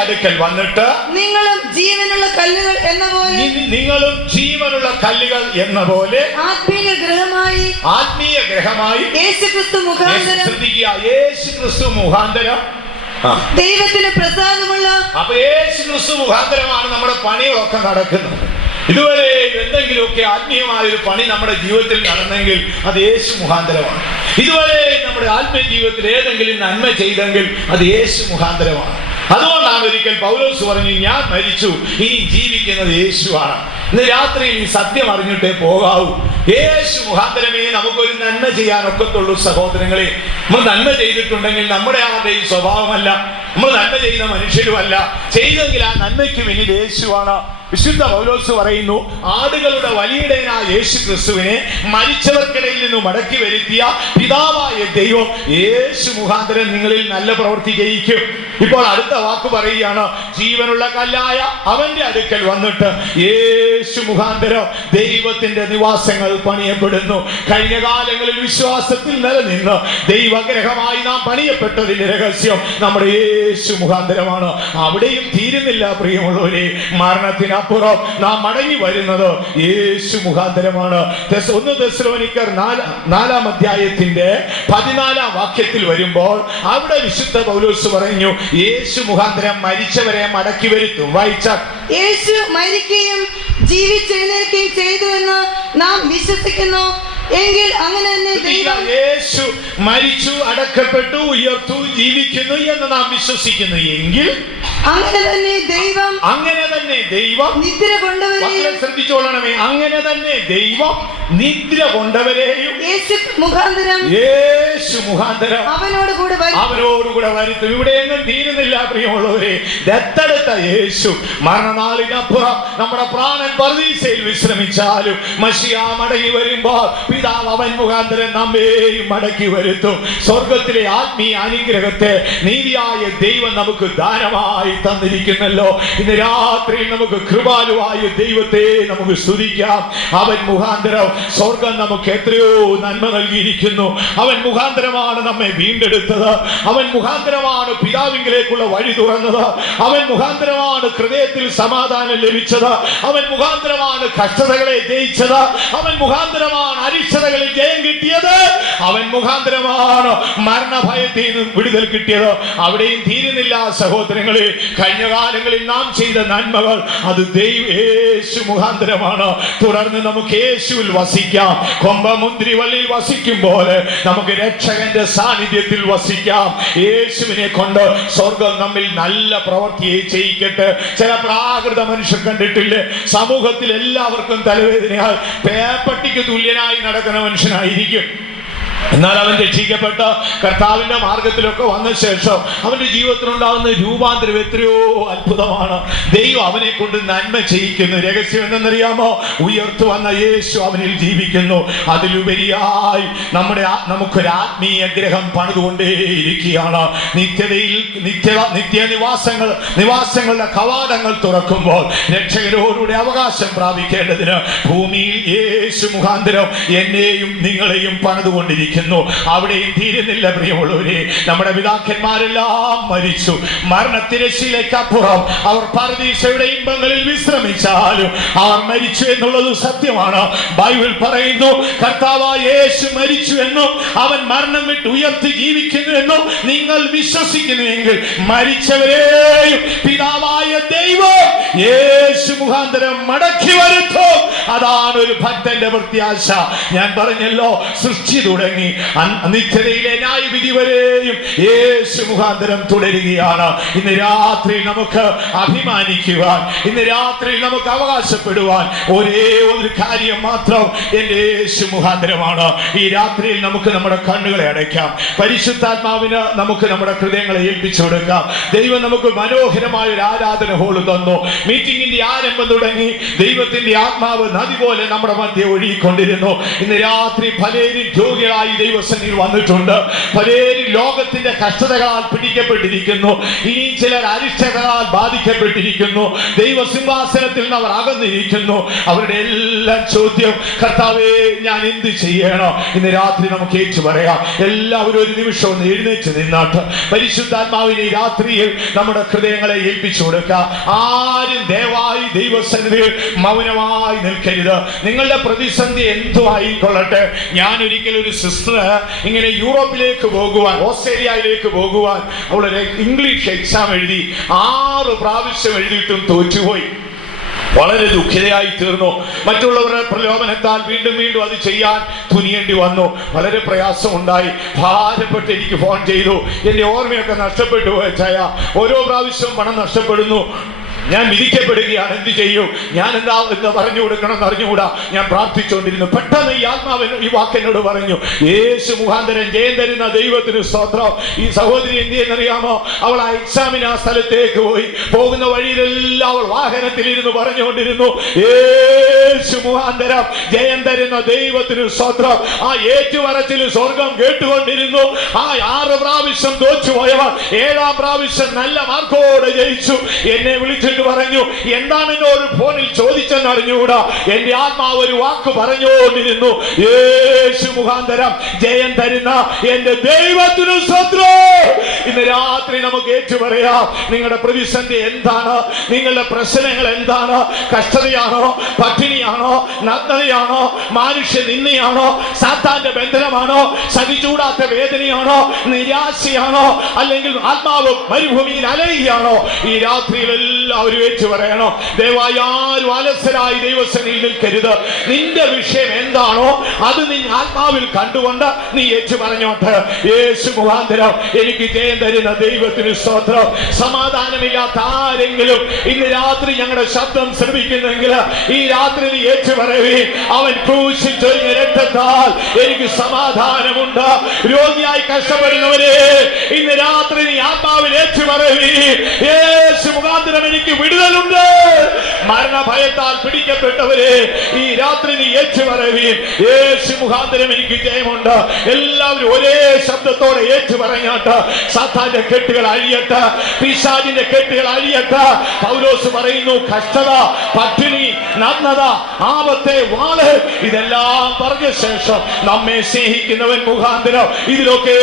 അടുക്കൽ വന്നിട്ട് നിങ്ങളും ജീവനുള്ള കല്ലുകൾ എന്ന പോലെ ആത്മീയ ഗ്രഹമായി യേശുക്രിസ്തു മുഖാന്തരം ദൈവത്തിന് പ്രസാദമുള്ള. അപ്പൊ യേശുക്രിസ്തു മുഖാന്തരമാണ് നമ്മുടെ പണികളൊക്കെ നടക്കുന്നത്. ഇതുവരെ എന്തെങ്കിലുമൊക്കെ ആത്മീയമായ ഒരു പണി നമ്മുടെ ജീവിതത്തിൽ നടന്നെങ്കിൽ അത് യേശു മുഖാന്തരമാണ്. ഇതുവരെ നമ്മുടെ ആത്മീയ ജീവിതത്തിൽ ഏതെങ്കിലും നന്മ ചെയ്തെങ്കിൽ അത് യേശു മുഖാന്തരമാണ്. അതുകൊണ്ടാണ് ഒരിക്കൽ പൗലോസ് പറഞ്ഞു, ഞാൻ മരിച്ചു, ഇനി ജീവിക്കുന്നത് യേശുവാണ്. ഇന്ന് രാത്രിയിൽ ഈ സത്യം അറിഞ്ഞിട്ടേ പോകാവൂ. യേശു മുഖാന്തരമേ നമുക്കൊരു നന്മ ചെയ്യാൻ ഒക്കത്തുള്ളൂ. സഹോദരങ്ങളെ, നമ്മൾ നന്മ ചെയ്തിട്ടുണ്ടെങ്കിൽ നമ്മുടെ ആരുടെയും സ്വഭാവമല്ല, നമ്മൾ നന്മ ചെയ്യുന്ന മനുഷ്യരുമല്ല. ചെയ്തെങ്കിൽ ആ നന്മയ്ക്ക് പിന്നിൽ യേശുവാണ്. വിശുദ്ധ പൗലോസ് പറയുന്നു, ആടുകളുടെ വലിയിടയനായ യേശു ക്രിസ്തുവിനെ മരിച്ചവർക്കിടയിൽ നിന്ന് മടക്കി വരുത്തിയ പിതാവായ ദൈവം യേശു മുഖാന്തരം നിങ്ങളിൽ നല്ല പ്രവൃത്തി ചെയ്യിക്കും. ഇപ്പോൾ അടുത്ത വാക്ക് പറയുകയാണ്, ജീവനുള്ള കല്ലായ അവന്റെ അടുക്കൽ വന്നിട്ട് യേശു മുഖാന്തരം ദൈവത്തിന്റെ നിവാസങ്ങൾ പണിയപ്പെടുന്നു. കഴിഞ്ഞ കാലങ്ങളിൽ വിശ്വാസത്തിൽ നിലനിന്ന് ദൈവഗ്രഹമായി നാം പണിയപ്പെട്ടതിന്റെ രഹസ്യം നമ്മുടെ യേശു മുഖാന്തരമാണ്. അവിടെയും തീരുന്നില്ല പ്രിയമുള്ളവരെ. മരണത്തിന് അപ്പുറം നാം മടങ്ങി വരുന്നത് യേശു മുഖാന്തരമാണ്. 1 തെസ്സലോനിക്കർ 4-ാം അധ്യായത്തിന്റെ 14-ാം വാക്യത്തിൽ വരുമ്പോൾ അവിടെ വിശുദ്ധ പൗലോസ് പറഞ്ഞു, യേശു മുഖാന്തരം മരിച്ചവരെ മടക്കി വരുത്തും. വായിച്ചാൽ, യേശു മരിക്കുകയും ജീവിച്ചെഴുന്നേൽക്കുകയും ചെയ്തു എന്ന് നാം വിശ്വസിക്കുന്നു. എങ്കിൽ അങ്ങനെ തന്നെ ദൈവം യേശു മരിച്ചു, അടക്കപ്പെട്ടു, ഉയർത്തു, ജീവിക്കുന്നു എന്ന് നാം വിശ്വസിക്കുന്നു. എങ്കിൽ അങ്ങനെ തന്നെ ദൈവം നിദ്ര കൊണ്ടവരെയും, ശ്രദ്ധിച്ചോളണമേ, അങ്ങനെ തന്നെ ദൈവം നിദ്ര കൊണ്ടവരെയും യേശു മുഖാന്തരം അവനോടുകൂടെ വരുത്തും. ഇവിടെ എങ്ങും തീരുന്നില്ല പ്രിയമുള്ളവരെ. ദത്തെടുത്ത യേശു മരണനാളിനപ്പുറം നമ്മുടെ പ്രാണൻ പർദീസയിൽ വിശ്രമിച്ചാലും മശിഹാ മടങ്ങി വരുമ്പോൾ പിതാവ് അവൻ മുഖാന്തരം നമ്മെയും മടക്കി വരുത്തും. സ്വർഗത്തിലെ ആത്മീയ അനുഗ്രഹത്തെ നീതിയായ ദൈവം നമുക്ക് ദാനമായി തന്നിരിക്കുന്നല്ലോ. ഇന്ന് രാത്രി നമുക്ക് കൃപാലുവായ ദൈവത്തെ നമുക്ക് സ്തുതിക്കാം. അവൻ മുഖാന്തരം സ്വർഗം നമുക്ക് എത്രയോ നന്മ നൽകിയിരിക്കുന്നു. അവൻ മുഖാന്തരമാണ് നമ്മെ വീണ്ടെടുത്തത്. അവൻ മുഖാന്തരമാണ് പിതാവിങ്കിലേക്കുള്ള വഴി തുറന്നത്. അവൻ മുഖാന്തരമാണ് ഹൃദയത്തിൽ സമാധാനം ലഭിച്ചത്. അവൻ മുഖാന്തരമാണ് കഷ്ടതകളെ ജയിച്ചത്. അവൻ മുഖാന്തരമാണ് അരിഷ്ടതകളിൽ ജയം കിട്ടിയത്. അവൻ മുഖാന്തരമാണ് മരണഭയത്തിൽ നിന്ന് വിടുതൽ കിട്ടിയത്. അവിടെയും തീരുന്നില്ല സഹോദരങ്ങളെ. കഴിഞ്ഞ കാലങ്ങളിൽ നാം ചെയ്ത നന്മകൾ അത് യേശു മുഖാന്തരമാണ്. തുടർന്ന് നമുക്ക് യേശുവിൽ വസിക്കാം. കൊമ്പമുന്തിരി വള്ളിയിൽ വസിക്കും പോലെ നമുക്ക് രക്ഷകന്റെ സാന്നിധ്യത്തിൽ വസിക്കാം. യേശുവിനെ കൊണ്ട് സ്വർഗം നമ്മിൽ നല്ല പ്രവൃത്തിയെ ചെയ്യിക്കട്ടെ. ചില പ്രാകൃത മനുഷ്യർ കണ്ടിട്ടില്ലേ, സമൂഹത്തിൽ എല്ലാവർക്കും തലവേദനയാൽ പേപ്പട്ടിക്ക് തുല്യനായി നടക്കുന്ന മനുഷ്യനായിരിക്കും. എന്നാൽ അവൻ രക്ഷിക്കപ്പെട്ട കർത്താവിന്റെ മാർഗത്തിലൊക്കെ വന്ന ശേഷം അവന്റെ ജീവിതത്തിലുണ്ടാകുന്ന രൂപാന്തരം എത്രയോ അത്ഭുതമാണ്. ദൈവം അവനെ കൊണ്ട് നന്മ ചെയ്യിക്കുന്നു. രഹസ്യം എന്തെന്നറിയാമോ? ഉയർത്തു വന്ന യേശു അവനിൽ ജീവിക്കുന്നു. അതിലുപരിയായി നമുക്കൊരു ആത്മീയ ഗ്രഹം പണിതുകൊണ്ടേയിരിക്കുകയാണ്. നിവാസങ്ങളുടെ കവാടങ്ങൾ തുറക്കുമ്പോൾ രക്ഷകരോടുകൂടെ അവകാശം പ്രാപിക്കേണ്ടതിന് ഭൂമിയിൽ യേശു മുഖാന്തരം എന്നെയും നിങ്ങളെയും പണിതുകൊണ്ടിരിക്കുന്നു. അവിടെയും തീരുന്നില്ല പ്രിയമുള്ളവരെ. നമ്മുടെ പിതാക്കന്മാരെല്ലാം മരിച്ചു. മരണത്തിരശ്ശീലയ്ക്കപ്പുറം അവർ പർദീസയുടെ ഇമ്പങ്ങളിൽ വിശ്രമിച്ചാലും അവർ മരിച്ചു എന്നുള്ളത് സത്യമാണ്. ബൈബിൾ പറയുന്നു, കർത്താവായ യേശു മരിച്ചു എന്നും അവൻ മരണം വിട്ട് ഉയർത്തി ജീവിക്കുന്നു എന്നും നിങ്ങൾ വിശ്വസിക്കുന്നുവെങ്കിൽ മരിച്ചവരെയും പിതാവായ ദൈവം യേശു മുഖാന്തരം മടക്കി വരുത്തും. അതാണ് ഒരു ഭക്തന്റെ പ്രത്യാശ. ഞാൻ പറഞ്ഞല്ലോ, സൃഷ്ടി തുടങ്ങി നിത്യതയിലെ ന്യായവിധി വരെയും യേശു മുഖാന്തരം തുടരുകയാണ്. ഇന്ന് രാത്രി നമുക്ക് അഭിമാനിക്കുവാൻ, ഇന്ന് രാത്രി നമുക്ക് അവകാശപ്പെടുവാൻ ഒരേ ഒരു കാര്യം മാത്രം, എന്റെ യേശു മുഖാന്തരമാണ്. ഈ രാത്രിയിൽ നമുക്ക് നമ്മുടെ കണ്ണുകളെ അടയ്ക്കാം. പരിശുദ്ധാത്മാവിന് നമുക്ക് നമ്മുടെ ഹൃദയങ്ങളെ ഏൽപ്പിച്ചു കൊടുക്കാം. ദൈവം നമുക്ക് മനോഹരമായ ഒരു ആരാധന ഹോള് തന്നു. മീറ്റിംഗിന്റെ ആരംഭം തുടങ്ങി ദൈവത്തിന്റെ ആത്മാവ് നദി പോലെ നമ്മുടെ മധ്യ ഒഴുകിക്കൊണ്ടിരുന്നു. ഇന്ന് രാത്രി പലരും രോഗികളായി ദൈവസന്നിധിയിൽ വന്നിട്ടുണ്ട്. പലരും ലോകത്തിന്റെ കഷ്ടതകളാൽ പിടിക്കപ്പെട്ടിരിക്കുന്നു. ഇനി ചിലർ അരിഷ്ടതകളാൽ ബാധിക്കപ്പെട്ടിരിക്കുന്നു. ദൈവസിംഹാസനത്തിൽ നിന്ന് അവർ അകന്നിരിക്കുന്നു. അവരുടെ എല്ലാം ചോദ്യം, കർത്താവേ ഞാൻ എന്ത് ചെയ്യണം? ഇന്ന് രാത്രി നമുക്ക് ഏറ്റു പറയാം. എല്ലാവരും ഒരു നിമിഷം ഒന്ന് എഴുന്നേറ്റ് നിന്നാട്ട് പരിശുദ്ധാത്മാവിനെ ഈ രാത്രിയിൽ നമ്മുടെ ഹൃദയങ്ങളെ ഏൽപ്പിച്ചു കൊടുക്കുക. ആരും ദയവായി ദൈവസന്നിധിയിൽ മൗനമായി നിൽക്കരുത്. നിങ്ങളുടെ പ്രതിസന്ധി എന്തുമായിക്കൊള്ളട്ടെ. ഞാൻ ഒരിക്കലും ഒരു സിസ്റ്റർ ഇങ്ങനെ യൂറോപ്പിലേക്ക് പോകുവാൻ, ഓസ്ട്രേലിയയിലേക്ക് പോകുവാൻ അവളൊരു ഇംഗ്ലീഷ് എക്സാം എഴുതി 6 പ്രാവശ്യം എഴുതിയിട്ടും തോറ്റുപോയി. വളരെ ദുഃഖിതയായി തീർന്നു. മറ്റുള്ളവരുടെ പ്രലോഭനത്താൽ വീണ്ടും വീണ്ടും അത് ചെയ്യാൻ തുനിയേണ്ടി വന്നു. വളരെ പ്രയാസമുണ്ടായി. ഭാരപ്പെട്ട് എനിക്ക് ഫോൺ ചെയ്തു. എന്റെ ഓർമ്മയൊക്കെ നഷ്ടപ്പെട്ടു പോയ ഓരോ പ്രാവശ്യവും പണം നഷ്ടപ്പെടുന്നു. ഞാൻ വിധിക്കപ്പെടുകയാണ്, എന്ത് ചെയ്യും? ഞാൻ എന്താ എന്ന് പറഞ്ഞു കൊടുക്കണം എന്ന് അറിഞ്ഞുകൂടാ. ഞാൻ പ്രാർത്ഥിച്ചുകൊണ്ടിരുന്നു. പെട്ടെന്ന് ഈ ആത്മാവൻ ഈ വാക്കെന്നോട് പറഞ്ഞു, യേശു മുഖാന്തരം ജയം തരുന്ന ദൈവത്തിന് സ്തോത്രം. ഈ സഹോദരി എന്ത് ചെയ്യുന്നറിയാമോ? അവൾ ആ എക്സാമിന് ആ സ്ഥലത്തേക്ക് പോയി. പോകുന്ന വഴിയിലെല്ലാം അവൾ വാഹനത്തിലിരുന്ന് പറഞ്ഞുകൊണ്ടിരുന്നു, യേശു മുഖാന്തരം ജയം തരുന്ന ദൈവത്തിന് സ്തോത്രം. ആ ഏറ്റുപറച്ചിൽ സ്വർഗം കേട്ടുകൊണ്ടിരുന്നു. ആ 6 പ്രാവശ്യം തോറ്റുപോയവർ 7ാം പ്രാവശ്യം നല്ല മാർക്കോടെ ജയിച്ചു. എന്നെ വിളിച്ചിട്ട് പറഞ്ഞു, എന്താണ് എന്നോട് ഫോണിൽ ചോദിച്ചെന്ന് അറിഞ്ഞുകൂടാ. എന്റെ ആത്മാവ് ഒരു വാക്ക് പറഞ്ഞുകൊണ്ടിരുന്നു, യേശു മുഖാന്തരം ജയം തരുന്ന എന്റെ ദൈവത്തിനു സ്തോത്രം. ഇന്ന് രാത്രി നമുക്ക് ഏറ്റുപറയാം. നിങ്ങളുടെ പ്രതിസന്ധി എന്താണ്? നിങ്ങളുടെ പ്രശ്നങ്ങൾ എന്താണ്? കഷ്ടതയാണോ? പട്ടിണിയാണോ? നഗ്നതയാണോ? മാനുഷ്യ നിന്ദയാണോ? സാത്താന്റെ ബന്ധനമാണോ? സഹിച്ചൂടാത്ത വേദനയാണോ? നിരാശയാണോ? അല്ലെങ്കിൽ ആത്മാവ് മരുഭൂമിയിൽ അലയുകയാണോ? ഈ രാത്രിയിൽ എല്ലാവരും ഏറ്റു പറയണോ. ദയവായി ആരും അലസരായി ദൈവസന്നിധിയിൽ നിൽക്കരുത്. നിന്റെ വിഷയം എന്താണോ അത് നീ ആത്മാവിൽ കണ്ടുകൊണ്ട് നീ ഏറ്റു പറഞ്ഞോട്ട്, യേശു മുഖാന്തരം എനിക്ക് ജയം തരുന്ന ദൈവത്തിന് സ്തോത്രം. സമാധാനമില്ലാത്ത ആരെങ്കിലും ഇന്ന് രാത്രി ഞങ്ങളുടെ ശബ്ദം ശ്രമിക്കുന്നെങ്കിൽ ഈ രാത്രി നീ ഏറ്റു പറയുകയും, അവൻ ക്രൂശിൽ ചൊരിഞ്ഞ രക്തത്താൽ എനിക്ക് സമാധാനമുണ്ട്. രോഗിയായി കഷ്ടപ്പെടുന്നവരെ ഇന്ന് രാത്രി നീ ആത്മാവിൽ ഏറ്റു പറയുകയും, യേശു മുഖാന്തരം എനിക്ക് വിടുതലുണ്ട്. മരണഭയത്താൽ പിടിക്കപ്പെട്ടവരെ ഈ രാത്രി നീ ഏറ്റു പറയുകയും, യേശു മുഖാന്തരം എനിക്ക് ജയമുണ്ട്. എല്ലാവരും ഒരേ ശബ്ദത്തോടെ ഏറ്റു പറഞ്ഞാട്ട് സാത്താന്റെ കെട്ടുകൾ അഴിയട്ടെ, പിശാചിന്റെ കെട്ടുകൾ അഴിയട്ടെ. പൗലോസ് പറയുന്നു, കഷ്ടത, പട്ടിണി, നഗ്നത, ആപത്തെ, വാള്, ഇതെല്ലാം പറഞ്ഞ ശേഷം നമ്മെ സ്നേഹിക്കുന്നവൻ മുഖാന്തരം ഇതിലൊക്കെ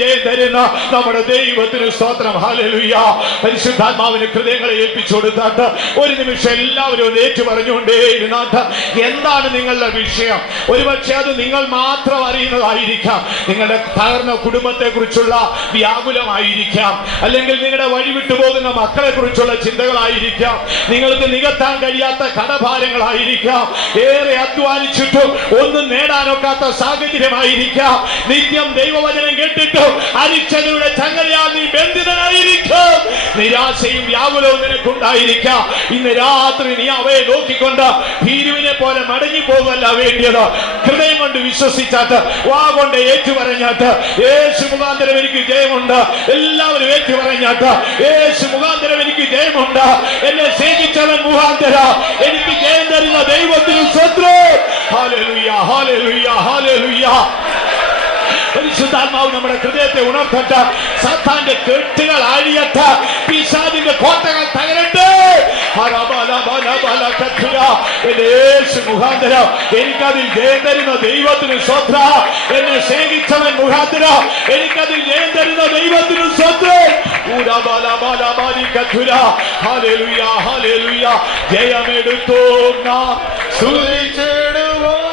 ജയം തരുന്ന നമ്മുടെ ദൈവത്തിന് സ്തോത്രം. ഹല്ലേലൂയ. പരിശുദ്ധാത്മാവിന് ഹൃദയങ്ങളെ ഏൽപ്പിച്ചു കൊടുത്താട്ട് ഒരു നിമിഷം എല്ലാവരും ഏറ്റു പറഞ്ഞുകൊണ്ടേ ഇരുന്നാട്ട്, എന്താണ് നിങ്ങളുടെ വിഷയം? ഒരുപക്ഷെ അത് നിങ്ങൾ മാത്രം അറിയുന്നതായിരിക്കാം. നിങ്ങളുടെ തകർന്ന കുടുംബത്തെ കുറിച്ചുള്ള വ്യാകുലമായിരിക്കാം, അല്ലെങ്കിൽ നിങ്ങളുടെ വഴി വിട്ടുപോകുന്ന മക്കളെ കുറിച്ചുള്ള ചിന്തകളായിരിക്കാം, നിങ്ങൾക്ക് നികത്താൻ കഴിയാത്ത കടഭാരങ്ങളായിരിക്കാം, ഏറെ അധ്വാനിച്ചിട്ടും ഒന്നും നേടാനൊക്കാത്ത സാഹചര്യമായിരിക്കാം. നിത്യം ദൈവവചനം കേട്ടിട്ടും അരിച്ചതയുടെ ചങ്ങലയാൽ നീ ബന്ധിതനായിരിക്കും. നിരാശയും വ്യാകുലവും നിനക്കുണ്ടായിരിക്കാം. ഇന്ന് രാത്രി നീ അവയെ നോക്കിക്കൊണ്ട് ഭീരുവിനെ പോലെ മടങ്ങി പോകുമല്ല വേണ്ടിയത്. ഹൃദയം കൊണ്ട് വിശ്വസിച്ചാട്ട്, വാ കൊണ്ട് ഏറ്റു പറഞ്ഞാട്ട്, യേശു മുഖാന്തരം എനിക്ക് ജയമുണ്ട്. എല്ലാവരും ഏറ്റു പറഞ്ഞാട്ട്, യേശു മുഖാന്തരം എനിക്ക് ജയമുണ്ട്. എന്നെ സ്നേഹിച്ചവൻ മുഖാന്തരം എനിക്ക് ജയം തരുന്ന ദൈവത്തിന് സ്തോത്രം. Hallelujah, hallelujah, hallelujah. പരിശുദ്ധാത്മാവ് നമ്മുടെ ഹൃദയത്തെ ഉണർത്തട്ടെ. സാത്താന്റെ കെട്ടുകൾ അഴിയട്ടെ, പിശാചിന്റെ കോട്ടകൾ തകരട്ടെ. യേശു മുഖാന്തരം എനിക്കതിൽ ജയം തരുന്ന ദൈവത്തിന് സ്തോത്രം. എന്നെ സ്നേഹിച്ചവൻ മുഖാന്തരം എനിക്കതിൽ ജയം തരുന്ന ദൈവത്തിന് സ്തോത്രം. Hallelujah, hallelujah. ജയമെടുത്തു നാം സ്തുതിച്ചിടുവോം.